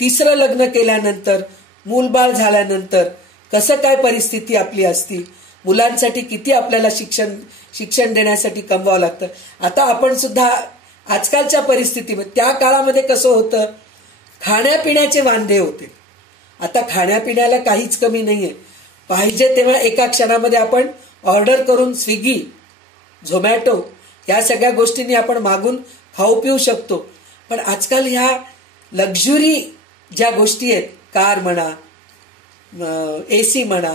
तिसरं लग्न केल्यानंतर मूलबाळ झाल्यानंतर कसं काय परिस्थिती आपली असती, मुलांसाठी किती आपल्याला शिक्षण देण्यासाठी कमवावं लागतं. आता आपण सुद्धा आजकालच्या परिस्थितीमध्ये, त्या काळामध्ये कसं होतं, खाण्यापिण्याचे वांदे होते. आता खाण्यापिण्याला काहीच कमी नाहीये, पाहिजे तेव्हा एका क्षणामध्ये आपण ऑर्डर करून स्विगी, झोमॅटो या सगळ्या गोष्टींनी आपण मागून खाऊ पिऊ शकतो. पण आजकाल ह्या लक्झुरी ज्या गोष्टी आहेत, कार म्हणा, AC म्हणा,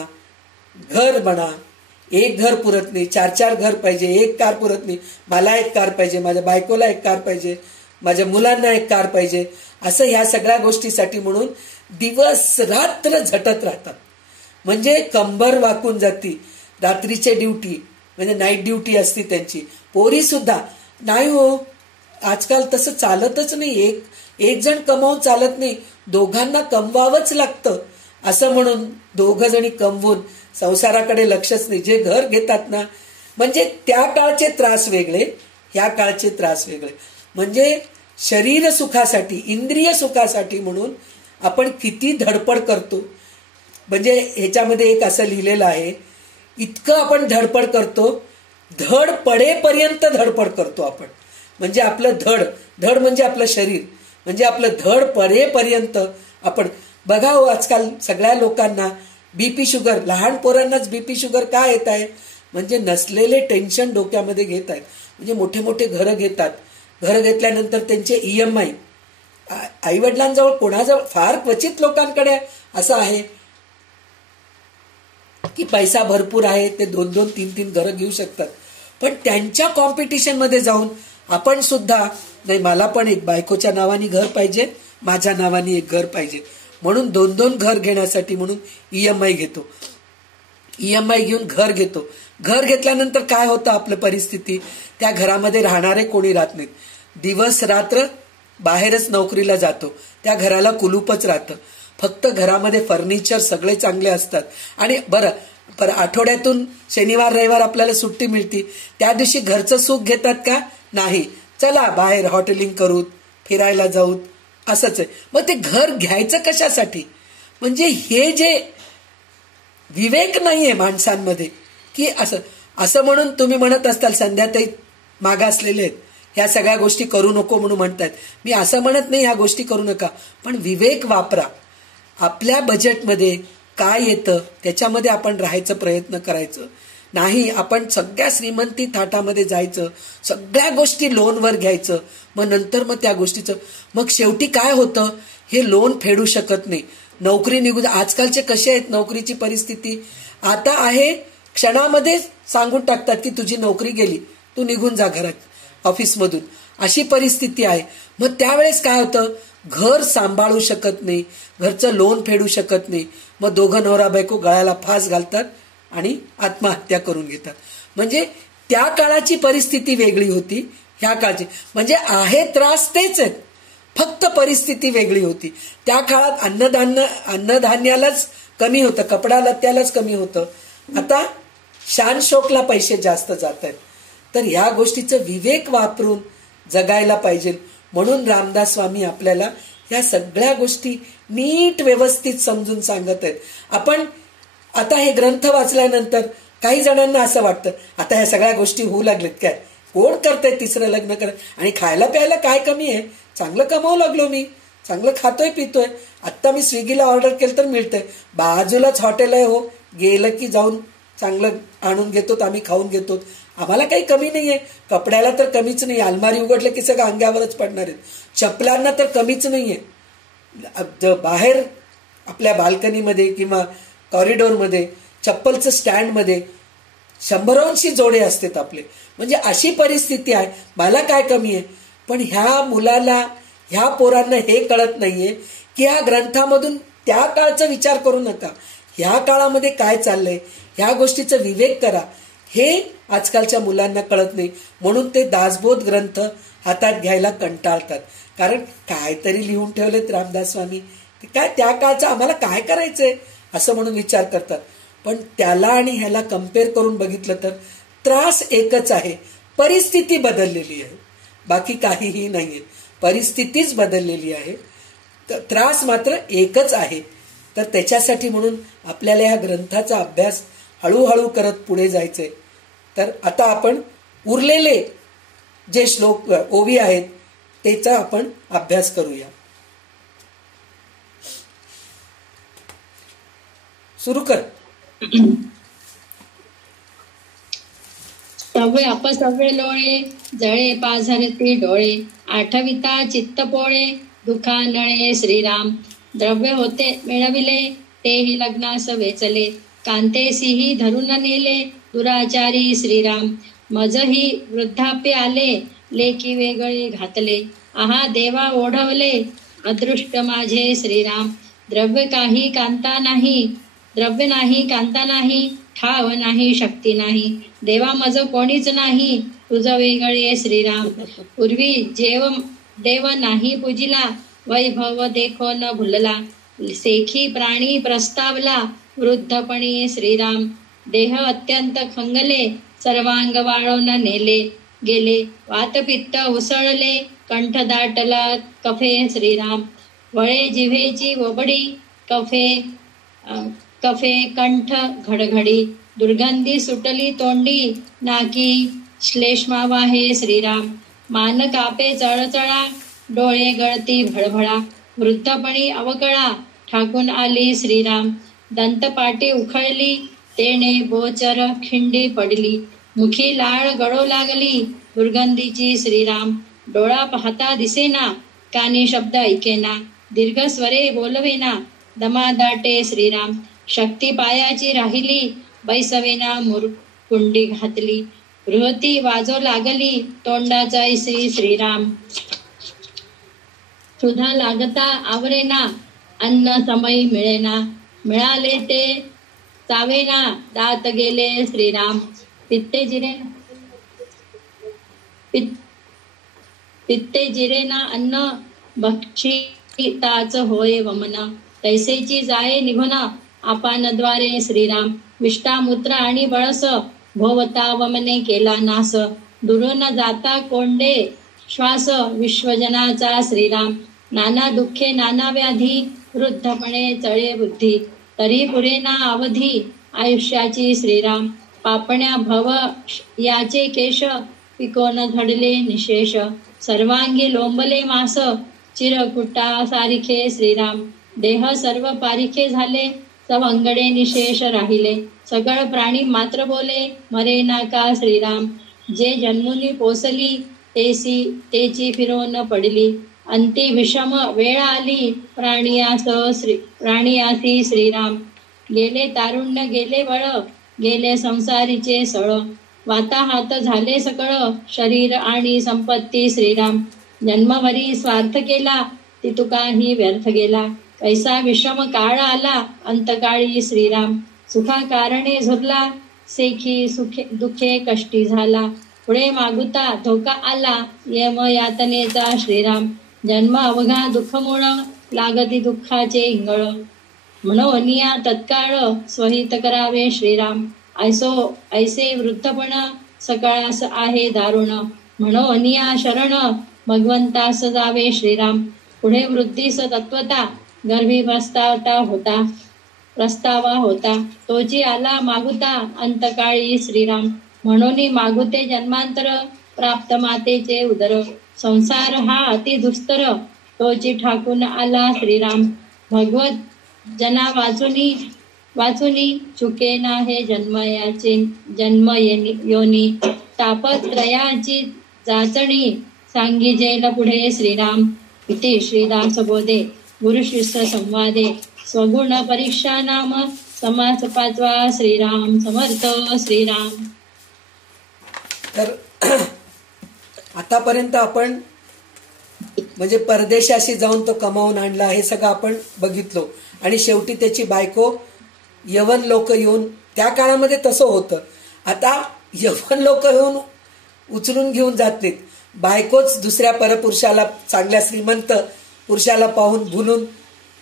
घर म्हणा, एक घर पुरत नाही, 4-4 घर पाहिजे, एक कार पुरत नाही, मला एक कार पाहिजे, माझ्या बायकोला एक कार पाहिजे, माझ्या मुलांना एक कार पाहिजे, असं ह्या सगळ्या गोष्टीसाठी म्हणून दिवस रात्र झटत राहतात. म्हणजे कंबर वाकून जाती. रात्रीचे ड्युटी म्हणजे नाईट ड्युटी असती त्यांची. पोरी सुद्धा नाही हो, आजकाल तसं चालतच नाही. एक जण कमावून चालत नाही, दोघांना कमवावंच लागतं. असं म्हणून 2 जणी कमवून संसाराकडे लक्षच नाही. जे घर घेतात ना, म्हणजे त्या काळचे त्रास वेगळे, ह्या काळचे त्रास वेगळे. म्हणजे शरीर सुखासाठी, इंद्रिय सुखासाठी म्हणून आपण किती धडपड करतो. म्हणजे ह्याच्यामध्ये एक असं लिहिलेलं आहे, इतकं आपण धडपड करतो, धड पडेपर्यंत धडपड करतो आपण. म्हणजे आपलं धड म्हणजे आपलं शरीर, म्हणजे आपलं धड पडेपर्यंत आपण बघा हो. आजकाल सगळ्या लोकांना BP शुगर, लहान पोरांनाच BP शुगर का येत आहे, म्हणजे नसलेले टेन्शन डोक्यामध्ये घेत आहेत. म्हणजे मोठे मोठे घरं घेतात, घरं घेतल्यानंतर त्यांचे EMI, आईवडिलांजवळ कोणाजवळ, फार क्वचित लोकांकडे असं आहे की पैसा भरपूर आहे, ते 2-2, 3-3 घरं घेऊ शकतात. पण त्यांच्या कॉम्पिटिशन मध्ये जाऊन आपण सुद्धा, नाही मला पण एक बायकोच्या नावाने घर पाहिजे, माझ्या नावाने एक घर पाहिजे, म्हणून 2-2 घर घेण्यासाठी म्हणून EMI घेतो. EMI घेऊन घर घेतो. घर घेतल्यानंतर काय होतं आपलं परिस्थिती, त्या घरामध्ये राहणारे कोणी राहत नाहीत. दिवस रात्र बाहेरच नोकरीला जातो, त्या घराला कुलूपच राहतं. फक्त घरामध्ये फर्निचर सगळे चांगले असतात. आणि बरं आठवड्यातून शनिवार रविवार आपल्याला सुट्टी मिळते, त्या दिवशी घरचं सुख घेतात का, नाही, चला बाहेर हॉटेलिंग करूत, फिरायला जाऊत, असंच आहे. मग ते घर घ्यायचं कशासाठी? म्हणजे हे जे विवेक नाहीये माणसांमध्ये, की असं असं म्हणून तुम्ही म्हणत असताल संध्याताई मागासलेले आहेत, ह्या सगळ्या गोष्टी करू नको म्हणून म्हणतायत. मी असं म्हणत नाही ह्या गोष्टी करू नका, पण विवेक वापरा. आपल्या बजेटमध्ये काय येतं त्याच्यामध्ये आपण राहायचा प्रयत्न करायचं. नाही आपण सगळ्या श्रीमंती थाटामध्ये जायचं, सगळ्या गोष्टी लोनवर घ्यायचं, मग नंतर मग त्या गोष्टीचं मग शेवटी काय होतं, हे लोन फेडू शकत नाही, नोकरी निघून. आजकालचे कसे आहेत नोकरीची परिस्थिती, आता आहे क्षणामध्ये सांगून टाकतात की तुझी नोकरी गेली, तू निघून जा घरात ऑफिसमधून, अशी परिस्थिती आहे. मग त्यावेळेस काय होतं, घर सांभाळू शकत नाही, घरचं लोन फेडू शकत नाही, मग दोघं नवरा बायको गळ्याला फास घालतात आणि आत्महत्या करून घेतात. म्हणजे त्या काळाची परिस्थिती वेगळी होती, ह्या काळची म्हणजे आहे त्रास तेच आहेत, फक्त परिस्थिती वेगळी होती. त्या काळात अन्नधान्यालाच कमी होतं, कपडा लत्त्यालाच कमी होतं. आता शान शौकला पैसे जास्त जात आहेत. तर ह्या गोष्टीचं विवेक वापरून जगायला पाहिजे. म्हणून रामदास स्वामी आपल्याला ह्या सगळ्या गोष्टी नीट व्यवस्थित समजून सांगत आहेत. आपण आता हे ग्रंथ वाचल्यानंतर काही जणांना असं वाटतं आता ह्या सगळ्या गोष्टी होऊ लागलेत काय, कोण करतंय तिसरं लग्न करत, आणि खायला प्यायला काय कमी आहे, चांगलं कमावू लागलो मी, चांगलं खातोय पितोय, आत्ता मी स्विगीला ऑर्डर केलं तर मिळतंय, बाजूलाच हॉटेल आहे, हो गेलं की जाऊन चांगलं आणून घेतो, आम्ही खाऊन घेतो, आम्हाला काही कमी नाहीये. कपड्याला तर कमीच नाही, अलमारी उघडलं की सगळं अंगावरच पडणार आहेत, चपलांना तर कमीच नाहीये. बाहेर आपल्या बाल्कनीमध्ये किंवा कॉरिडोरमध्ये चप्पलचं स्टँडमध्ये 100-200 जोडे असतात आपले. म्हणजे अशी परिस्थिती आहे, मला काय कमी आहे. पण ह्या मुलाला, ह्या पोरांना हे कळत नाहीये की ह्या ग्रंथामधून त्या काळचा विचार करू नका, ह्या काळामध्ये काय चाललंय ह्या गोष्टीचा विवेक करा. हे आजकालच्या मुलांना कळत नाही, म्हणून ते दासबोध ग्रंथ हातात घ्यायला कंटाळतात. कारण काहीतरी लिहून ठेवलेत रामदास स्वामी, काय त्या काळचं आम्हाला काय करायचंय असं म्हणून विचार करतात. पण त्याला आणि ह्याला कम्पेअर करून बघितलं तर त्रास एकच आहे, परिस्थिती बदललेली आहे, बाकी काहीही नाहीये, परिस्थितीच बदललेली आहे, त्रास मात्र एकच आहे. तर त्याच्यासाठी म्हणून आपल्याला ह्या ग्रंथाचा अभ्यास हळूहळू करत पुढे जायचंय. तर आता आपण उरलेले जे श्लोक ओवी आहेत त्याचा आपण अभ्यास करूया. सुरू कर. सव्वे अपसव्वे लोळे, जळे पाझरती डोळे, आठविता चित्त पोळे, दुखा नळे श्रीराम. द्रव्य होते मिळविले, तेही लग्नास वेचले, कांतेसीही धरून नेले, दुराचारी श्रीराम. मजही वृद्धाप्य आले, लेकी वेगळे घातले, आहा देवा ओढवले, अदृष्ट माझे श्रीराम. द्रव्य काही कांता नाही, द्रव्य नाही कांता नाही, ठाव नाही शक्ती नाही, देवा मज कोणीच नाही, तुझ वेगळे श्रीराम. पूर्वी देव नाही पूजिला, वैभव देखो न भुलला, सेखी प्राणी प्रस्तावला, वृद्धपणी श्रीराम. देह अत्यंत खंगले, सर्वांग वाळवून नेले गेले, वातपित्त उसळले, कंठ दाटला कफे श्रीराम. वळे जिव्हेची वबडी, कफे कंठ घडघडी, दुर्गंधी सुटली तोंडी, नाकी श्लेष्मा वाहे श्रीराम. मान कापे चळचळा, डोळे गळती भळभळा, वृद्धपणी अवकळा, ठाकून आली श्रीराम. दंतपाटी उखळली, तेणे बोचर खिंडी पडली, मुखी लाळ गळो लागली, दुर्गंधीची श्रीराम. डोळा पाहता दिसेना, कानी शब्द ऐकेना, दीर्घ स्वरे बोलवेना, दमादाटे श्रीराम. शक्ती पायाची राहिली, बैसवेना कुंडी घातली, बृहती वाजो लागली, तोंडाचा श्री श्रीराम. सुधा लागता आवरेना, अन्न समयी मिळेना, मिळाले ते चावेना, दात गेले श्रीराम. पित्ते जिरेना अन्न, भक्षिताच होय वमन, तैसेची जाये निघून, अपानद्वारे श्रीराम. विष्टामूत्र आणि बळस, भोवता वमने केला नास, दुरून जाता कोंडे श्वास विश्वजनाचा श्रीराम. नाना दुःखे नाना व्याधी वृद्धपणे चळे बुद्धी. तरी पुरेना अवधी आयुष्याची श्रीराम. पापण्या भव याचे केश पिकोन झडले निशेष. सर्वांगी लोंबले मास चिरकुटा सारिखे श्रीराम. देह सर्व पारिखे झाले सवंगडे निशेष राहिले. सगळ प्राणी मात्र बोले मरे नाका श्रीराम. जे जन्मुनी पोसली तेची फिरोन पडली. अंती विषम वेळ आली प्राणियासी श्रीराम. गेले तारुण्य गेले बळ गेले संसारीचे सळ. वाताहात झाले सकळ शरीर आणि संपत्ती श्रीराम. जन्मभरी स्वार्थ केला ती तुकाही व्यर्थ गेला. कैसा विषम काळ आला अंतकाळी श्रीराम. सुखा कारणे झुरला सेखी दुखे कष्टी झाला. पुढे मागुता धोका आला यम यातनेचा श्रीराम. जन्म अवघा दुःखमूळ लागती दुःखाचे इंगळ. म्हणोनिया तत्काळ स्वहित करावे श्रीराम. ऐसे वृद्धपण सकाळास आहे दारुण. म्हणोनिया शरण भगवंतास जावे श्रीराम. पुढे वृद्धीस तत्वता गर्भी प्रस्तावा होता. तोची आला मागुता अंतकाळी श्रीराम. म्हणून मागुते जन्मांतर प्राप्त मातेचे उदर. संसार हा अति दुस्तर तोची ठाकून आला श्रीराम. भगवत जना वाचुनी चुके ना हे जन्म योनी. तापत्रयाची जाचणी सांगिजेल पुढे श्रीराम. इति श्रीदास बोधे गुरु शिष्य संवादे स्वगुण परीक्षा नाम समास 5वा. श्रीराम समर्थ श्रीराम. तर आतापर्यंत आपण म्हणजे परदेशाशी जाऊन तो कमावून आणला हे सगळं आपण बघितलो. आणि शेवटी त्याची बायको यवन लोक येऊन, त्या काळामध्ये तसं होतं. आता यवन लोक येऊन उचलून घेऊन जात नाहीत. बायकोच दुसऱ्या परपुरुषाला, चांगल्या श्रीमंत पुरुषाला पाहून भुलून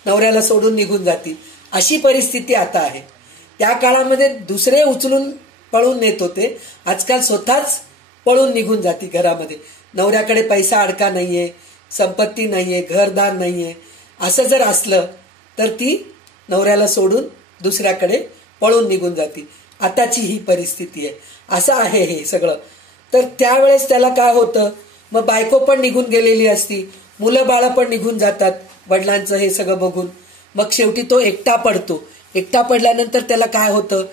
नवऱ्याला सोडून निघून जातील. अशी परिस्थिती आता आहे. त्या काळामध्ये दुसरे उचलून पळून नेत होते. आजकाल स्वतःच पळून निघून जाते घरामध्ये. नवऱ्याकडे पैसा अडका नाहीये, संपत्ती नाहीये, घरदार नाहीये. असं जर असलं तर ती नवऱ्याला सोडून दुसऱ्याकडे पळून निघून जाते. आताची ही परिस्थिती आहे. असं आहे हे सगळं. तर त्यावेळेस त्याला काय होतं, मग बायको पण निघून गेलेली असती, मुलं बाळं पण निघून जातात वडिलांचं हे सगळं बघून. मग शेवटी तो एकटा पडतो. एकटा पडल्यानंतर त्याला काय होतं,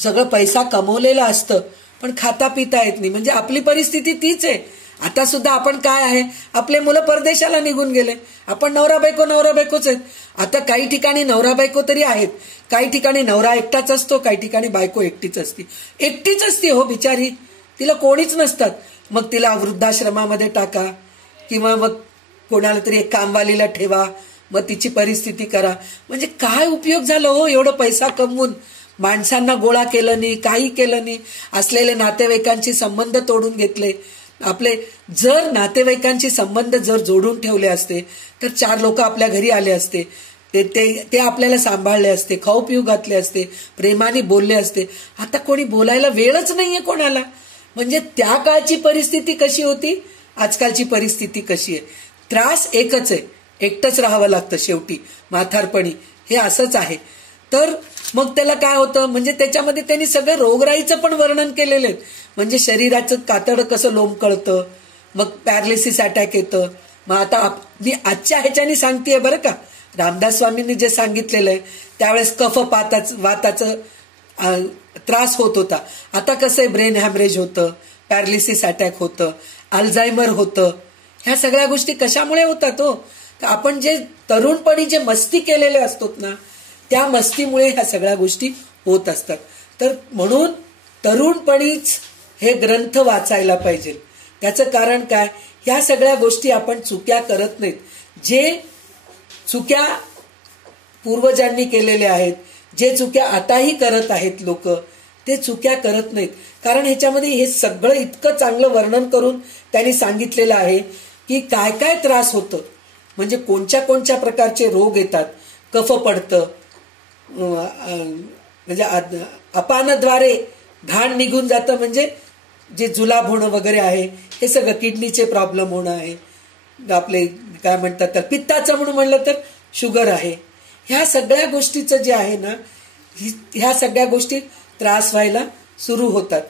सगळं पैसा कमवलेलं असतं पण खाता पिता येत नाही. म्हणजे आपली परिस्थिती तीच आहे. आता सुद्धा आपण काय आहे, आपले मुलं परदेशाला निघून गेले, आपण नवरा बायकोच आहेत. आता काही ठिकाणी नवरा बायको तरी आहेत, काही ठिकाणी नवरा एकटाच असतो, काही ठिकाणी बायको एकटीच असते हो बिचारी. तिला कोणीच नसतात. मग तिला वृद्धाश्रमामध्ये टाका किंवा मग कोणाला तरी एक कामवालीला ठेवा, मग तिची परिस्थिती करा. म्हणजे काय उपयोग झाला हो एवढं पैसा कमवून. माणसांना गोळा केलं नाही, काही केलं नाही. असलेले नातेवाईकांची संबंध तोडून घेतले आपले. जर नातेवाईकांची संबंध जर जोडून ठेवले असते तर 4 लोक आपल्या घरी आले असते, ते आपल्याला सांभाळले असते, खाऊ पिऊ घातले असते, प्रेमाने बोलले असते. आता कोणी बोलायला वेळच नाहीये कोणाला. म्हणजे त्या काळची परिस्थिती कशी होती, आजकालची परिस्थिती कशी आहे. त्रास एकच आहे, एकटंच राहावं लागतं शेवटी म्हातारपणी. हे असंच आहे. तर मग त्याला काय होतं, म्हणजे त्याच्यामध्ये त्यांनी सगळं रोगराईचं पण वर्णन केलेलं आहे. म्हणजे शरीराचं कातडं कसं लोंबकळतं, मग पॅरालिसिस अटॅक येतं. मग आता मी आजच्या ह्याच्यानी सांगतेय बरं का, रामदास स्वामींनी जे सांगितलेलं आहे त्यावेळेस वाताचं त्रास होत होता. आता कसं आहे, ब्रेन हॅमरेज होतं, पॅरालिसिस अटॅक होतं, अल्झायमर होतं. ह्या सगळ्या गोष्टी कशामुळे होतात हो, आपण जे तरुणपणी जे मस्ती केलेले असतो ना, त्या मस्तीमुळे ह्या सगळ्या गोष्टी होत असतात. तर म्हणून तरुणपणीच हे ग्रंथ वाचायला पाहिजे. त्याचं कारण काय, ह्या सगळ्या गोष्टी आपण चुक्या करत नाहीत. जे चुक्या पूर्वजांनी केलेल्या आहेत, जे चुक्या आताही करत आहेत लोक, ते चुक्या करत नाहीत. कारण ह्याच्यामध्ये हे सगळं इतकं चांगलं वर्णन करून त्यांनी सांगितलेलं आहे की काय काय त्रास होतं, म्हणजे कोणत्या प्रकारचे रोग येतात. कफ पडतं, म्हणजे अपानाद्वारे घाण निघून जातं, म्हणजे जे जुलाब होणं वगैरे आहे, हे सगळं किडनीचे प्रॉब्लेम होणं आहे, आपले काय म्हणतात तर पित्ताचं म्हणून म्हणलं तर शुगर आहे, ह्या सगळ्या गोष्टीचं जे आहे ना, ह्या सगळ्या गोष्टी त्रास व्हायला सुरू होतात.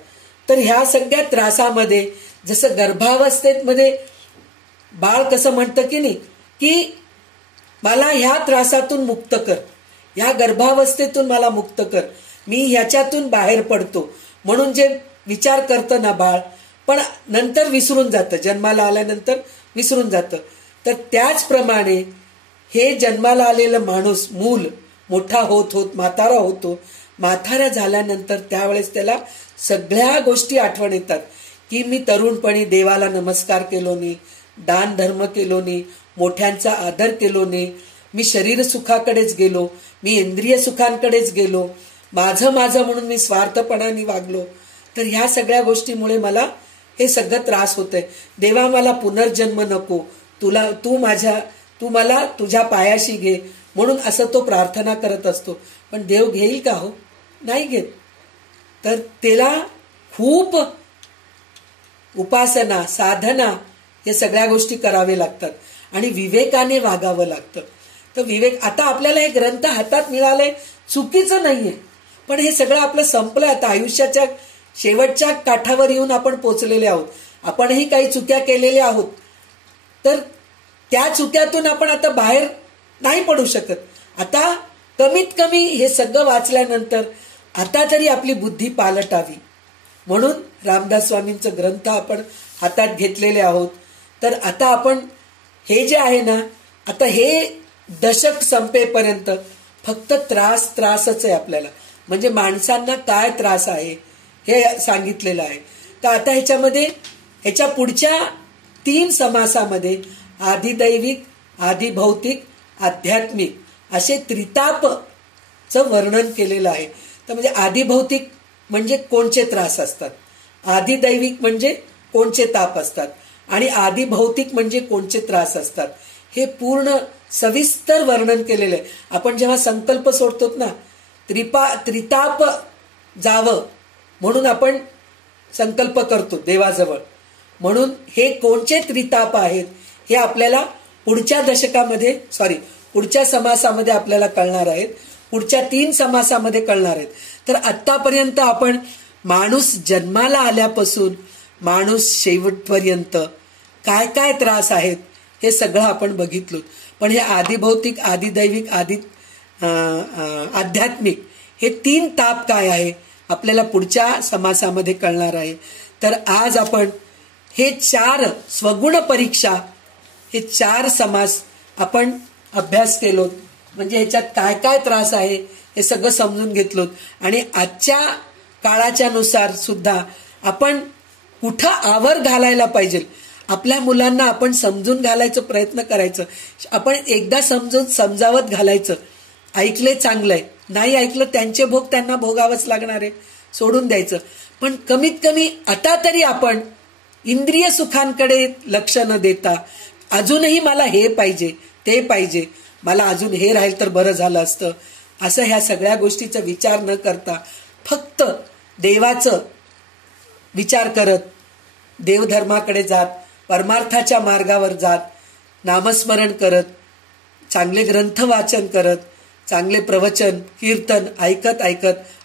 तर ह्या सगळ्या त्रासामध्ये जसं गर्भावस्थेमध्ये बाळ कसं म्हणतं की नाही की मला ह्या त्रासातून मुक्त कर, ह्या गर्भावस्थेतून मला मुक्त कर, मी ह्याच्यातून बाहेर पडतो म्हणून जे विचार करतं ना बाळ, पण नंतर विसरून जातं, जन्माला आल्यानंतर विसरून जातं. तर त्याचप्रमाणे हे जन्माला आलेलं माणूस, मूल मोठा होत होत म्हातारा होतो. म्हातारा झाल्यानंतर त्यावेळेस त्याला सगळ्या गोष्टी आठवण येतात की मी तरुणपणी देवाला नमस्कार केलो नाही, दान धर्म केलो नाही, मोठ्यांचा आदर केलो नाही, मी शरीर सुखाकडेच गेलो, मी इंद्रिय सुखांकडेच गेलो, माझं म्हणून मी स्वार्थपणाने वागलो. तर ह्या सगळ्या गोष्टीमुळे मला हे सगळं त्रास होतंय. देवा मला पुनर्जन्म नको, तू मला तुझ्या पायाशी घे म्हणून असं तो प्रार्थना करत असतो. पण देव घेईल का हो? नाही घेत. तर त्याला खूप उपासना, साधना या सगळ्या गोष्टी करावे लागतात आणि विवेकाने वागावं लागतं. तर विवेक, आता आपल्याला हे ग्रंथ हातात मिळाले, चुकीचं नाहीये, पण हे सगळं आपलं संपलं. आता आयुष्याच्या शेवटच्या काठावर येऊन आपण पोचलेले आहोत. आपणही काही चुक्या केलेल्या आहोत, तर त्या चुक्यातून आपण आता बाहेर नाही पडू शकत. आता कमीत कमी हे सगळं वाचल्यानंतर आता तरी आपली बुद्धी पालटावी म्हणून रामदास स्वामींचं ग्रंथ आपण हातात घेतलेले आहोत. तर आता आपण हे जे आहे ना, आता हे दशक संपेपर्यंत फक्त त्रासच आहे आपल्याला, म्हणजे माणसांना काय त्रास आहे हे सांगितलेलं आहे. तर आता ह्याच्या पुढच्या 3 समासामध्ये आदिदैविक, आदिभौतिक, आध्यात्मिक असे त्रितापचं वर्णन केलेलं आहे. तर म्हणजे आदिभौतिक म्हणजे कोणचे त्रास असतात, आदिदैविक म्हणजे कोणचे ताप असतात आणि आदिभौतिक म्हणजे कोणचे त्रास असतात, हे पूर्ण सविस्तर वर्णन केलेलं आहे. आपण जेव्हा संकल्प सोडतो ना, त्रिताप जावं म्हणून आपण संकल्प करतो देवाजवळ, म्हणून हे कोणचे त्रिताप आहेत हे आपल्याला पुढच्या समासामध्ये आपल्याला कळणार आहेत, पुढच्या 3 समासामध्ये कळणार आहेत. तर आतापर्यंत आपण माणूस जन्माला आल्यापासून माणूस शेवटपर्यंत काय काय त्रास आहेत हे सगळं आपण बघितलो. पण हे आदिभौतिक, आदिदैविक, आध्यात्मिक हे 3 ताप काय आहे आपल्याला पुढच्या समासामध्ये कळणार आहे. तर आज आपण हे 4 स्वगुण परीक्षा, हे 4 समास आपण अभ्यास केलो, म्हणजे ह्याच्यात काय काय त्रास आहे हे सगळं समजून घेतलो. आणि आजच्या काळाच्या नुसार सुद्धा आपण कुठं आवर घालायला पाहिजे, आपल्या मुलांना आपण समजून घालायचा प्रयत्न करायचं. आपण एकदा समजावत घालायचं, ऐकले चांगलंय, नाही ऐकलं त्यांचे भोग त्यांना भोगावंच लागणार आहे, सोडून द्यायचं. पण कमीत कमी आता तरी आपण इंद्रिय सुखांकडे लक्ष न देता, अजूनही मला हे पाहिजे ते पाहिजे, मला अजून हे राहील तर बरं झालं असतं, असं ह्या सगळ्या गोष्टीचा विचार न करता फक्त देवाचं विचार करत, देवधर्माकडे जात, परमार्थाच्या मार्गावर जात, नामस्मरण करत, चांगले ग्रंथ वाचन करत, चांगले प्रवचन कीर्तन ऐकत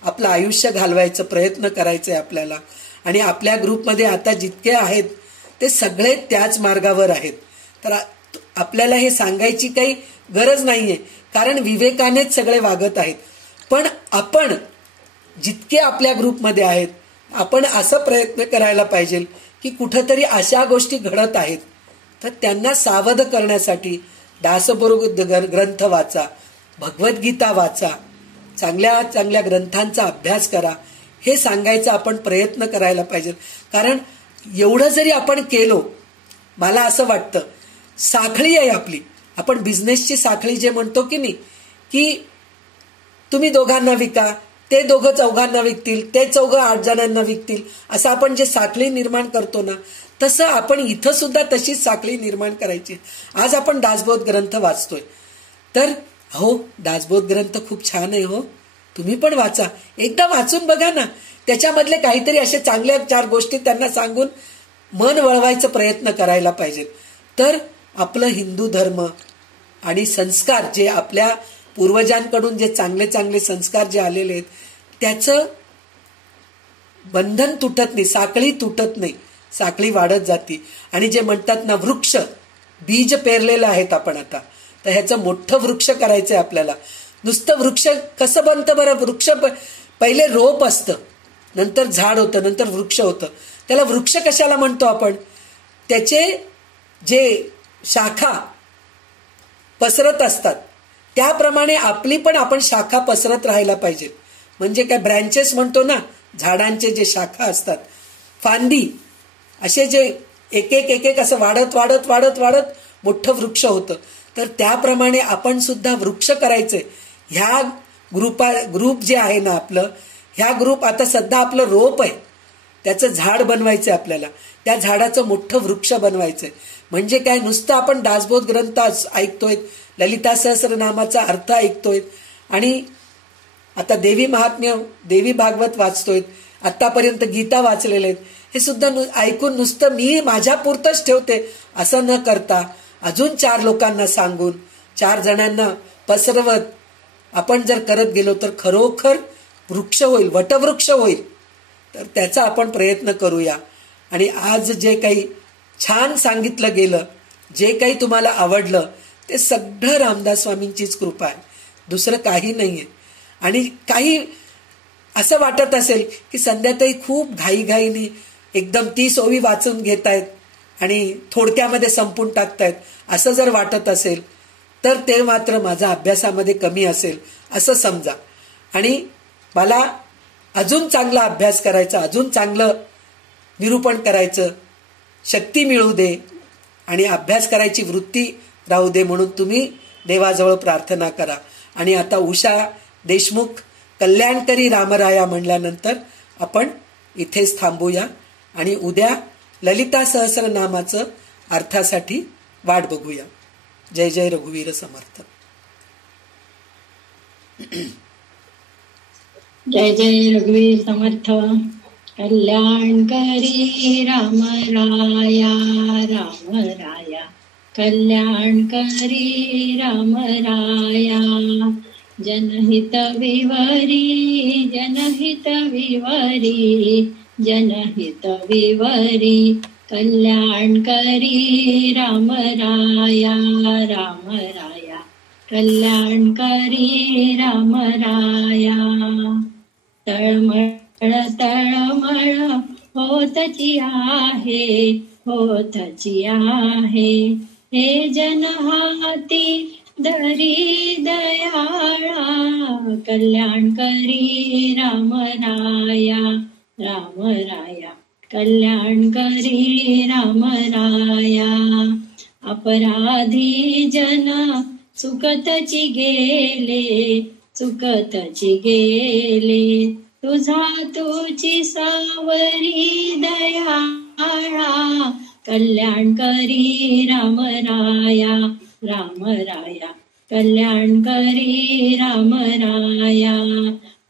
आपलं आयुष्य घालवायचं प्रयत्न करायचंय आपल्याला. आणि आपल्या ग्रुपमध्ये आता जितके आहेत ते सगळे त्याच मार्गावर आहेत. तर आपल्याला हे सांगायची काही गरज नाहीये, कारण विवेकानेच सगळे वागत आहेत. पण आपण जितके आपल्या ग्रुपमध्ये आहेत, आपण असं प्रयत्न करायला पाहिजे की कुठंतरी अशा गोष्टी घडत आहेत तर त्यांना सावध करण्यासाठी दासबोध ग्रंथ वाचा, भगवद्गीता वाचा, चांगल्या चांगल्या ग्रंथांचा अभ्यास करा, हे सांगायचा आपण प्रयत्न करायला पाहिजे. कारण एवढं जरी आपण केलो, मला असं वाटतं साखळी आहे आपली, आपण बिझनेसची साखळी जे म्हणतो की नाही, की तुम्ही दोघांना विका, ते दोघं 4 विकतील, ते 4 8 जणांना विकतील, असं आपण जे साखळी निर्माण करतो ना, तसं आपण इथं सुद्धा तशीच साखळी निर्माण करायची. आज आपण दासबोध ग्रंथ वाचतोय, तर हो दासबोध ग्रंथ खूप छान आहे हो, तुम्ही पण वाचा, एकदा वाचून बघा ना, त्याच्यामधले काहीतरी असे चांगल्या 4 गोष्टी त्यांना सांगून मन वळवायचा प्रयत्न करायला पाहिजे. तर आपलं हिंदू धर्म आणि संस्कार जे आपल्या पूर्वजांकडून जे चांगले चांगले संस्कार जे आलेले आहेत त्याचं बंधन तुटत नाही, साखळी तुटत नाही, साखळी वाढत जाती. आणि जे म्हणतात ना वृक्ष, बीज पेरलेलं आहेत आपण आता, तर ह्याचं मोठं वृक्ष करायचंय आपल्याला. नुसतं वृक्ष कसं बनतं बरं? वृक्ष पहिले रोप असतं, नंतर झाड होतं, नंतर वृक्ष होतं. त्याला वृक्ष कशाला म्हणतो आपण? त्याचे जे शाखा पसरत असतात त्याप्रमाणे आपली पण आपण शाखा पसरत राहायला पाहिजे. म्हणजे काय ब्रँचेस म्हणतो ना, झाडांचे जे शाखा असतात, फांदी, असे जे एक एक असं वाढत वाढत वाढत वाढत मोठं वृक्ष होतं. तर त्याप्रमाणे आपण सुद्धा वृक्ष करायचंय. ह्या ग्रुप जे आहे ना आपलं, ह्या ग्रुप आता सध्या आपलं रोप आहे, त्याचं झाड बनवायचंय आपल्याला, त्या झाडाचं मोठं वृक्ष बनवायचंय. म्हणजे काय, नुसतं आपण दासबोध ग्रंथ ऐकतोय, ललिता सहस्रनामाचा अर्थ ऐकतोय आणि आता देवी महात्म्य, देवी भागवत वाचतोय, आतापर्यंत गीता वाचलेले आहेत, हे सुद्धा ऐकून नुसतं मी माझ्या पुरतच ठेवते असं न करता अजून 4 लोकांना सांगून, 4 जणांना पसरवत आपण जर करत गेलो तर खरोखर वृक्ष होईल, वटवृक्ष होईल. तर त्याचा आपण प्रयत्न करूया. आणि आज जे काही छान सांगितलं गेलं, जे काही तुम्हाला आवडलं, ते सगळं रामदास स्वामींचीच कृपा आहे, दुसरं काही नाहीये. आणि काही असं वाटत असेल की संध्याताई खूप घाईघाईने एकदम 30 ओवी वाचून घेतायत आणि थोडक्यामध्ये संपून टाकतायत, असं जर वाटत असेल तर ते मात्र माझा अभ्यासामध्ये कमी असेल असं समजा. आणि मला अजून चांगला अभ्यास करायचा, अजून चांगलं निरूपण करायचं शक्ती मिळू दे आणि अभ्यास करायची वृत्ती राहू दे म्हणून तुम्ही देवाजवळ प्रार्थना करा. आणि आता उषा देशमुख कल्याणकरी रामराया म्हणल्यानंतर आपण इथेच थांबूया आणि उद्या ललिता सहस्रनामाचं अर्थासाठी वाट बघूया. जय जय रघुवीर समर्थ. जय जय रघुवीर समर्थ. कल्याणकरी राम राया, राम राया कल्याणकरी राम राया. जनहित विवरी, जनहित विवरी, जनहित विवरी कल्याणकरी राम राया, राम राया कल्याणकरी राम राया. तळमळ तळमळ होतची आहे, होतची आहे, हे जन हाती धरी दयाळा. कल्याणकरी राम राया, राम राया कल्याणकरी राम राया. अपराधी जन चुकतची गेले, चुकतची गेले, तुझी सावरी दयाळा. कल्याणकरी राम राया, राम राया कल्याणकरी राम राया.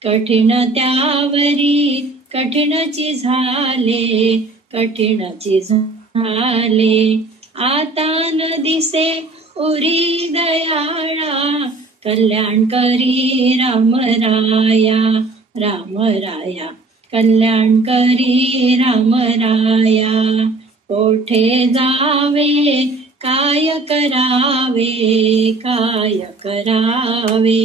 कठीण त्यावरी कठीणची झाले, कठीणची झाले, आता न दिसे उरी दयाळा. कल्याणकरी राम राया, राम राया कल्याणकरी राम राया. कोठे जावे काय करावे, काय करावे,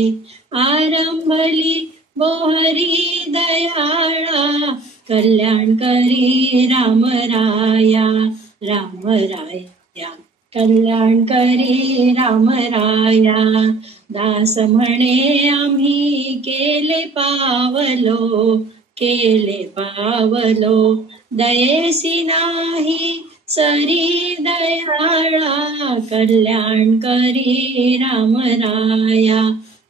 आरंभली बोहरी दयाळा. कल्याणकरी राम राया, राम राया कल्याणकरी राम राया. दास म्हणे आम्ही केले पावलो, केले पावलो, दयेसी नाही सरी दयाळा. कल्याणकरी राम राया,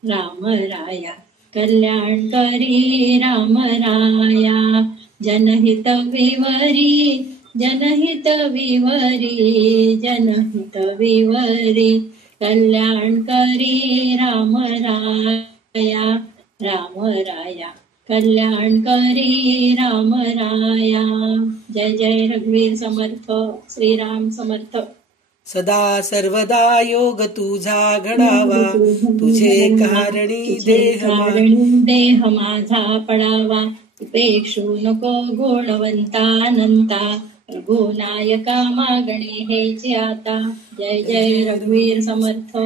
राम राया कल्याणकरी राम राया. जनहित विवरी, जनहित विवरी, जनहित विवरी कल्याणकरी राम राया, राम राया कल्याण करी राम राया. जय जय रघुवीर समर्थ. श्रीराम समर्थ. सदा सर्वदा योग तुझा घडावा, तुझे कारणी देह माझा पडावा. उपेक्षू नको गुणवंता अनंता, रघुनायका मागणी हेची आता. जय जय रघुवीर समर्थ.